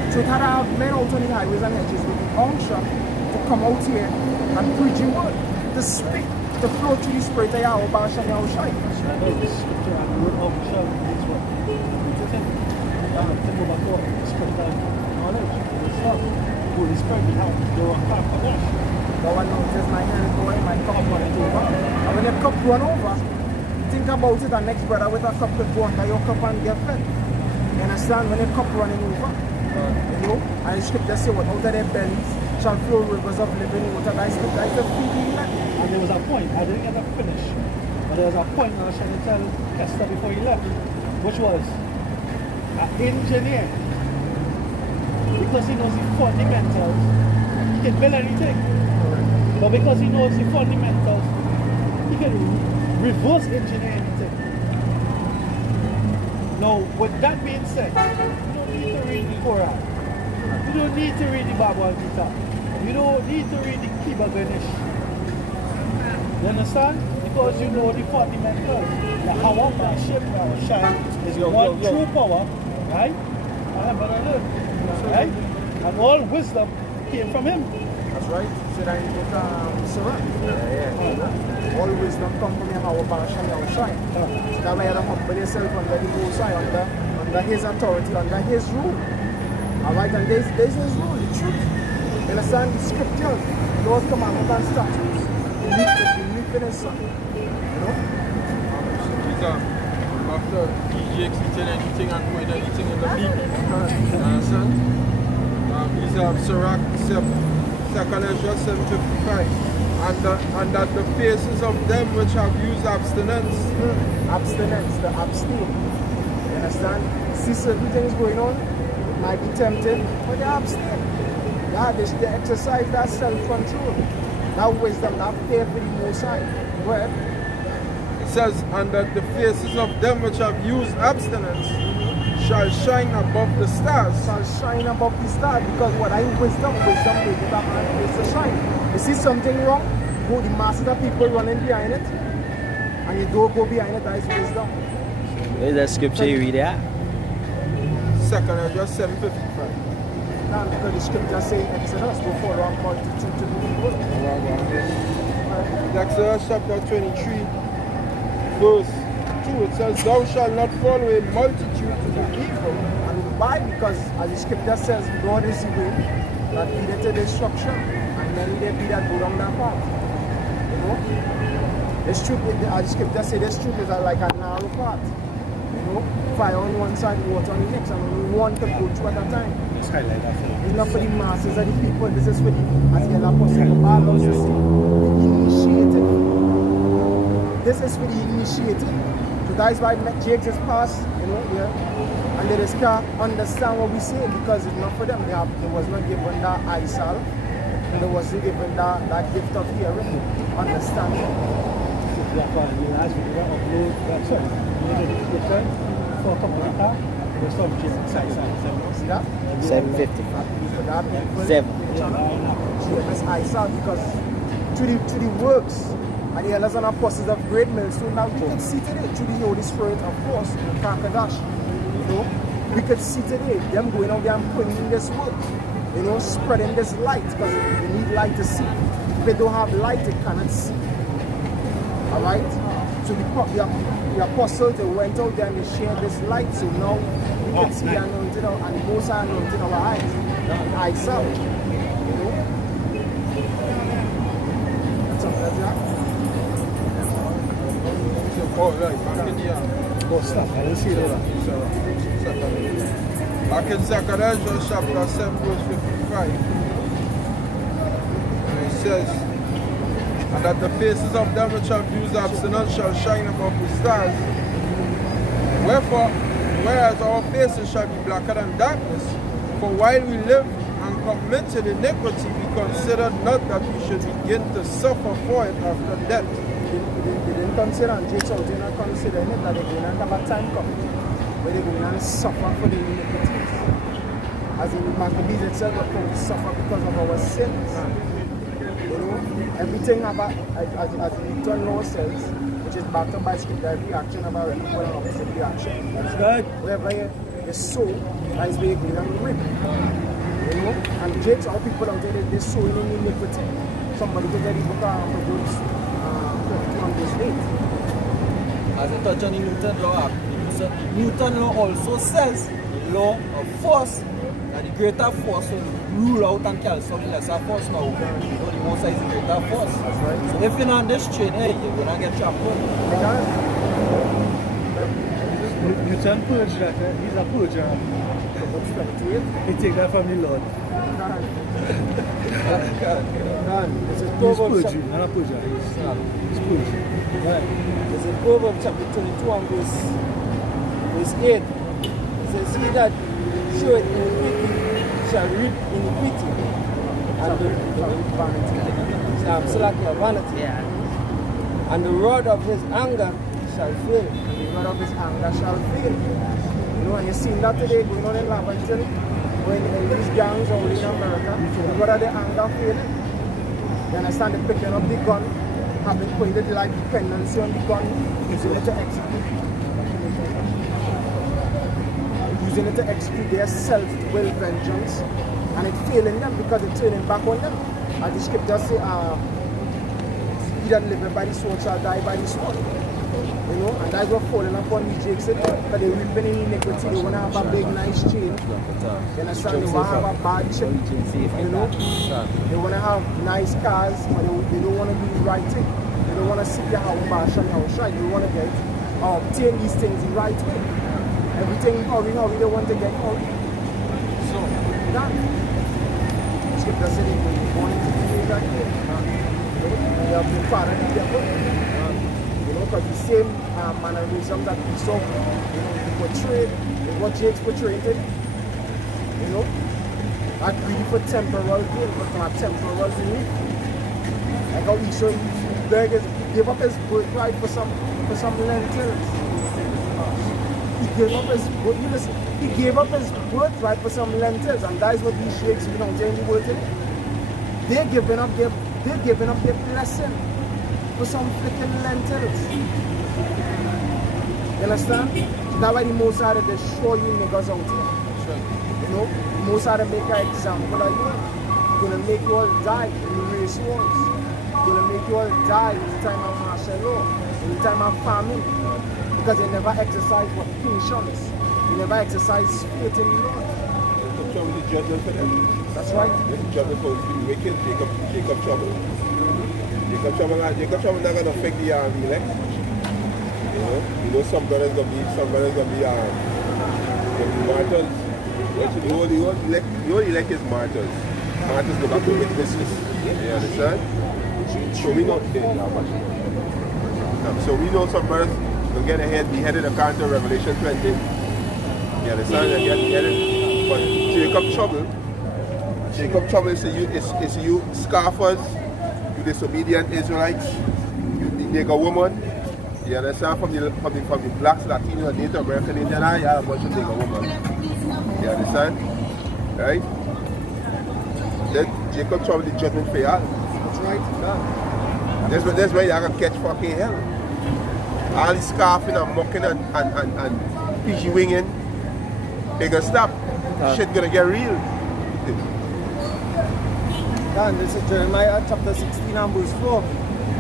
So that I have men out on the highways and hedges with the unction to come out here and preach your word, to speak, to flow through the spirit of Yahweh Bashan Yahushai. The scripture and the word of shall is what? Think about God, the spirit of knowledge, the Son, Holy Spirit, we have the Kadosh. The one knows just my hand is going, my cup running over. And when your cup run over, think about it, and next brother with a cup could go under your cup and get fed. You understand? When your cup running over. You know, and the scripture say what out of their bellies shall flow rivers of living water. That's the feeding land. And there was a point, I didn't get to finish, but there was a point I was trying to tell Esther before he left, which was an engineer, because he knows the fundamentals, he can build anything. But because he knows the fundamentals, he can reverse engineer anything. Now, with that being said, you don't need to read the Quran. You don't need to read the Bhagavad Gita. You don't need to read the Kiba Ganesh. You understand? Because you know the 40 mentors. The Hawa, the Shem, the Shine is one true power, right? Right? And all wisdom came from him. That's right. So that in the book Surah. All wisdom come from him, our Barasham, our Shine. So that way you humble yourself under the Most High, under his authority, under his rule. Alright, and there's his rule, the truth. You understand? The scriptures, Lord's commandments and statutes. The belief in his son. You know? After DJX eating anything and going anything in the meat. You understand? These are Sirach 2nd Ezra 7:55. And that the faces of them which have used abstinence. Abstinence, the abstain. You understand? See certain things going on, might be tempted, but they abstain. Yeah, they exercise that self-control, that wisdom, that fear for the Most High. Go ahead. It says, and that the faces of them which have used abstinence shall shine above the stars. Shall shine above the stars, because what I wisdom make it up and face to shine. You see something wrong, go the masses of people running behind it, and you don't go behind it, that is wisdom. Where's that scripture you read that? 2nd Ezra 7:55. Now, because the scripture say Exodus, go follow a multitude to do evil. Exodus chapter 23, verse 2, it says, thou shalt not follow a multitude to do evil. And why? Because as the scripture says, God is the way that leadeth to destruction, and then there be that go down that path. You know? This truth, as the scripture says, this truth is like a narrow path. You know? Fire on one side, water on the next, and only one can go through at a time. It's not for the masses of the people, this is for the, as the Apostle Paul loves to say, the initiated. This is for the initiated. So that is why Jakes is passed, you know, here. And they just can't understand what we say because it's not for them. They was not given that eye salve, and they wasn't given that gift of hearing, understanding. For a couple of times, there's some see that? 755. 7. GMS eye salve because to the works and the elders and apostles of great millstone. Now we can see today through the Holy Spirit, of course, in Kakadash. You know, we could see today them going out there and putting in this work, you know, spreading this light because they need light to see. If they don't have light, they cannot see. Alright? So the apostles, they went out there and they shared this light. So now we can see the anointing and the Most High anointing our eyes. The eye salve. You know? That's all that. Oh, right, back in the Go stop, I don't see that. Back in Zechariah chapter 7 verse 55. And it says, and that the faces of them which have used abstinence shall shine above the stars. Wherefore, whereas our faces shall be blacker than darkness, for while we live and committed iniquity, we considered not that we should begin to suffer for it after death. They didn't consider, and Jake's out there not considering it, that they're going to have a time coming where they're going to suffer for the iniquities. As in Maccabees itself, we're going to suffer because of our sins. You know, everything about, as the Newton law says, which is backed up by scripture, every action of our equal and opposite reaction. That's good. Wherever you sow, that is where you're going to reap. You know, and Jake's all people out there, they're sowing in iniquity. Somebody could get the book of Proverbs. As a touch on the Newton law, Newton law also says the law of force, that the greater force will rule out and cancel the lesser force now. You know, the most is the greater force. That's right. So if you're on this train, hey, you're gonna get trapped. Newton purged that, he's a purger. He take that from the Lord. It's a He's purging, not a purger. He's purging. There's a Proverbs chapter 22 and verse 8. It says, he that showeth iniquity shall reap iniquity, and the vanity. So like a vanity. Yeah. And the rod of his anger shall fail. And the rod of his anger shall fail. You know, and you're seeing that today going on in Lavington. when these gangs are in America, what are the anger feeling? You understand? They're picking up the gun, having pointed like dependency on the gun, using it to execute. Using it to execute their self-will vengeance, and it's failing them because it's turning back on them. As the scripture say, he that liveth by the sword shall die by the sword. You know, and that's what falling upon the Jake said, because they're reaping in iniquity. They want to have a big, nice chain. You understand? They want to have a bad chip. You know? They want to have nice cars, but they don't want to do the right thing. They don't want to see your house bash and house right. They want to get obtain these things the right way. Everything hurry, they want to get hurry. So, that. Scripture said they were born into the age that day. They have the father and the devil. Because the same mannerism that we saw, he portrayed, what Jake's portrayed it, not greedy for temporal gain, but for a temporal relief. Like how Esau, he gave up his birthright for some lentils. He gave up his birthright for some lentils, and that is what these sheikhs, saying the word today. They're giving up their blessing for some freaking lentils. You understand? That's why the Most High destroy you niggas out here. The Most High make an example of you. Gonna make you all die in the race wars. Gonna make you all die in the time of martial law, in the time of famine. Because they never exercise what patience. They never exercise faith in the Lord. The judgment for them. That's right. The judgment for the wicked, Jacob trouble. Jacob trouble not gonna affect the elect. You know some brothers gonna be martyrs. The whole elect is martyrs. Martyrs go back to witnesses. You understand? So we know some brothers will get beheaded according to Revelation 20. You understand? They get beheaded. But Jacob trouble is you scoffers, you disobedient Israelites, you nigger woman. You understand? From the blacks, Latinos, and Native American Indian, you have a bunch of nigger woman. You understand? Right? Then Jacob trouble the judgment for y'all. That's right. Yeah. That's where y'all gonna catch fucking hell. All the scarfing and mocking and PG winging, they gonna stop. Shit gonna get real. And this is Jeremiah chapter 16 and verse 4.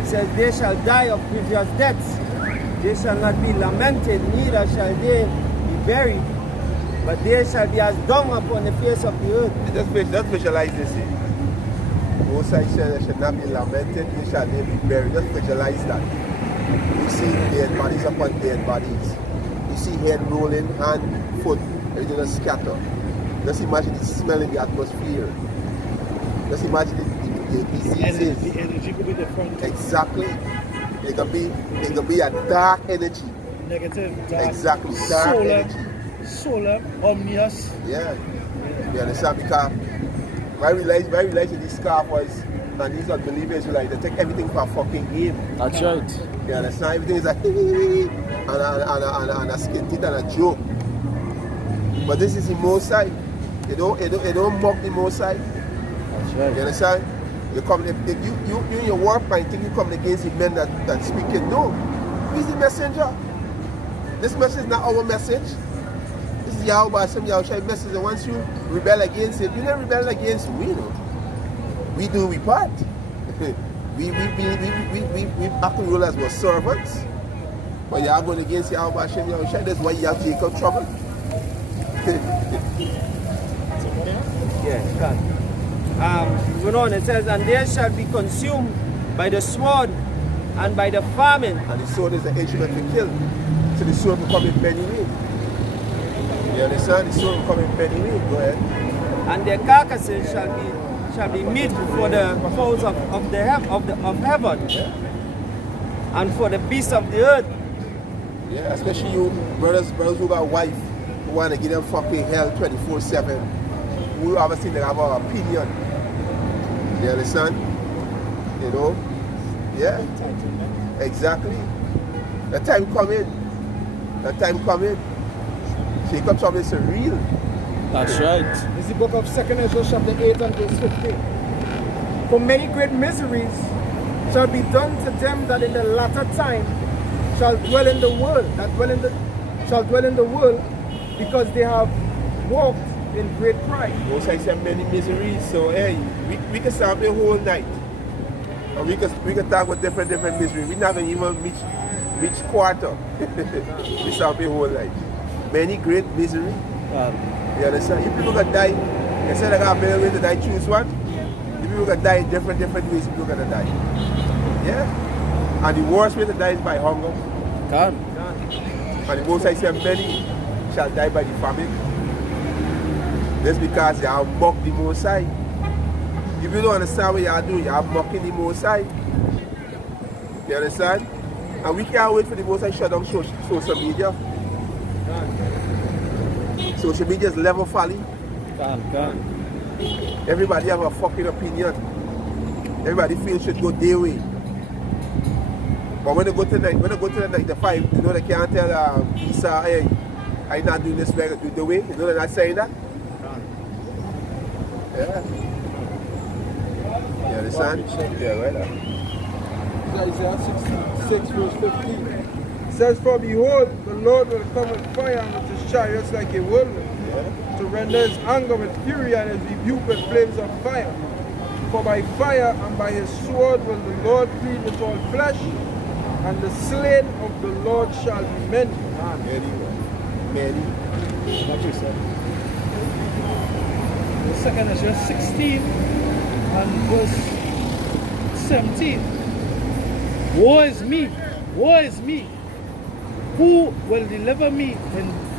It says, they shall die of grievous deaths. They shall not be lamented, neither shall they be buried. But they shall be as dung upon the face of the earth. Just visualize this. Most I said they should not be lamented, they shall not be buried. Just visualize that. You see dead bodies upon dead bodies. You see head rolling, hand, foot, everything just scatter. Just imagine the smell in the atmosphere. Just imagine the diseases. The energy could be different. Exactly. It can be a dark energy. Negative, dark. Exactly, dark energy. Solar, ominous. Yeah. You understand? Because why realize these scoffers and these unbelievers they take everything for a fucking game. That's right. You understand? Everything is like and a skin teeth and a joke. But this is the Most High. You don't mock the Most High. That's right. You understand? You come if you in your work mind think you come against the men that speaking. No. He's the messenger. This message is not our message. This is Yahweh Yahushua message, and once you rebel against it, you don't rebel against we We do we part. we act rule as we're servants. But you are going against Yahweh Yahushua, that's why you have Jacob trouble. Yes, God. Going on, it says, and they shall be consumed by the sword and by the famine. And the sword is the instrument to kill. So the sword will come in many ways. You understand? The sword will come in many ways. Go ahead. And their carcasses shall be meat for the fowls of heaven, Yeah. and for the beasts of the earth. Yeah, especially you brothers who got wife who want to give them fucking hell 24/7. Who obviously they have our opinion. You understand? You know? Yeah. Exactly. The time coming. Jacob trouble is real. That's right. It's the book of 2nd Ezra chapter 8 and verse 15. For many great miseries shall be done to them that in the latter time shall dwell in the world, shall dwell in the world, because they have walked in great pride. Most I said many miseries, so hey, we can start the whole night. And we can talk about different miseries. We're not going to even reach quarter. We start the whole night. Many great misery. You understand? If people can die, instead of having a better way to die, choose one. If people can die in different ways, people are going to die. Yeah? And the worst way to die is by hunger. And the most I say many shall die by the famine. That's because you have mocked the Most High. If you don't understand what you are doing, you are mocking the Most High. You understand? And we can't wait for the Most High to shut down social media. Social media is level falling. Everybody have a fucking opinion. Everybody feels should go their way. But when they go to the 9 to 5, you know they can't tell Isa, hey, I'm not doing this way, do the way. You know they're not saying that? Yeah. You understand? Yeah, right. Isaiah 66 verse 15. It says, for behold, the Lord will come with fire and with his chariots like a whirlwind, to render his anger with fury and his rebuke with flames of fire. For by fire and by his sword will the Lord plead with all flesh, and the slain of the Lord shall be many. Many. What you said. The 2nd Ezra 16 and verse 17. Woe is me, woe is me. Who will deliver me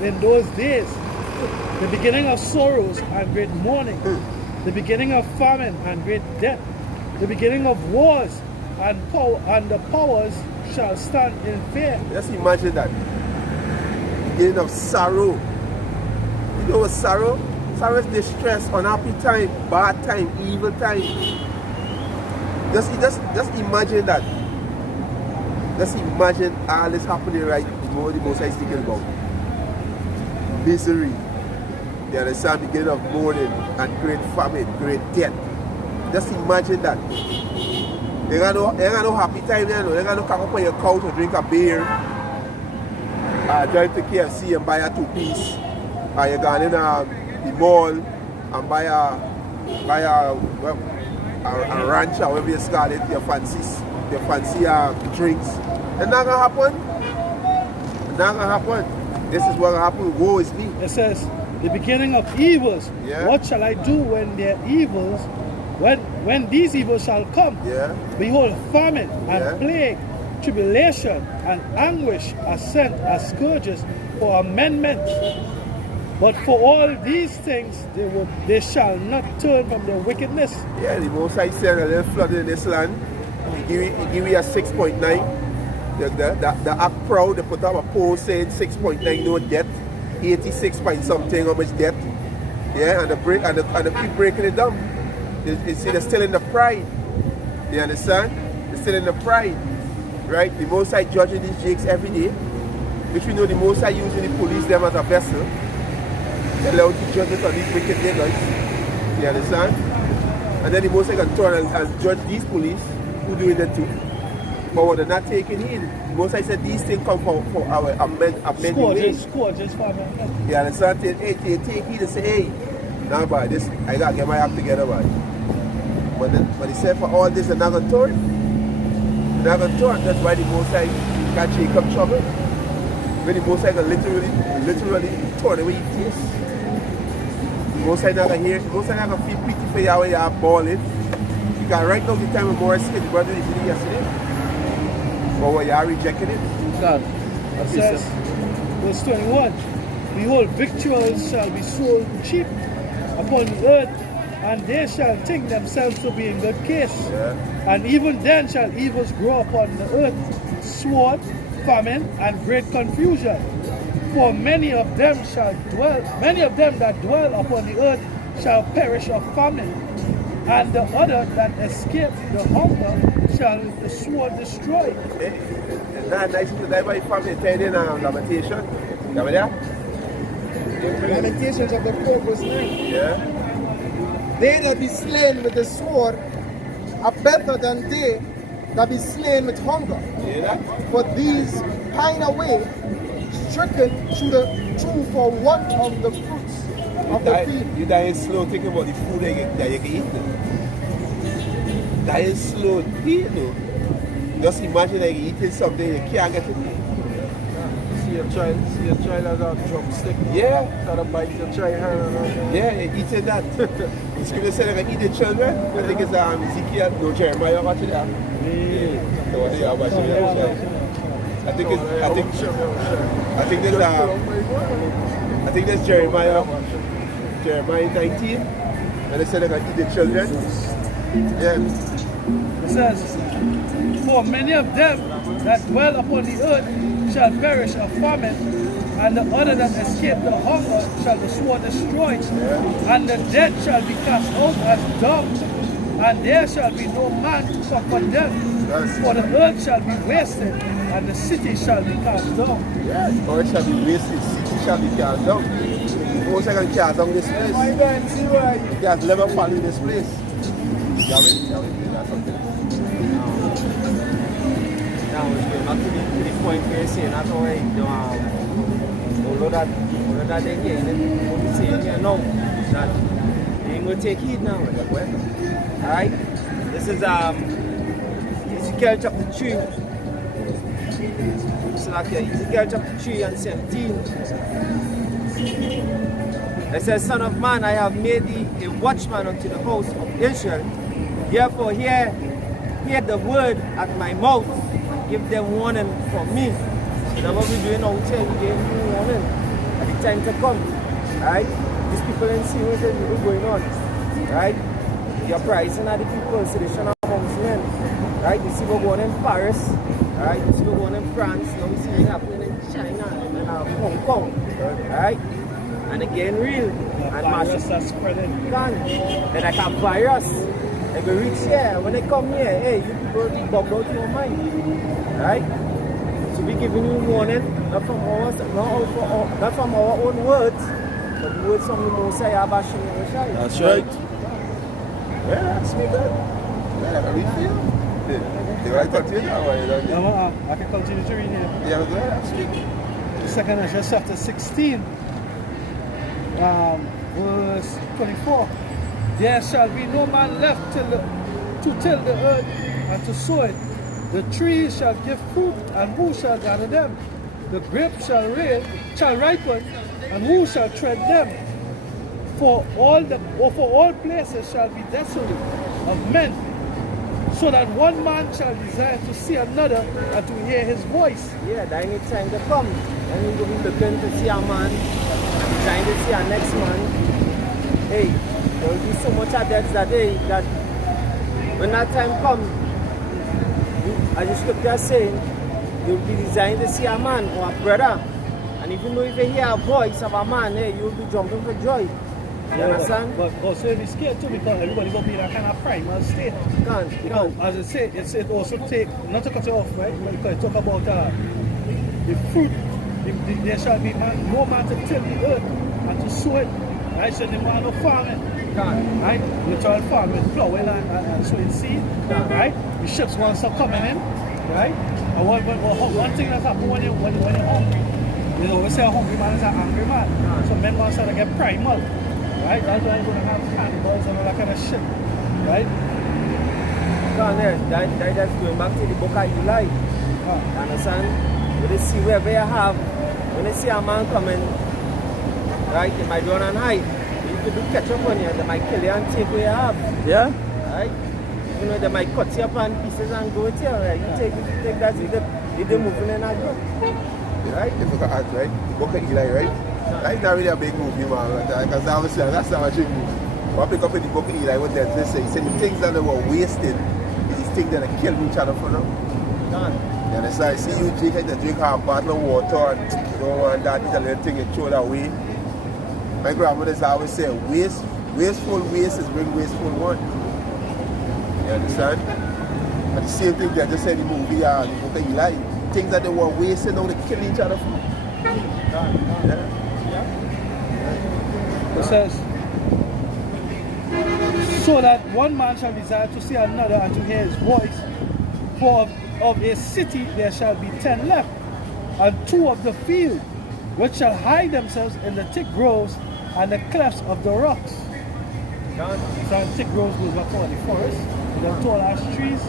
in those days? The beginning of sorrows and great mourning, the beginning of famine and great death, the beginning of wars and the powers shall stand in fear. Just imagine that. Beginning of sorrow. You know what sorrow? Sorrow is distress, unhappy time, bad time, evil time. Just imagine that. Just imagine all this happening right before the Most High is thinking about. Misery. You understand? Beginning of mourning and great famine, great death. Just imagine that. You ain't got no happy time there, no. You ain't got no come up on your couch or drink a beer. Drive to KFC and buy a 2-piece. Or you gone in the mall and buy a ranch or whatever you call it, your fancy drinks. It's not gonna happen. It's not gonna happen. This is what gonna happen. Woe is me. It says, the beginning of evils. Yeah. What shall I do when their evils, when these evils shall come? Yeah. Behold, famine and Yeah. plague, tribulation and anguish are sent as scourges for amendments. But for all these things, they shall not turn from their wickedness. Yeah, the Most High said a little flood in this land. He give you a 6.9. The act proud, they put up a post saying 6.9 no debt, 86 point something how much debt. Yeah, and they keep breaking it down. You see, they're still in the pride. You understand? They're still in the pride. Right? The Most High judging these jakes every day. Which we know the Most High using the police them as a vessel. They're allowed to judge it on these wicked niggas. You understand? And then the Most High can turn and judge these police who doing that too. But what they're not taking in, the Most High said these things come for our amending ways. Scourges for amendment. You understand? Hey, take heed and say, hey, nah, boy, this, I got to get my act together, boy. But he said for all this, they're not going to turn. They're not going to turn. That's why the Most High got Jacob trouble. When the Most High can literally turn away his face. The Most High not going to hear, the Most High not going to feel pity for you when you are balling. Because right now, the time of Morris hit, the brother did it yesterday. But when you are rejecting it, God. It says, verse 21, behold, victuals shall be sold cheap upon the earth, and they shall think themselves to be in good case. Yeah. And even then shall evils grow upon the earth, sword, famine, and great confusion. For many of them that dwell upon the earth shall perish of famine, and the other that escape the hunger shall the sword destroy. It's not nice to die by family, turn in lamentation. You know that? Lamentations chapter 4 verse 9. Yeah. They that be slain with the sword are better than they that be slain with hunger. Yeah. For these pine away, stricken through for want of the fruits of the field. You dying slow thinking about the food that you can eat. Dying slow, you know. Just imagine that you're eating something you can't get it. See a child as a drumstick. Yeah. Try to bite your child hand. Yeah, you're eating that. The scripture said they can eat the children. I think it's Ezekiel, no Jeremiah watching that. Yeah. So what do you have watching that? I think there's Jeremiah 19, and they said they can eat the children. Yeah. It says, for many of them that dwell upon the earth shall perish of famine, and the other that escape the hunger shall the sword destroy, and the dead shall be cast out as dung, and there shall be no man to comfort them. For the earth shall be wasted, and the city shall be cast down. Yeah, the earth shall be wasted, the city shall be cast down. Who's going to cast down this place? It has never fallen in this place. That's something. Now, not to the point where you're saying that's all right. Although that they're getting what we're saying here now, that they ain't going to take heed now. Alright? This is Ezekiel chapter 3. So like Ezekiel chapter 3 and 17. It says, Son of man, I have made thee a watchman unto the house of Israel. Therefore hear the word at my mouth. Give them warning from me. So that's what we're doing out here. We're giving you warning at the time to come. Right? These people ain't seeing what is going on. Right? You're pricing at the people, sedition amongst men. Right? You see what's going on in Paris. Right? You see what's going on in France. Now we see what's happening in China and in Hong Kong. Right? And again, real. And virus that's spreading. They're like a virus. They go reach here. When they come here, hey, you people be bugged out your mind. Right? So we giving you warning, not from our own words, but the words from the Mosai Abashim Yoshai. That's right. Yeah, that's me good. Yeah, I read for you. They want to continue or what you don't need? I can continue to read here. Yeah, go ahead, speak. Second Ezra chapter 16, verse 24. There shall be no man left to till the earth and to sow it. The trees shall give fruit, and who shall gather them? The grapes shall ripen, and who shall tread them? For all places shall be desolate of men, so that one man shall desire to see another and to hear his voice. Yeah, that any time to come. And we will be looking to see a man, trying to see our next man. Hey, there will be so much of that day that when that time comes, as the scripture is saying, you'll be designed to see a man or a brother. And even though if you hear a voice of a man, hey, you'll be jumping for joy. You understand? But also be scared too, because everybody will be in a kind of primal state. As I say, it also take, not to cut you off, right? Because it talk about the fruit. There shall be no man to till the earth and to sow it. Right? So the man of farming. Right? Literal farming, plowing and sowing seed. Right? The ships want to start coming in. Right? And one thing that's happened when you're hungry, you always say a hungry man is an angry man. So men want to get primal. Right? That's why you're going to have cannibals and all that kind of shit. Right? That's going back to the book of Eli. You understand? When they see wherever you have, when they see a man coming, right, they might run and hide. If you do catch up on you, they might kill you and take what you have. Yeah? Right? You know, they might cut you up in pieces and go with you. Right? You take that, if they're moving in a group. Right? If you can act, right? The book of Eli, right? That's not really a big movie, man. Because obviously, that's not a big movie. But I pick up in the book of Eli, what they say. He said the things that they were wasting, these things that are killing each other for them. You understand? See you drink half a bottle of water and you don't want that, it's a little thing you throw it away. My grandmother's always say, wasteful waste is bring wasteful one. You understand? And the same thing they just said in the movie, the book of Eli. Things that they were wasting, now they kill each other for. Yeah. It says, so that one man shall desire to see another and to hear his voice. For of a city there shall be 10 left, and 2 of the field, which shall hide themselves in the thick groves and the clefts of the rocks. So thick groves goes back toward the forest, the tall ash trees,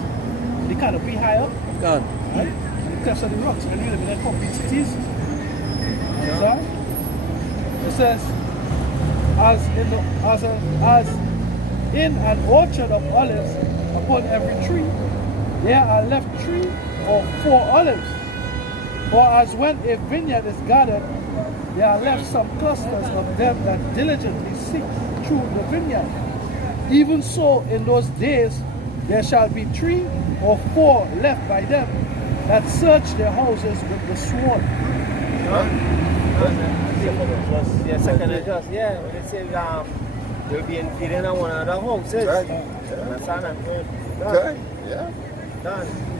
the canopy high up, right? And the clefts of the rocks, and you live in the concrete cities. Right? It says, as in an orchard of olives, upon every tree there are left 3 or 4 olives. Or as when a vineyard is gathered, there are left some clusters of them that diligently seek through the vineyard. Even so, in those days there shall be 3 or 4 left by them that search their houses with the sword. Yeah, second address. Yeah, when it says they'll be invading one of the houses. Yeah.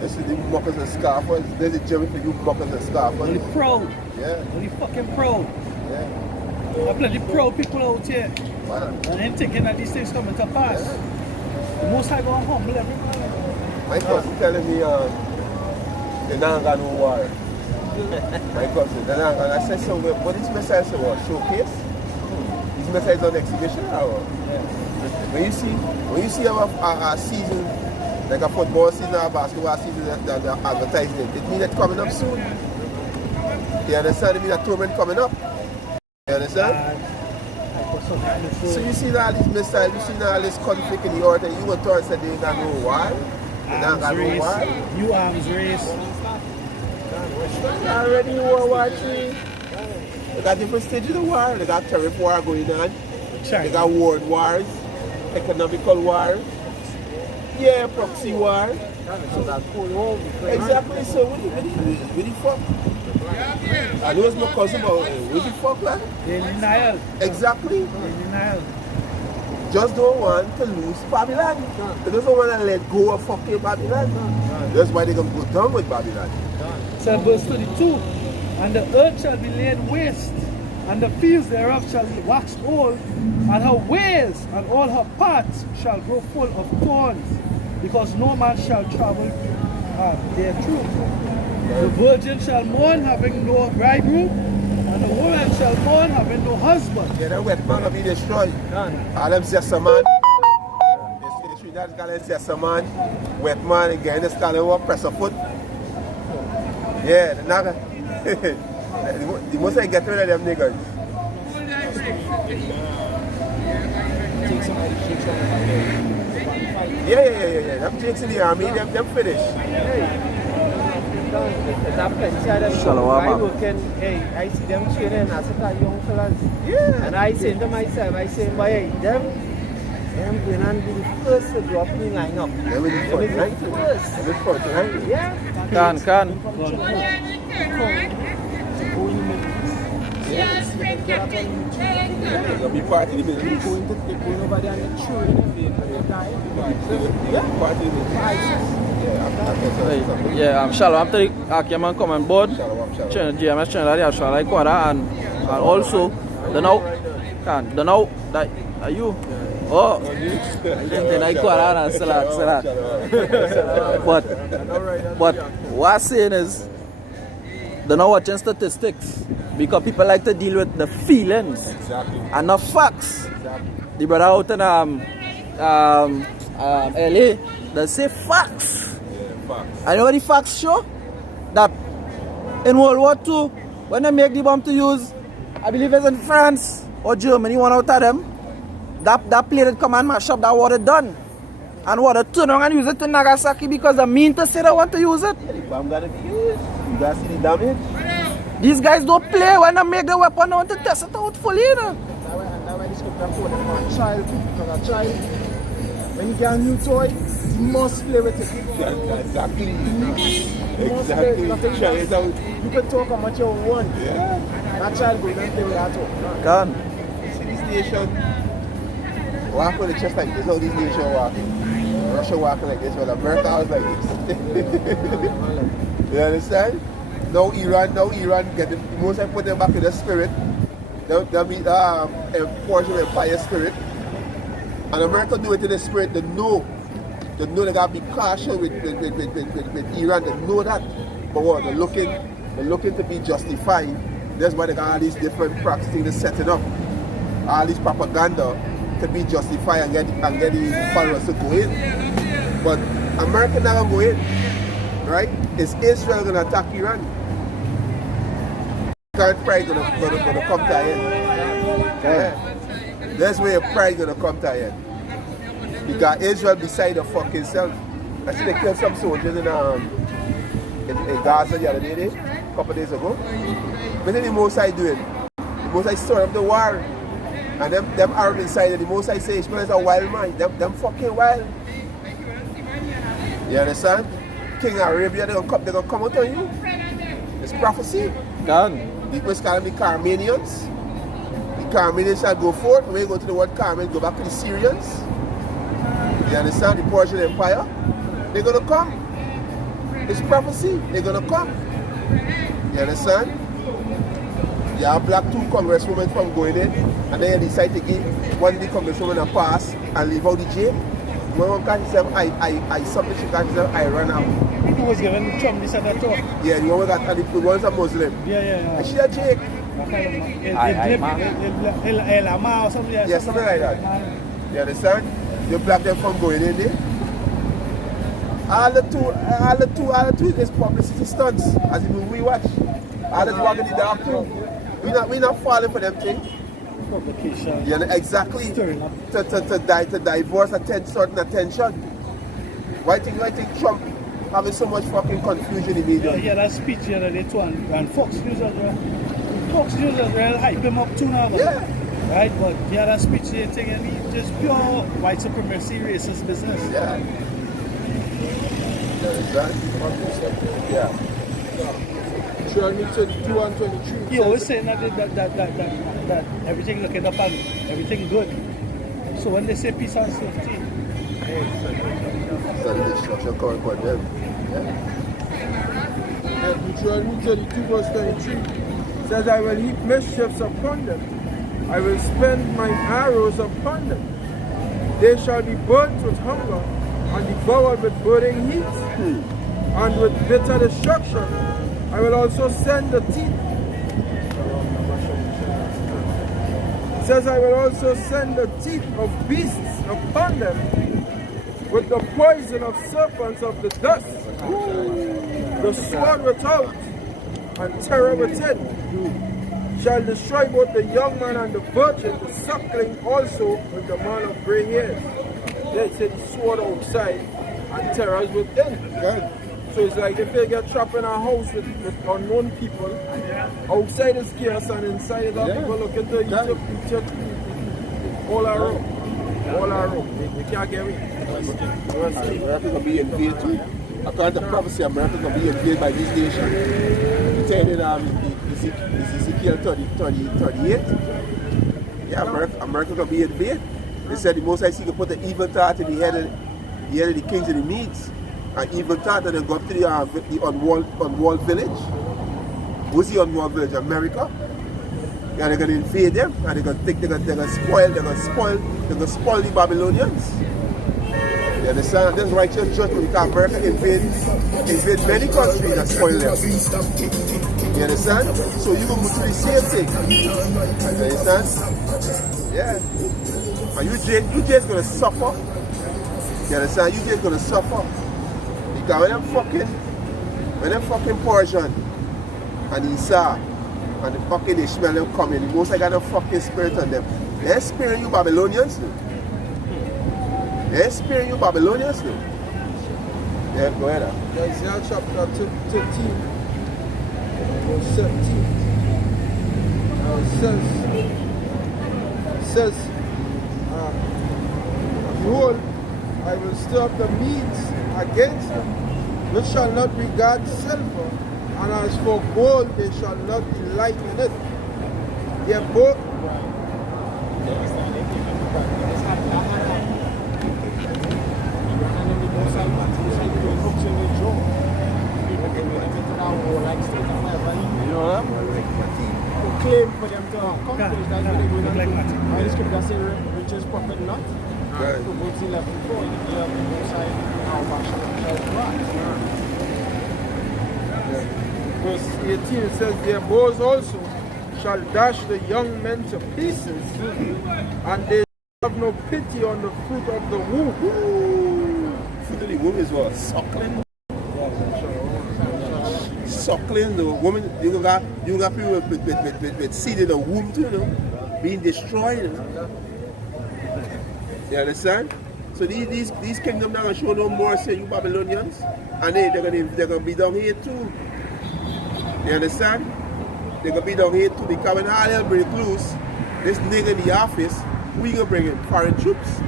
This is the muckers and scarfers. There's a Jerry for you muckers and scarfers. Only proud. Yeah. Only fucking proud. Yeah. I plenty proud people out here. Wow. And them thinking that these things coming to pass. The most I go humble everybody. My cousin telling me they not got no war. My cousin, they not got. I said, so what is message what? Showcase? This message on exhibition or? When you see a season, like a football season or a basketball season that they're advertising it means it's coming up soon. You understand? It means a tournament coming up. You understand? So you see all these missiles, you see all this conflict in the earth, and you want to say they got no war? They not got no war? New arms race. Already World War III. They got different stages of war. They got tariff war going on. They got world wars, economical war. Yeah, proxy war. Exactly, so what the fuck? I know it's not cousin, but what the fuck, man? They're in denial. Exactly. They're in denial. Just don't want to lose Babylon. They just don't want to let go of fucking Babylon. That's why they're going to go down with Babylon. So verse 32, and the earth shall be laid waste, and the fields thereof shall wax old, and her ways and all her paths shall grow full of thorns, because no man shall travel therethrough. The virgin shall mourn, having no bridegroom, and the woman shall mourn, having no husband. Yeah, that wet man will be destroyed. All them Zessa man. The Trinidad got them Zessa man. Wet man again, the scholar will press a foot. Yeah, the naga. The most I get rid of them niggas. Yeah. Them jakes in the army, them finished. I see them training as a young fellas. Yeah. And I say to myself, boy, them going and be the first to drop in the lineup. Them is the first, right? Yeah. Can. They'll be part of the business. Going over there and train them, Part of the business. Yeah, Shalom. I'm telling you, man come on board. Gms Trinidad, shall I quarter and also the now that are you? Oh, then I quarter and salad. But what I'm saying is, they're not watching statistics because people like to deal with the feelings and not facts. The brother out in LA, they say facts. And you know what the facts show? That in World War II, when they make the bomb to use, I believe it's in France or Germany, one out of them, that plane that come and mash up that water done. And water turn around and use it in Nagasaki because they mean to say they want to use it. The bomb got to be used. You guys see the damage? These guys don't play when they make the weapon, they want to test it out fully. You know? That's why the scripture put them on child, because a child, when you get a new toy, you must play with it. Exactly. You must play with it. You can talk how much you want. Yeah. That child will not play with that toy. Can. See this nation walk with the chest like this, how this nation walking. Russia walking like this, well America was like this. You understand? Now Iran get the most I put them back in the spirit. They meet a portion of empire spirit. And America do it in the spirit. They know they gotta be cautious with Iran. They know that. But what they're looking to be justified. That's why they got all these different practices setting up. All this propaganda to be justified and get the followers to go in. But America not gonna go in. Right? Is Israel gonna attack Iran? Current pride gonna come to an end. Yeah. That's where pride gonna come to an end. Because Israel beside the fucking self. I see they killed some soldiers in Gaza the other day, a couple of days ago. What did the Mosai doing? The Mosai stirred up the war. And them Arab inside, the Mosai say Ishmael is a wild man. Them fucking wild. You understand? King Arabia, they're gonna come out on you. It's prophecy. Done. People call them the Carmenians. The Carmenians shall go forth. When we go to the word Carmen, go back to the Syrians. You understand? The Persian Empire. They're gonna come. It's prophecy. They're gonna come. You understand? You have black two congresswomen from going in, and then you decide to give one of the congresswomen a pass and leave out the jail. One can't say I something she can't say I run out. Who was giving Trump this and that talk? Yeah, the one that and the one's a Muslim. Yeah. And she a Jake. El Ama or something. Yeah, something like that. You understand? You block them from going in there. All the two is publicity stunts, as in we watch. All the walking in the dark too. We not falling for them things. Publication. Yeah, exactly. To divorce certain attention. Why think Trump having so much fucking confusion in media? Yeah, that speech the other day too, and Fox News as well. Fox News as well hype him up too now. Yeah. Right, but yeah, that speech they thing and he just pure white supremacy racist business. Yeah. Yeah. Deuteronomy 22 and 23. He always saying that everything looking up and everything good. So when they say peace and safety, So the destruction coming for them. Yeah. Deuteronomy 32 verse 23 says, I will heap mischiefs upon them. I will spend my arrows upon them. They shall be burnt with hunger and devoured with burning heat and with bitter destruction. I will also send the teeth. It says, I will also send the teeth of beasts upon them with the poison of serpents of the dust, the sword without and terror within. Shall destroy both the young man and the virgin, the suckling also with the man of gray hairs. They say the sword outside and terror is within. Good. So it's like if they get trapped in a house with unknown people, outside is chaos and inside is people looking to eat up all around. All around. They can't get away. America going to be invaded too. According to prophecy, America is going to be invaded by this nation. You tell it Ezekiel 38. Yeah, America going to be invaded. They said the Most High can put the evil thought in the head of the kings and the Medes. And evil thought that they go up to the unwalled village. Who's the unwalled village? America. And they're going to invade them and they're going to spoil the Babylonians. You understand? This righteous judgment because America invade many countries and spoil them. You understand? So you going to do the same thing. You understand? Yeah. And you just going to suffer. You understand? You just going to suffer. Because when them fucking Persian and Esau and the fucking Ishmael them coming, the Most I got a fucking spirit on them. They're sparing you Babylonians too. They're sparing you Babylonians too. Yeah, go ahead. Isaiah chapter 13, verse 17. It says, behold, I will stir up the Medes against them, which shall not regard silver, and as for gold, they shall not delight in it. Their both claim for them to accomplish. That's what they're going to do. And the scripture says, riches profit not. Right. Proverbs 11:4. The day of the Most High, our passion shall rise. Verse 18 it says, their bows also shall dash the young men to pieces, and they have no pity on the fruit of the womb. Fruit of the womb is what? Suckling? Suckling, the woman, you got people with seed in the womb too, you know, being destroyed. You know? You understand? So these kingdoms are going to show no more, say, you Babylonians, and they're gonna be down here too. You understand? They're going to be down here too, because when all hell break loose, this nigga in the office, we going to bring in foreign troops.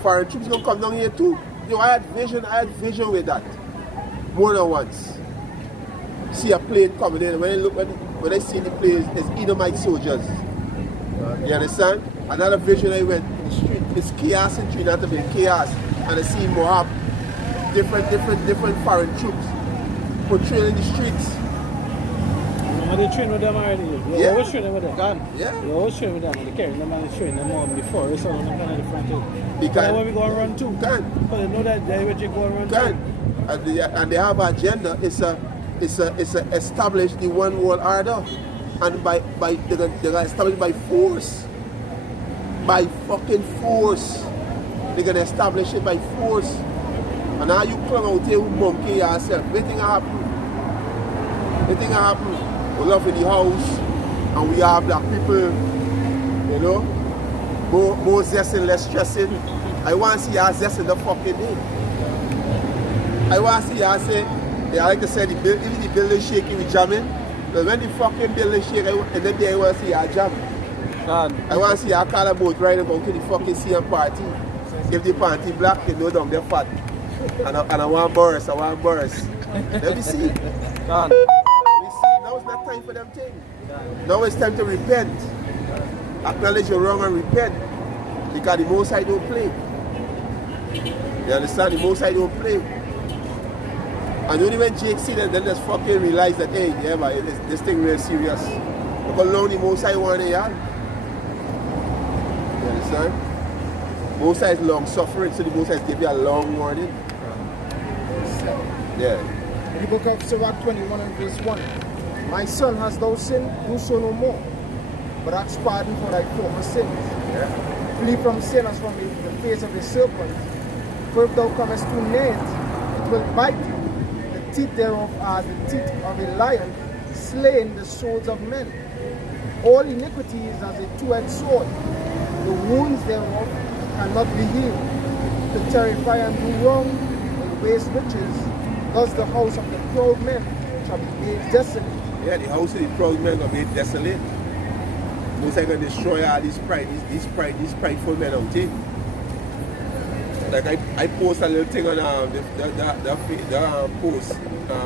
Foreign troops going to come down here too. You know, I had vision with that. More than once. See a plane coming in, when I see the plane, it's Edomite soldiers. You understand? Another vision I went in the street, it's chaos in Trinidad, there's chaos. And I see Moab, different foreign troops patrolling the streets. Are they train with them already? You always train with them? Yeah. You always train with them. They carry them and they train them on before. It's all on kind of different thing. Because when we go and run too. Can. But they know that they will go and run Can. too. And they have an agenda. It's a establish the one world order. And they're gonna establish by force. By fucking force. They're gonna establish it by force. And now you come out here with monkey yourself. Everything happen. We love in the house, and we have black people, you know, more zesting, less stressing. I want to see y'all zesting the fucking day. I want to see y'all say, I like to say, even the building shaking, we jamming. But when the fucking building shake, and then I want to see y'all jamming. I want to see y'all call a boat riding about to the fucking CM party. If the party black, you know them, they're fat. And I want burst. Let me see. Now it's not time for them things. Now it's time to repent. Acknowledge you're wrong and repent. Because the Most High don't play. You understand? The Most High don't play. And only when Jake see that, then just fucking realize that, hey, yeah, but this thing real serious. Because now the Most High want it, yeah? You understand? Most High is long suffering, so the Most High give you a long warning. Yeah. In the book of Sirach 21 and verse 1. My son, hast thou sinned? Do so no more. But ask pardon for thy former sins. Yeah. Flee from sin as from the face of a serpent. For if thou comest too near it will bite thee. The teeth thereof are the teeth of a lion, slaying the souls of men. All iniquity is as a two-edged sword. The wounds thereof cannot be healed. To terrify and do wrong, and waste riches, thus the house of the proud men shall be made desolate. Yeah, the house of the proud men gonna be desolate. Most are gonna destroy all these prideful men out here. Like I post a little thing on the post,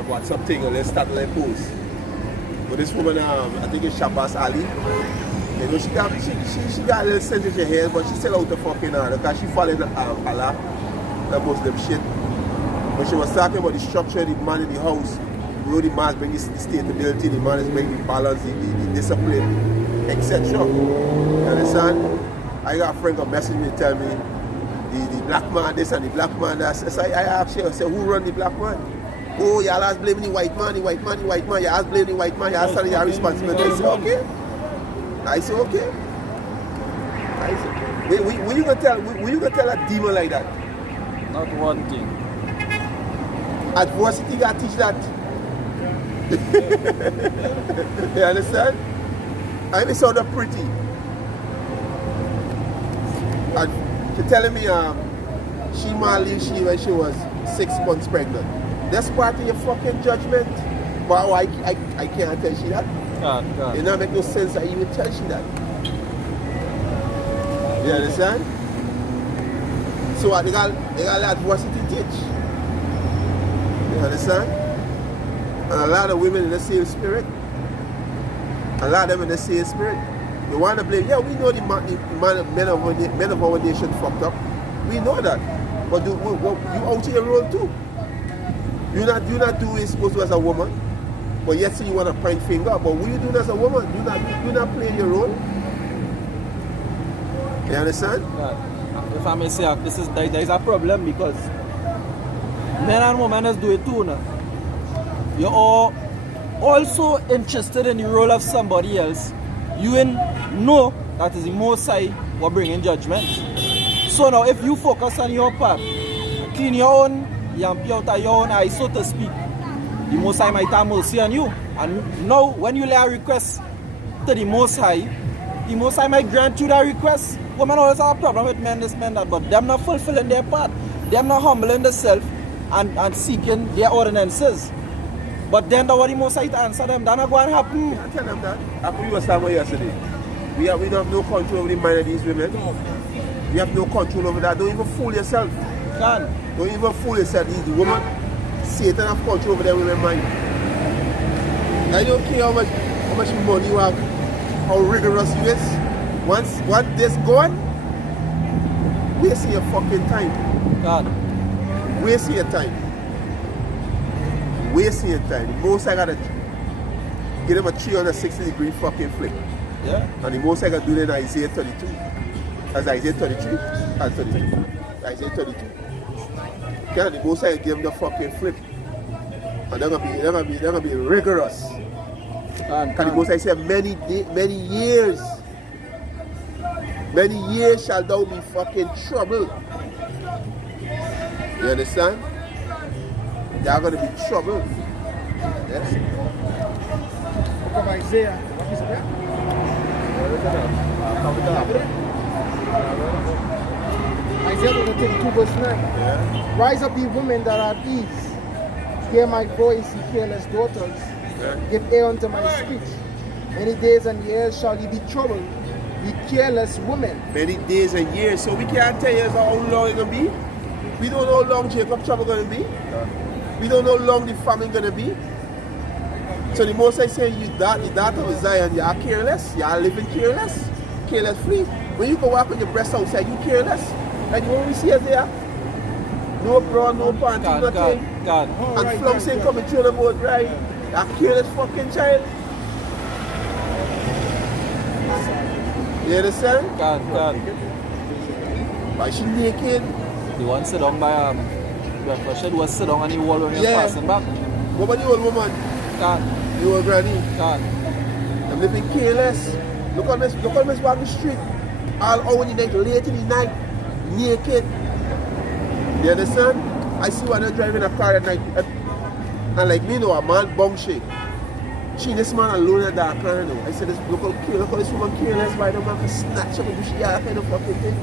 WhatsApp thing, let's start like post. But this woman, I think it's Shabbos Ali. You know, she got a little sense in her head, but she still out the fucking her because she fall in Allah, the Muslim shit. But she was talking about the structure of the man in the house. You know, the man is bringing the stability, the man is bringing the balance, the discipline, etc. You understand? I got a friend who messaged me and tell me the black man this and the black man that. So I asked her, I said, who run the black man? Oh, y'all always blaming the white man. Y'all always blaming the white man. Y'all starting your responsibility. I said, okay. I said, okay. Will you gonna tell a demon like that? Not one thing. Adversity got to teach that. You understand? I mean, so pretty. And she telling me she might leave she when she was 6 months pregnant. That's part of your fucking judgment. But I can't tell she that. God. It don't make no sense that you would tell she that. You understand? So they got adversity teach. You understand? And a lot of women in the same spirit. A lot of them in the same spirit. They want to blame. Yeah, we know the men of our nation fucked up. We know that. But you out here role too. You not do it supposed to as a woman. But yet you want to point finger. But what you doing as a woman? You're not playing your role. You understand? Yeah. If I may say, there is a problem because men and women just do it too now. You're all also interested in the role of somebody else. You know that is the Most High will bring in judgment. So now if you focus on your part, clean your own, yamp out of your own eyes, so to speak, the Most High might have mercy on you. And now when you lay a request to the Most High might grant you that request. Women always have a problem with men, this, men, that, but them not fulfilling their part. Them not humbling themselves and seeking their ordinances. But then the Most High to answer them, that not going to happen. I tell them that. After we was talking about yesterday, we don't have no control over the mind of these women. We have no control over that. Don't even fool yourself. Don't even fool yourself. These women, Satan have control over their women's mind. I don't care how much money you have, how rigorous you is. Once this gone, wasting your fucking time. Wasting your time. Wasting your time. The most I gotta give them a 360-degree fucking flip. Yeah. And the most I gotta do it in Isaiah 32. That's Isaiah 33. That's 32. Isaiah 32. Okay, the most I give them the fucking flip. And they're gonna be rigorous. And the most I say many years shall thou be fucking troubled. You understand? They are going to be troubled. Yes? Book of Isaiah. What is it? Isaiah 32 verse 9. Yeah. Rise up, ye women that are at ease. Hear my voice, ye careless daughters. Yeah. Give ear unto my speech. Many days and years shall ye be troubled, ye careless women. Many days and years. So we can't tell you how long it's going to be. We don't know how long Jacob's trouble going to be. We don't know how long the famine going to be. So the most I say, the daughter of Zion, you are careless. You are living careless. Careless free. When you go walk with your breast outside, you careless. And you won't see us there. No bra, no panty, nothing. And flouncing coming through the boat, right? You are careless fucking child. You understand? God. Why she naked? The one sit down by breakfast shed was sit down on the wall when you're passing back. What about the old woman? The old granny? I'm living careless. Look on this walk the street. All hour in the night, late in the night, naked. You understand? I see one driving a car at night. And like me, a man bum shake. She this man alone in the dark car, you know. I said, look how this woman careless, why the man can snatch up and do she kind of fucking thing.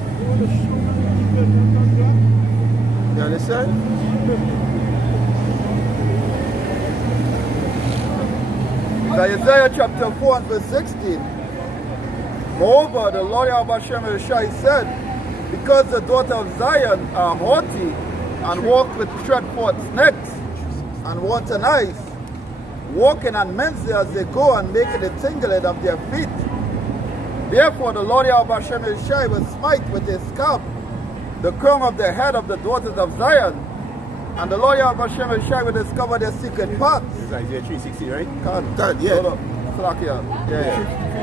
You understand? Isaiah chapter 4 and verse 16. Moreover, the Lord Hashem said, because the daughter of Zion are haughty and walk with short forth necks and wanton eyes, walking on men's as they go and making the tingling of their feet. Therefore the Lord Hashem will smite with his scalp the crown of the head of the daughters of Zion, and the Lord Hashem will discover their secret parts. This is Isaiah 360, right? Yeah.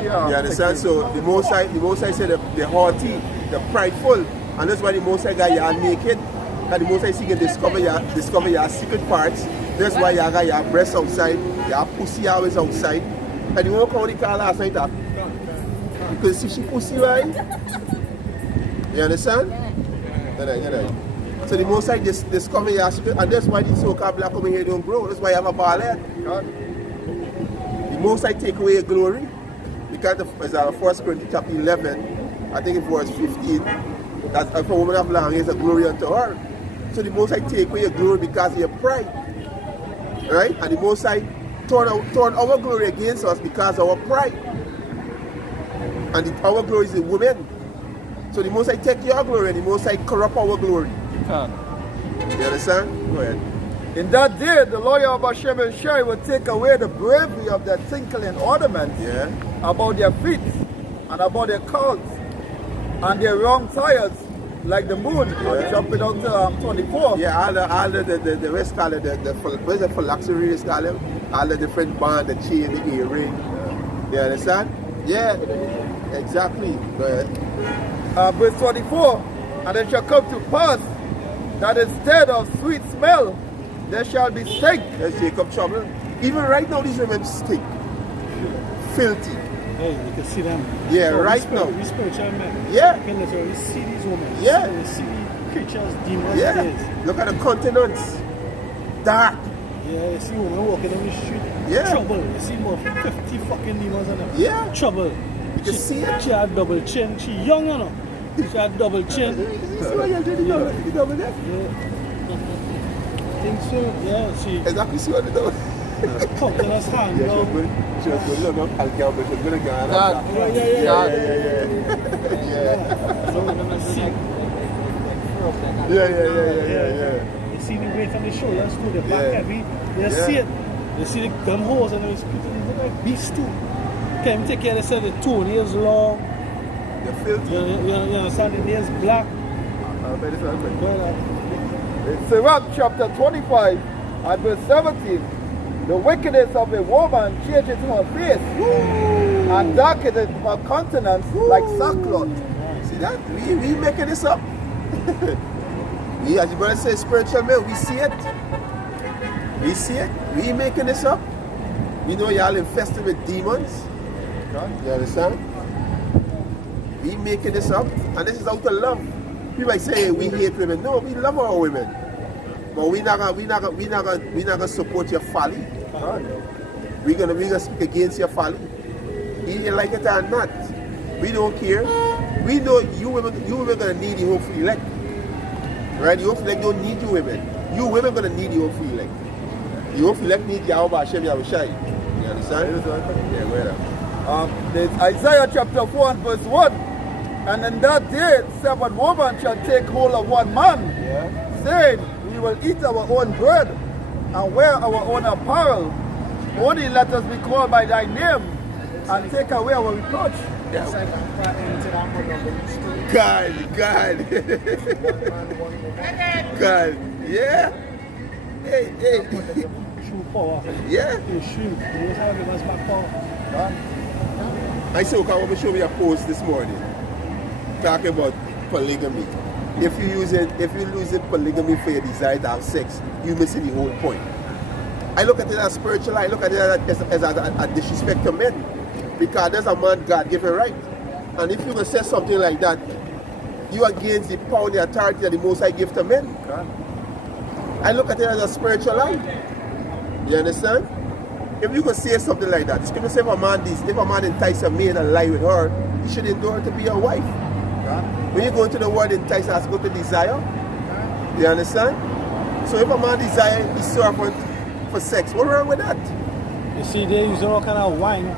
You understand? So the Most High said the haughty, the prideful, and that's why the Most High got you naked, and the Most High can discover your secret parts. That's why you got your breasts outside, your pussy always outside. And you won't call the car last night up. Because see she pussy, right? You understand? So the Most High discover your secret, and that's why the so-called black women here don't grow. That's why you have a bald head. The Most High take away your glory. Because it's 1 Corinthians chapter 11, I think in verse 15, that if a woman have long hair, it's a glory unto her. So the Most High take away your glory because of your pride. Right? And the Most High turn our glory against us because of our pride. And our glory is the women. So the Most High take your glory and the Most High corrupt our glory. You understand? Go ahead. In that day, the Lord Hashem will take away the bravery of their tinkling ornaments about their feet and about their calves and their wrong tires, like the moon, jumping out to 24. Yeah, all the rest call it, where's the phylloxery call it? all the different band, the chain, the earring. You understand? Yeah. Exactly. Go ahead. Verse 24, and it shall come to pass that instead of sweet smell, there shall be stink. There's Jacob trouble. Even right now, these women stink. Filthy. Hey, you can see them. Yeah, So right now. We spiritual men. Yeah. You can literally see these women. Yeah. We see creatures, demons. Yeah. It is. Look at the continents. Dark. Yeah, you see women walking down the street. Yeah. Trouble. You see more 50 fucking demons on them. Yeah. Trouble. You can see it. She had double chin. She young, you know. She had double chin. You see what you're doing? You double there? Think so? Yeah, she Exactly, see what they do. pumping us hand Yeah, down. she was good. No, I'll get but she was good again. Yeah. You see the weight on the shoulders too, the back Yeah. heavy. They Yeah. see it. They see the gun holes and it's pretty like beasts too. Can you take care? They said the toenails long. They're filthy. You understand? The nails black. In Sirach chapter 25 and verse 17, the wickedness of a woman changes her face and darkeneth her countenance like sackcloth. See that? We making this up. We, as your brother says, spiritual men, we see it. We see it. We making this up. We know y'all infested with demons. You understand? We making this up, and this is out of love. People might say we hate women. No, we love our women, but we not gonna support your folly. We gonna speak against your folly. You like it or not, we don't care. We know you women gonna need the whole free leg, right? The whole free leg don't need you women. You women gonna need the whole free leg. The whole free leg need Yahweh Hashem Yahushai. You understand? Yeah, where? There's Isaiah chapter 4 and verse 1. And in that day, 7 women shall take hold of one man, saying, we will eat our own bread and wear our own apparel. Only let us be called by thy name and take away our reproach. God. God. Yeah. Hey. True power. Yeah. You shrink. You have a man's back power. I said, okay, I want to show me a post this morning talking about polygamy. If you use polygamy for your desire to have sex, you're missing the whole point. I look at it as spiritual. I look at it as a disrespect to men, because there's a man God given right, and if you can say something like that, you are against the power and the authority that the Most High give to men. I look at it as a spiritual lie. You understand? If you can say something like that, scripture say if a man entice a maid and lie with her, he should endure her to be a wife. When you go into the word entice, has go to desire. You understand? So if a man desire his servant for sex, what's wrong with that? You see, they use all kind of wine,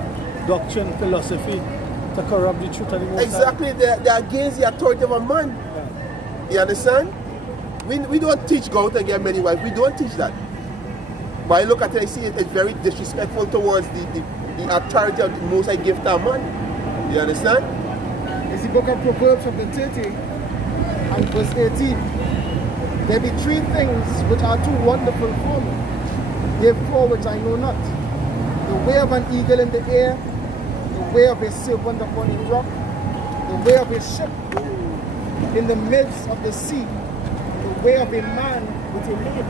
doctrine, philosophy to corrupt the truth of the Most High. Exactly, they're against the authority of a man. You understand? We don't teach go out and get many wives. We don't teach that. But I look at it, I see it's very disrespectful towards the authority of the Most High gift to a man. You understand? It's the book of Proverbs chapter 30 and verse 18. There be 3 things which are too wonderful for me, therefore which I know not. The way of an eagle in the air, the way of a serpent upon a rock, the way of a ship in the midst of the sea, the way of a man with a maid.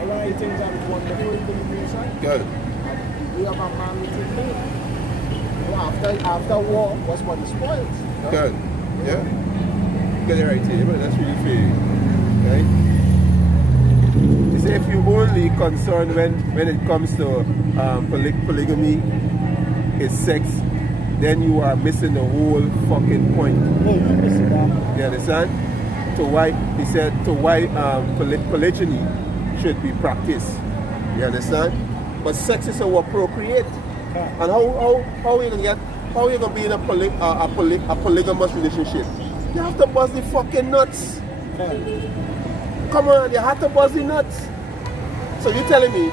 A lot of things are wonderful in the creation. Good. The way of a man with a maid. After war was what is spoiled. Good. Yeah. Get it right here, but that's really fair. Right? You see, if you only concerned when it comes to polygamy is sex, then you are missing the whole fucking point. You understand? He said polygyny should be practiced. You understand? But sex is how we procreate. And how are you gonna be in a polygamous relationship? You have to bust the fucking nuts. Come on, you have to bust the nuts. So you telling me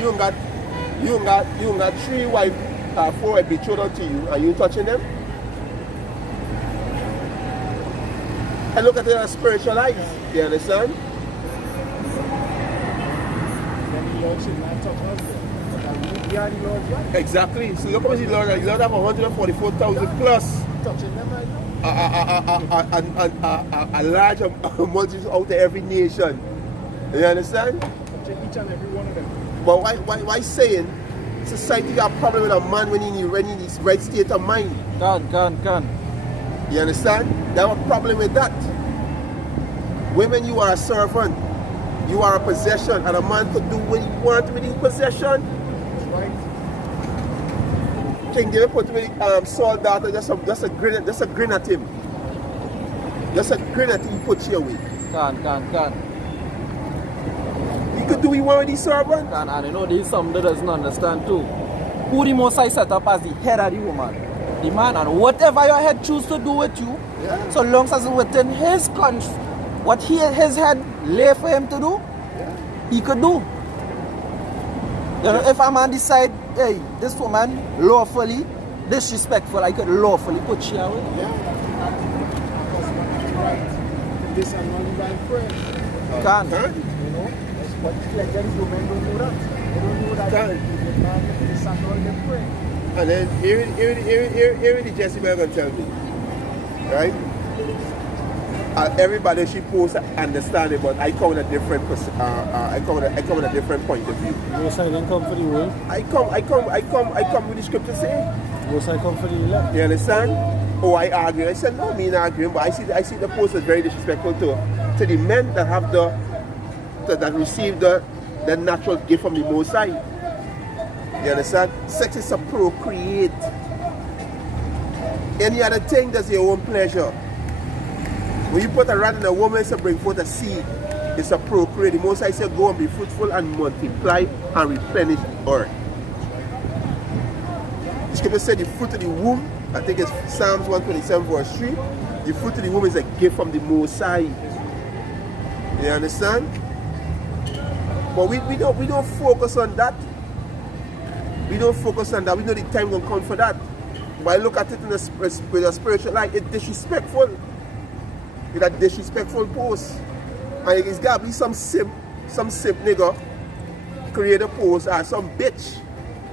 you ain't got 3 wives, 4 wives betrothed to you, and you touching them? I look at it as spiritual eyes. You understand? Exactly. So look how much the Lord have 144,000 plus. Touching them right now. A large multitude out of every nation. You understand? Touching each and every one of them. But why saying society got a problem with a man when he's in his right state of mind? Can. You understand? They have a problem with that. Women, you are a servant. You are a possession, and a man could do what he wants with his possession. That's right. King David put with Saul daughter, just a grin at him. Just a grin at him, he put you away. Can. He could do what he wants with his servant. And you know, there is something that doesn't understand too. Who the Most High set up as the head of the woman? The man. And whatever your head choose to do with you, so long as it's within his country, what his head lay for him to do, he could do. You know, if a man decide, hey, this woman lawfully disrespectful, I could lawfully put she away. This and not divine prayer. Can. You know? But legends women don't know that. They don't know that the man this and all them pray. And then here the Jezebel gonna tell me, right? Everybody should post understand it, but I come with a different I come with a different point of view. Most I don't come for the world. I come with the scripture saying. Most I come for the elect. You understand? Oh, I argue. I said no, me not arguing, but I see the post as very disrespectful to the men that have that receive the natural gift from the Most High. You understand? Sex is a procreate. Any other thing that's your own pleasure. When you put a rat in a woman, it's to bring forth a seed. It's a procreate. The Most High said, go and be fruitful and multiply and replenish the earth. The scripture said the fruit of the womb, I think it's Psalms 127 verse 3, the fruit of the womb is a gift from the Most High. You understand? But we don't focus on that. We don't focus on that. We know the time will come for that. But I look at it in a spiritual light, it's disrespectful. It's a disrespectful post. And it's got to be some simp nigga create a post or some bitch.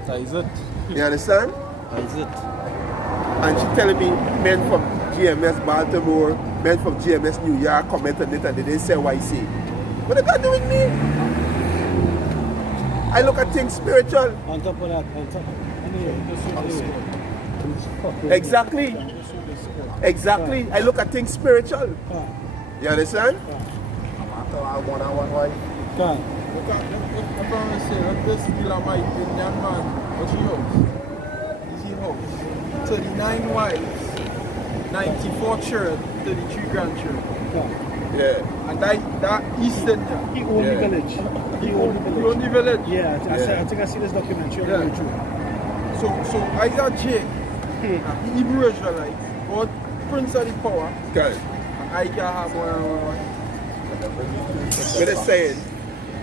That is it. You understand? That is it. And she telling me men from GMS Baltimore, men from GMS New York comment on it and they didn't say what I say. What they got to do with me? I look at things spiritual. On top of that, Exactly. Exactly. I look at things spiritual. You understand? One wife. Look at this killer my opinion, man. What's your house? 39 wives, 94 children, 33 grandchildren. Yeah. And that Eastern. He owned the village. He owned the village? Yeah, I think I see this documentary. Yeah. So Isaac Jake, Hebrew Israelite, God, Prince of the Power. Okay. I can have one. What it's saying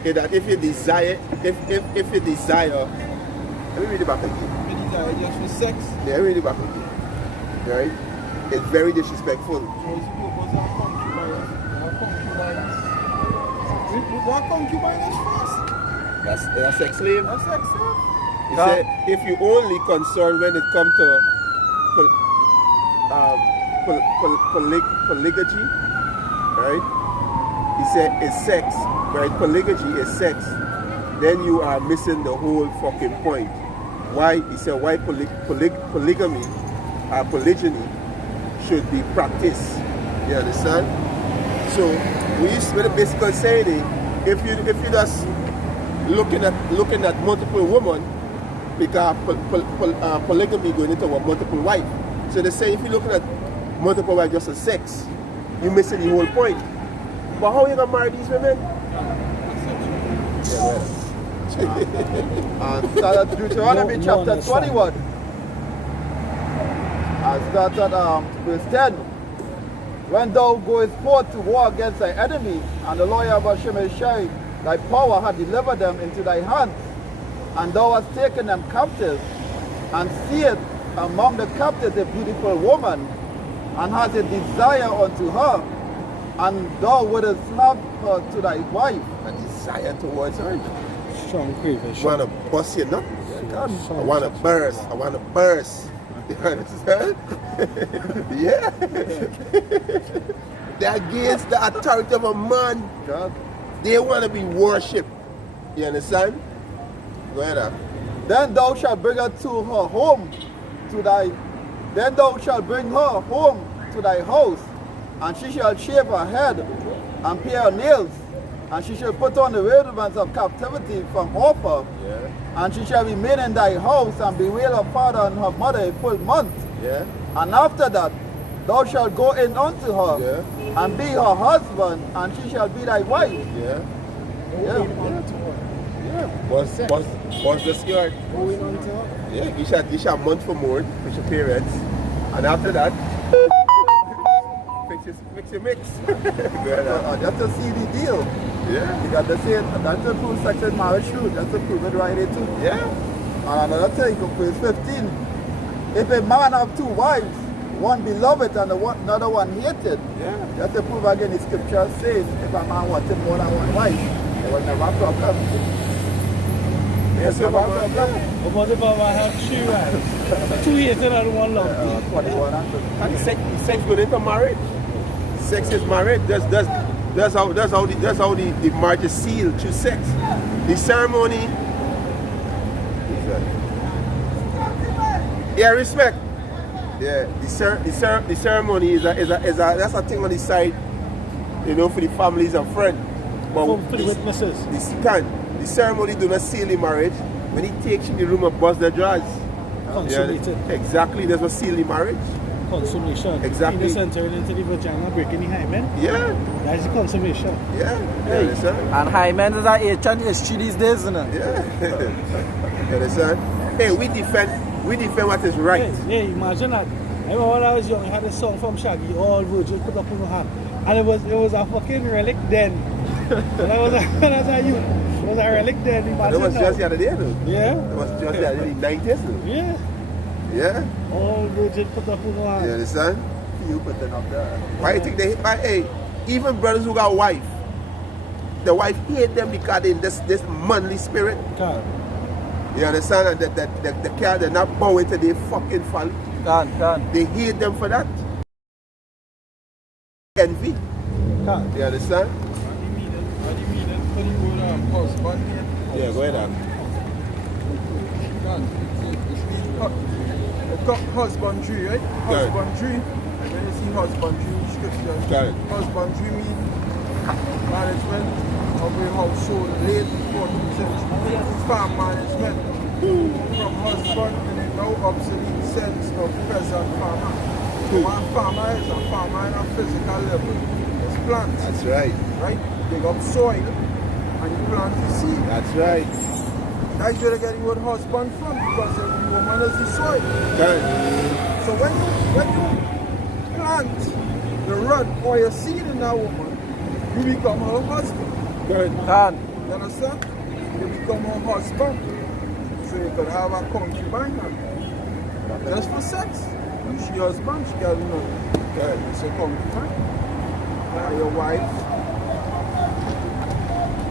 is that if you desire, let me read it back again. You desire just for sex? Yeah, read it back again. Right? It's very disrespectful. What concubine is first? That's sex slave. That's sex slave. He said, if you only concerned when it comes to polygamy, right? He said it's sex, right? Polygamy is sex. Then you are missing the whole fucking point. Why? He said why polygamy or polygyny should be practiced. You understand? So we're basically saying if you just looking at multiple women, because polygamy going into a multiple wife. So they say if you're looking at multiple wives just as sex, you're missing the whole point. But how are you gonna marry these women? And start at Deuteronomy chapter 21. And start at verse 10. When thou goest forth to war against thy enemy, and the lawyer of Hashem Shai, thy power hath delivered them into thy hands, and thou hast taken them captive, and seest among the captives a beautiful woman, and hast a desire unto her, and thou wouldest have her to thy wife. A desire towards her. Strong craving. I want to bust you nut. I want to burst. I want to burst. You understand? Yeah. They're against the authority of a man. God. They want to be worshipped. You understand? Go ahead. Then thou shalt bring her to her home, then thou shalt bring her home to thy house, and she shall shave her head and pare her nails, and she shall put on the rudiments of captivity from off her, and she shall remain in thy house and bewail her father and her mother a full month. Yeah. And after that, thou shalt go in unto her and be her husband, and she shall be thy wife. Yeah. Yeah. Bust the skirt. Yeah, you shall month for more with your parents. And after that, mix your mix. That's a CD deal. Yeah. You got to say it, that's a proof sex in marriage too. That's a prove it right there too. Yeah. And another thing, verse 15. If a man have two wives, one beloved and another one hated, that's a proof again the scripture says if a man wanted more than one wife, there was never a problem. Yes, never a problem. But if I have 3 wives, 2 hated and 1 loved. 21 and Sex good into marriage. Sex is marriage. That's how the marriage is sealed through sex. The ceremony. Yeah, respect. Yeah, the ceremony is that's a thing on the side, you know, for the families and friends. But For the witnesses. The ceremony do not seal the marriage. When he takes you in the room and bust their drawers. Consummated. Yeah, exactly, that's what seal the marriage. Consummation. Exactly. Penis entering into the vagina, breaking the hymen. Yeah. That's the consummation. Yeah. Hey. You understand? And hymen is an ancient history these days, isn't it? Yeah. You understand? Hey, we defend what is right. Hey, imagine that. I remember when I was young, I had a song from Shaggy, all virgin put up on the hand. And it was a fucking relic then. When I was a youth, it was a relic then. Imagine It was now. just the other day, though. Yeah. It was just the other day, 90s, though. Yeah. Yeah. All virgin put up on the hand. You understand? you putting up there. Why you think they hate my hey? Even brothers who got wife, the wife hate them because in this manly spirit. Can't. You understand? And that they're not bowing to their fucking fall. Can't. They hate them for that. Envy. Can't. You understand? Yeah, go ahead. Husbandry, right? Husbandry. And when you see husbandry scripture, husbandry means management of a household late 14th century. Farm management. From husband in a now obsolete sense of peasant farmer. So one farmer is a farmer in a physical level. It's plants. That's right. Right? Dig up soil and you plant the seed. That's right. That's where they get the word husband from, because the woman is the soil. Okay. So when you plant the rod or your seed in that woman, you become her husband. Good. You understand? You become her husband. So you could have a concubine now. Just for sex. And she husband, she got it's a concubine. Your wife.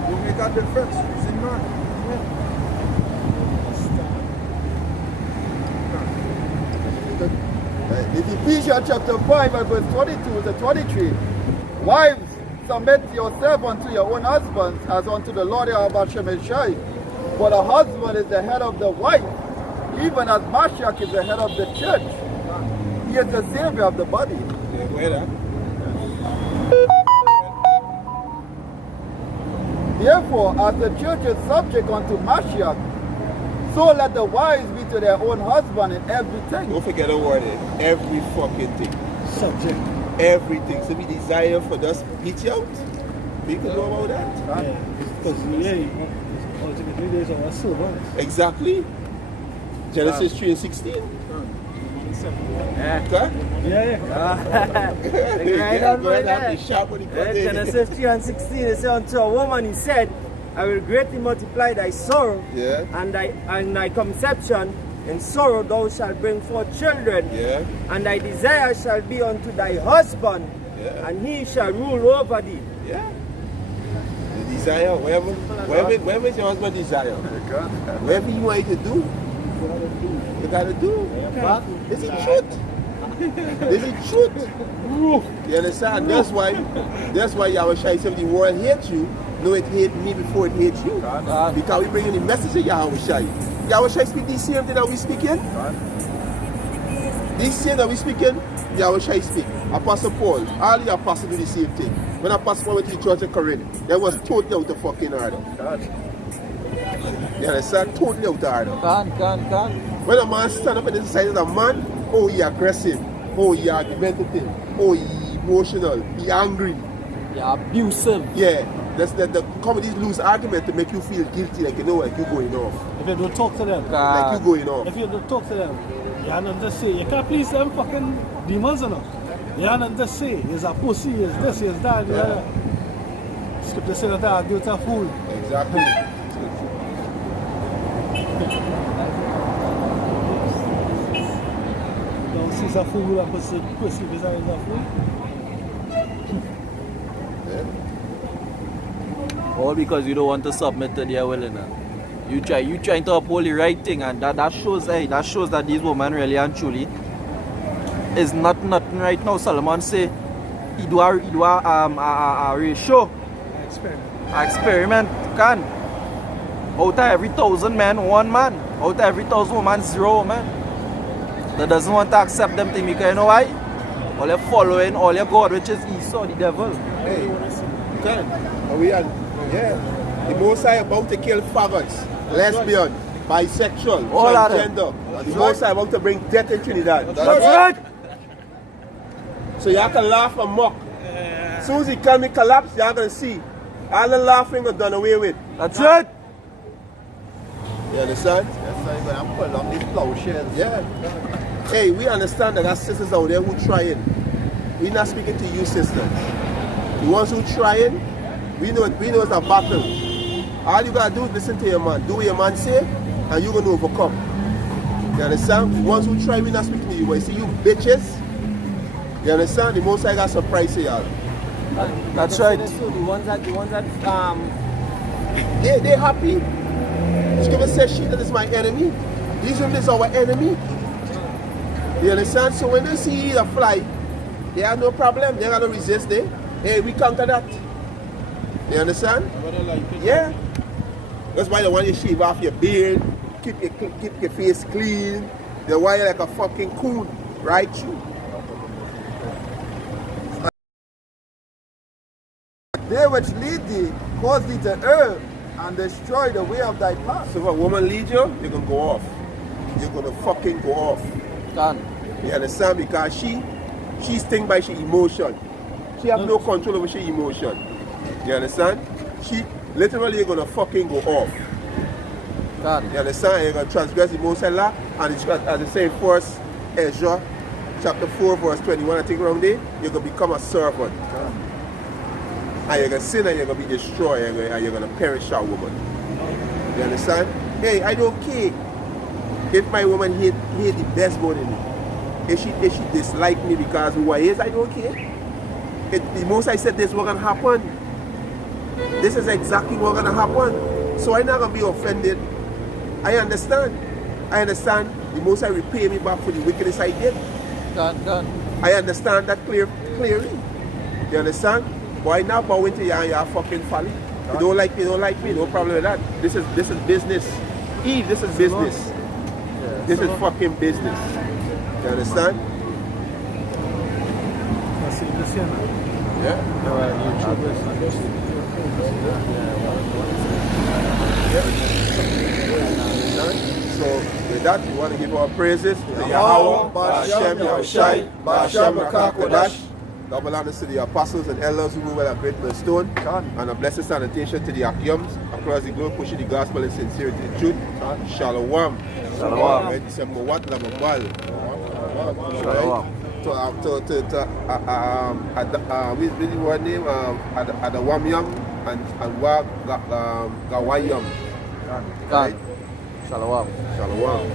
You make a difference. She's in man. It's Ephesians chapter 5 and verse 22 to 23. Wives, submit yourself unto your own husbands as unto the Lord Yahweh Shemeshai. For the husband is the head of the wife, even as Mashiach is the head of the church. He is the savior of the body. Yeah, go ahead. Therefore, as the church is subject unto Mashiach, so let the wives be to their own husband in everything. Don't forget the word, every fucking thing. Subject. Everything. So we desire for us beat you out. We can know about that. Yeah. Because, ultimately, there's our servants. Exactly. Genesis 3 and 16. Yeah. Okay? Genesis 3 and 16, it says, unto a woman he said, I will greatly multiply thy sorrow, and thy conception. In sorrow thou shalt bring forth children, and thy desire shall be unto thy husband, and he shall rule over thee. The desire, whatever is your husband desire, whatever you want to do, you gotta do. It's the truth. It's the truth. You understand? That's why Yahushua said the world hates you. No, it hates me before it hates you. Because we bring in the message of Yahushua. Yahushua speak the same thing that we speak in. This same that we speak in, Yahushua speak. Apostle Paul, all the apostles do the same thing. When Apostle Paul went to the church of Corinth, that was totally out of fucking order. You understand? Totally out of order. When a man stand up and decide as a man, oh, he aggressive, oh, he argumentative, oh, he emotional, he angry. Yeah, abusive. Yeah. That's the comedies lose argument to make you feel guilty, like you know, like you going off. If you don't talk to them, like you going off. If you don't talk to them, you can't just say, you can't please them fucking demons enough. You can't just say, he's a pussy, he's this, he's that. Yeah. Scripture says that I'm a fool. Exactly. Don't see a fool and pussy beside a fool. All because you don't want to submit to their will. You trying to uphold the right thing, and that shows that these women really and truly is not nothing right now. Solomon say he do a ratio experiment can out of every 1,000 men 1 man, out of every 1,000 women 0 man that doesn't want to accept them thing, because you know why? All you're following all your God, which is Esau, the devil. Hey, you can. Yeah, the Most High about to kill faggots, lesbian, bisexual, transgender. And the Most High about to bring death in Trinidad. That's right. So you have to laugh and mock. As soon as the economy collapse, you're going to see all the laughing are done away with. That's right. You understand? Yes, sir. You're going to pull on these plowshares. Yeah. Hey, we understand that there are sisters out there who trying. We're not speaking to you sisters. The ones who trying, we know it's a battle. All you gotta do is listen to your man. Do what your man say, and you're gonna overcome. You understand? The ones who try, we're not speaking to you. But you see you bitches, you understand? The Most High got surprise to y'all. That's right. So the ones that they happy. Scripture says she that is my enemy. These women is our enemy. You understand? So when they see a fly, they have no problem. They gotta resist it. Hey, we conquer that. You understand? Yeah. That's why they want you to shave off your beard, keep your face clean. They want you like a fucking coon, right? They which lead thee, cause thee to err, and destroy the way of thy path. So if a woman leads you, you're gonna go off. You're gonna fucking go off. Done. You understand? Because she's stung by she emotion. She have no control over she emotion. You understand? She literally you're gonna fucking go off. God. You understand? You're gonna transgress the Most High law, and it's as it says first Ezra chapter 4 verse 21, I think around there, you're gonna become a servant. And you're gonna sin and you're gonna be destroyed and you're gonna perish our woman. You understand? Hey, I don't care if my woman hate the best more than me. If she dislike me because of who I is, I don't care. The Most I said this was gonna happen. This is exactly what's gonna happen. So I'm not gonna be offended. I understand. The Most I repay me back for the wickedness I did. Done. I understand that clearly. You understand? But I now bow into you and you're fucking folly. You don't like me, no problem with that. This is business. Eve, this is business. This is fucking business. You understand? Yeah. So with that, we want to give our praises to Yahweh, Hashem, Yahushai, Hashem, Rakakodash. Double honors to the apostles and elders who move at a great millstone, and a blessed salutation to the Akyums across the globe pushing the gospel in sincerity and truth. Shalom. Shalom. December what? Lamabal. Shalom. With one name, Adawamyam and Gawayam. Shalom. Shalom.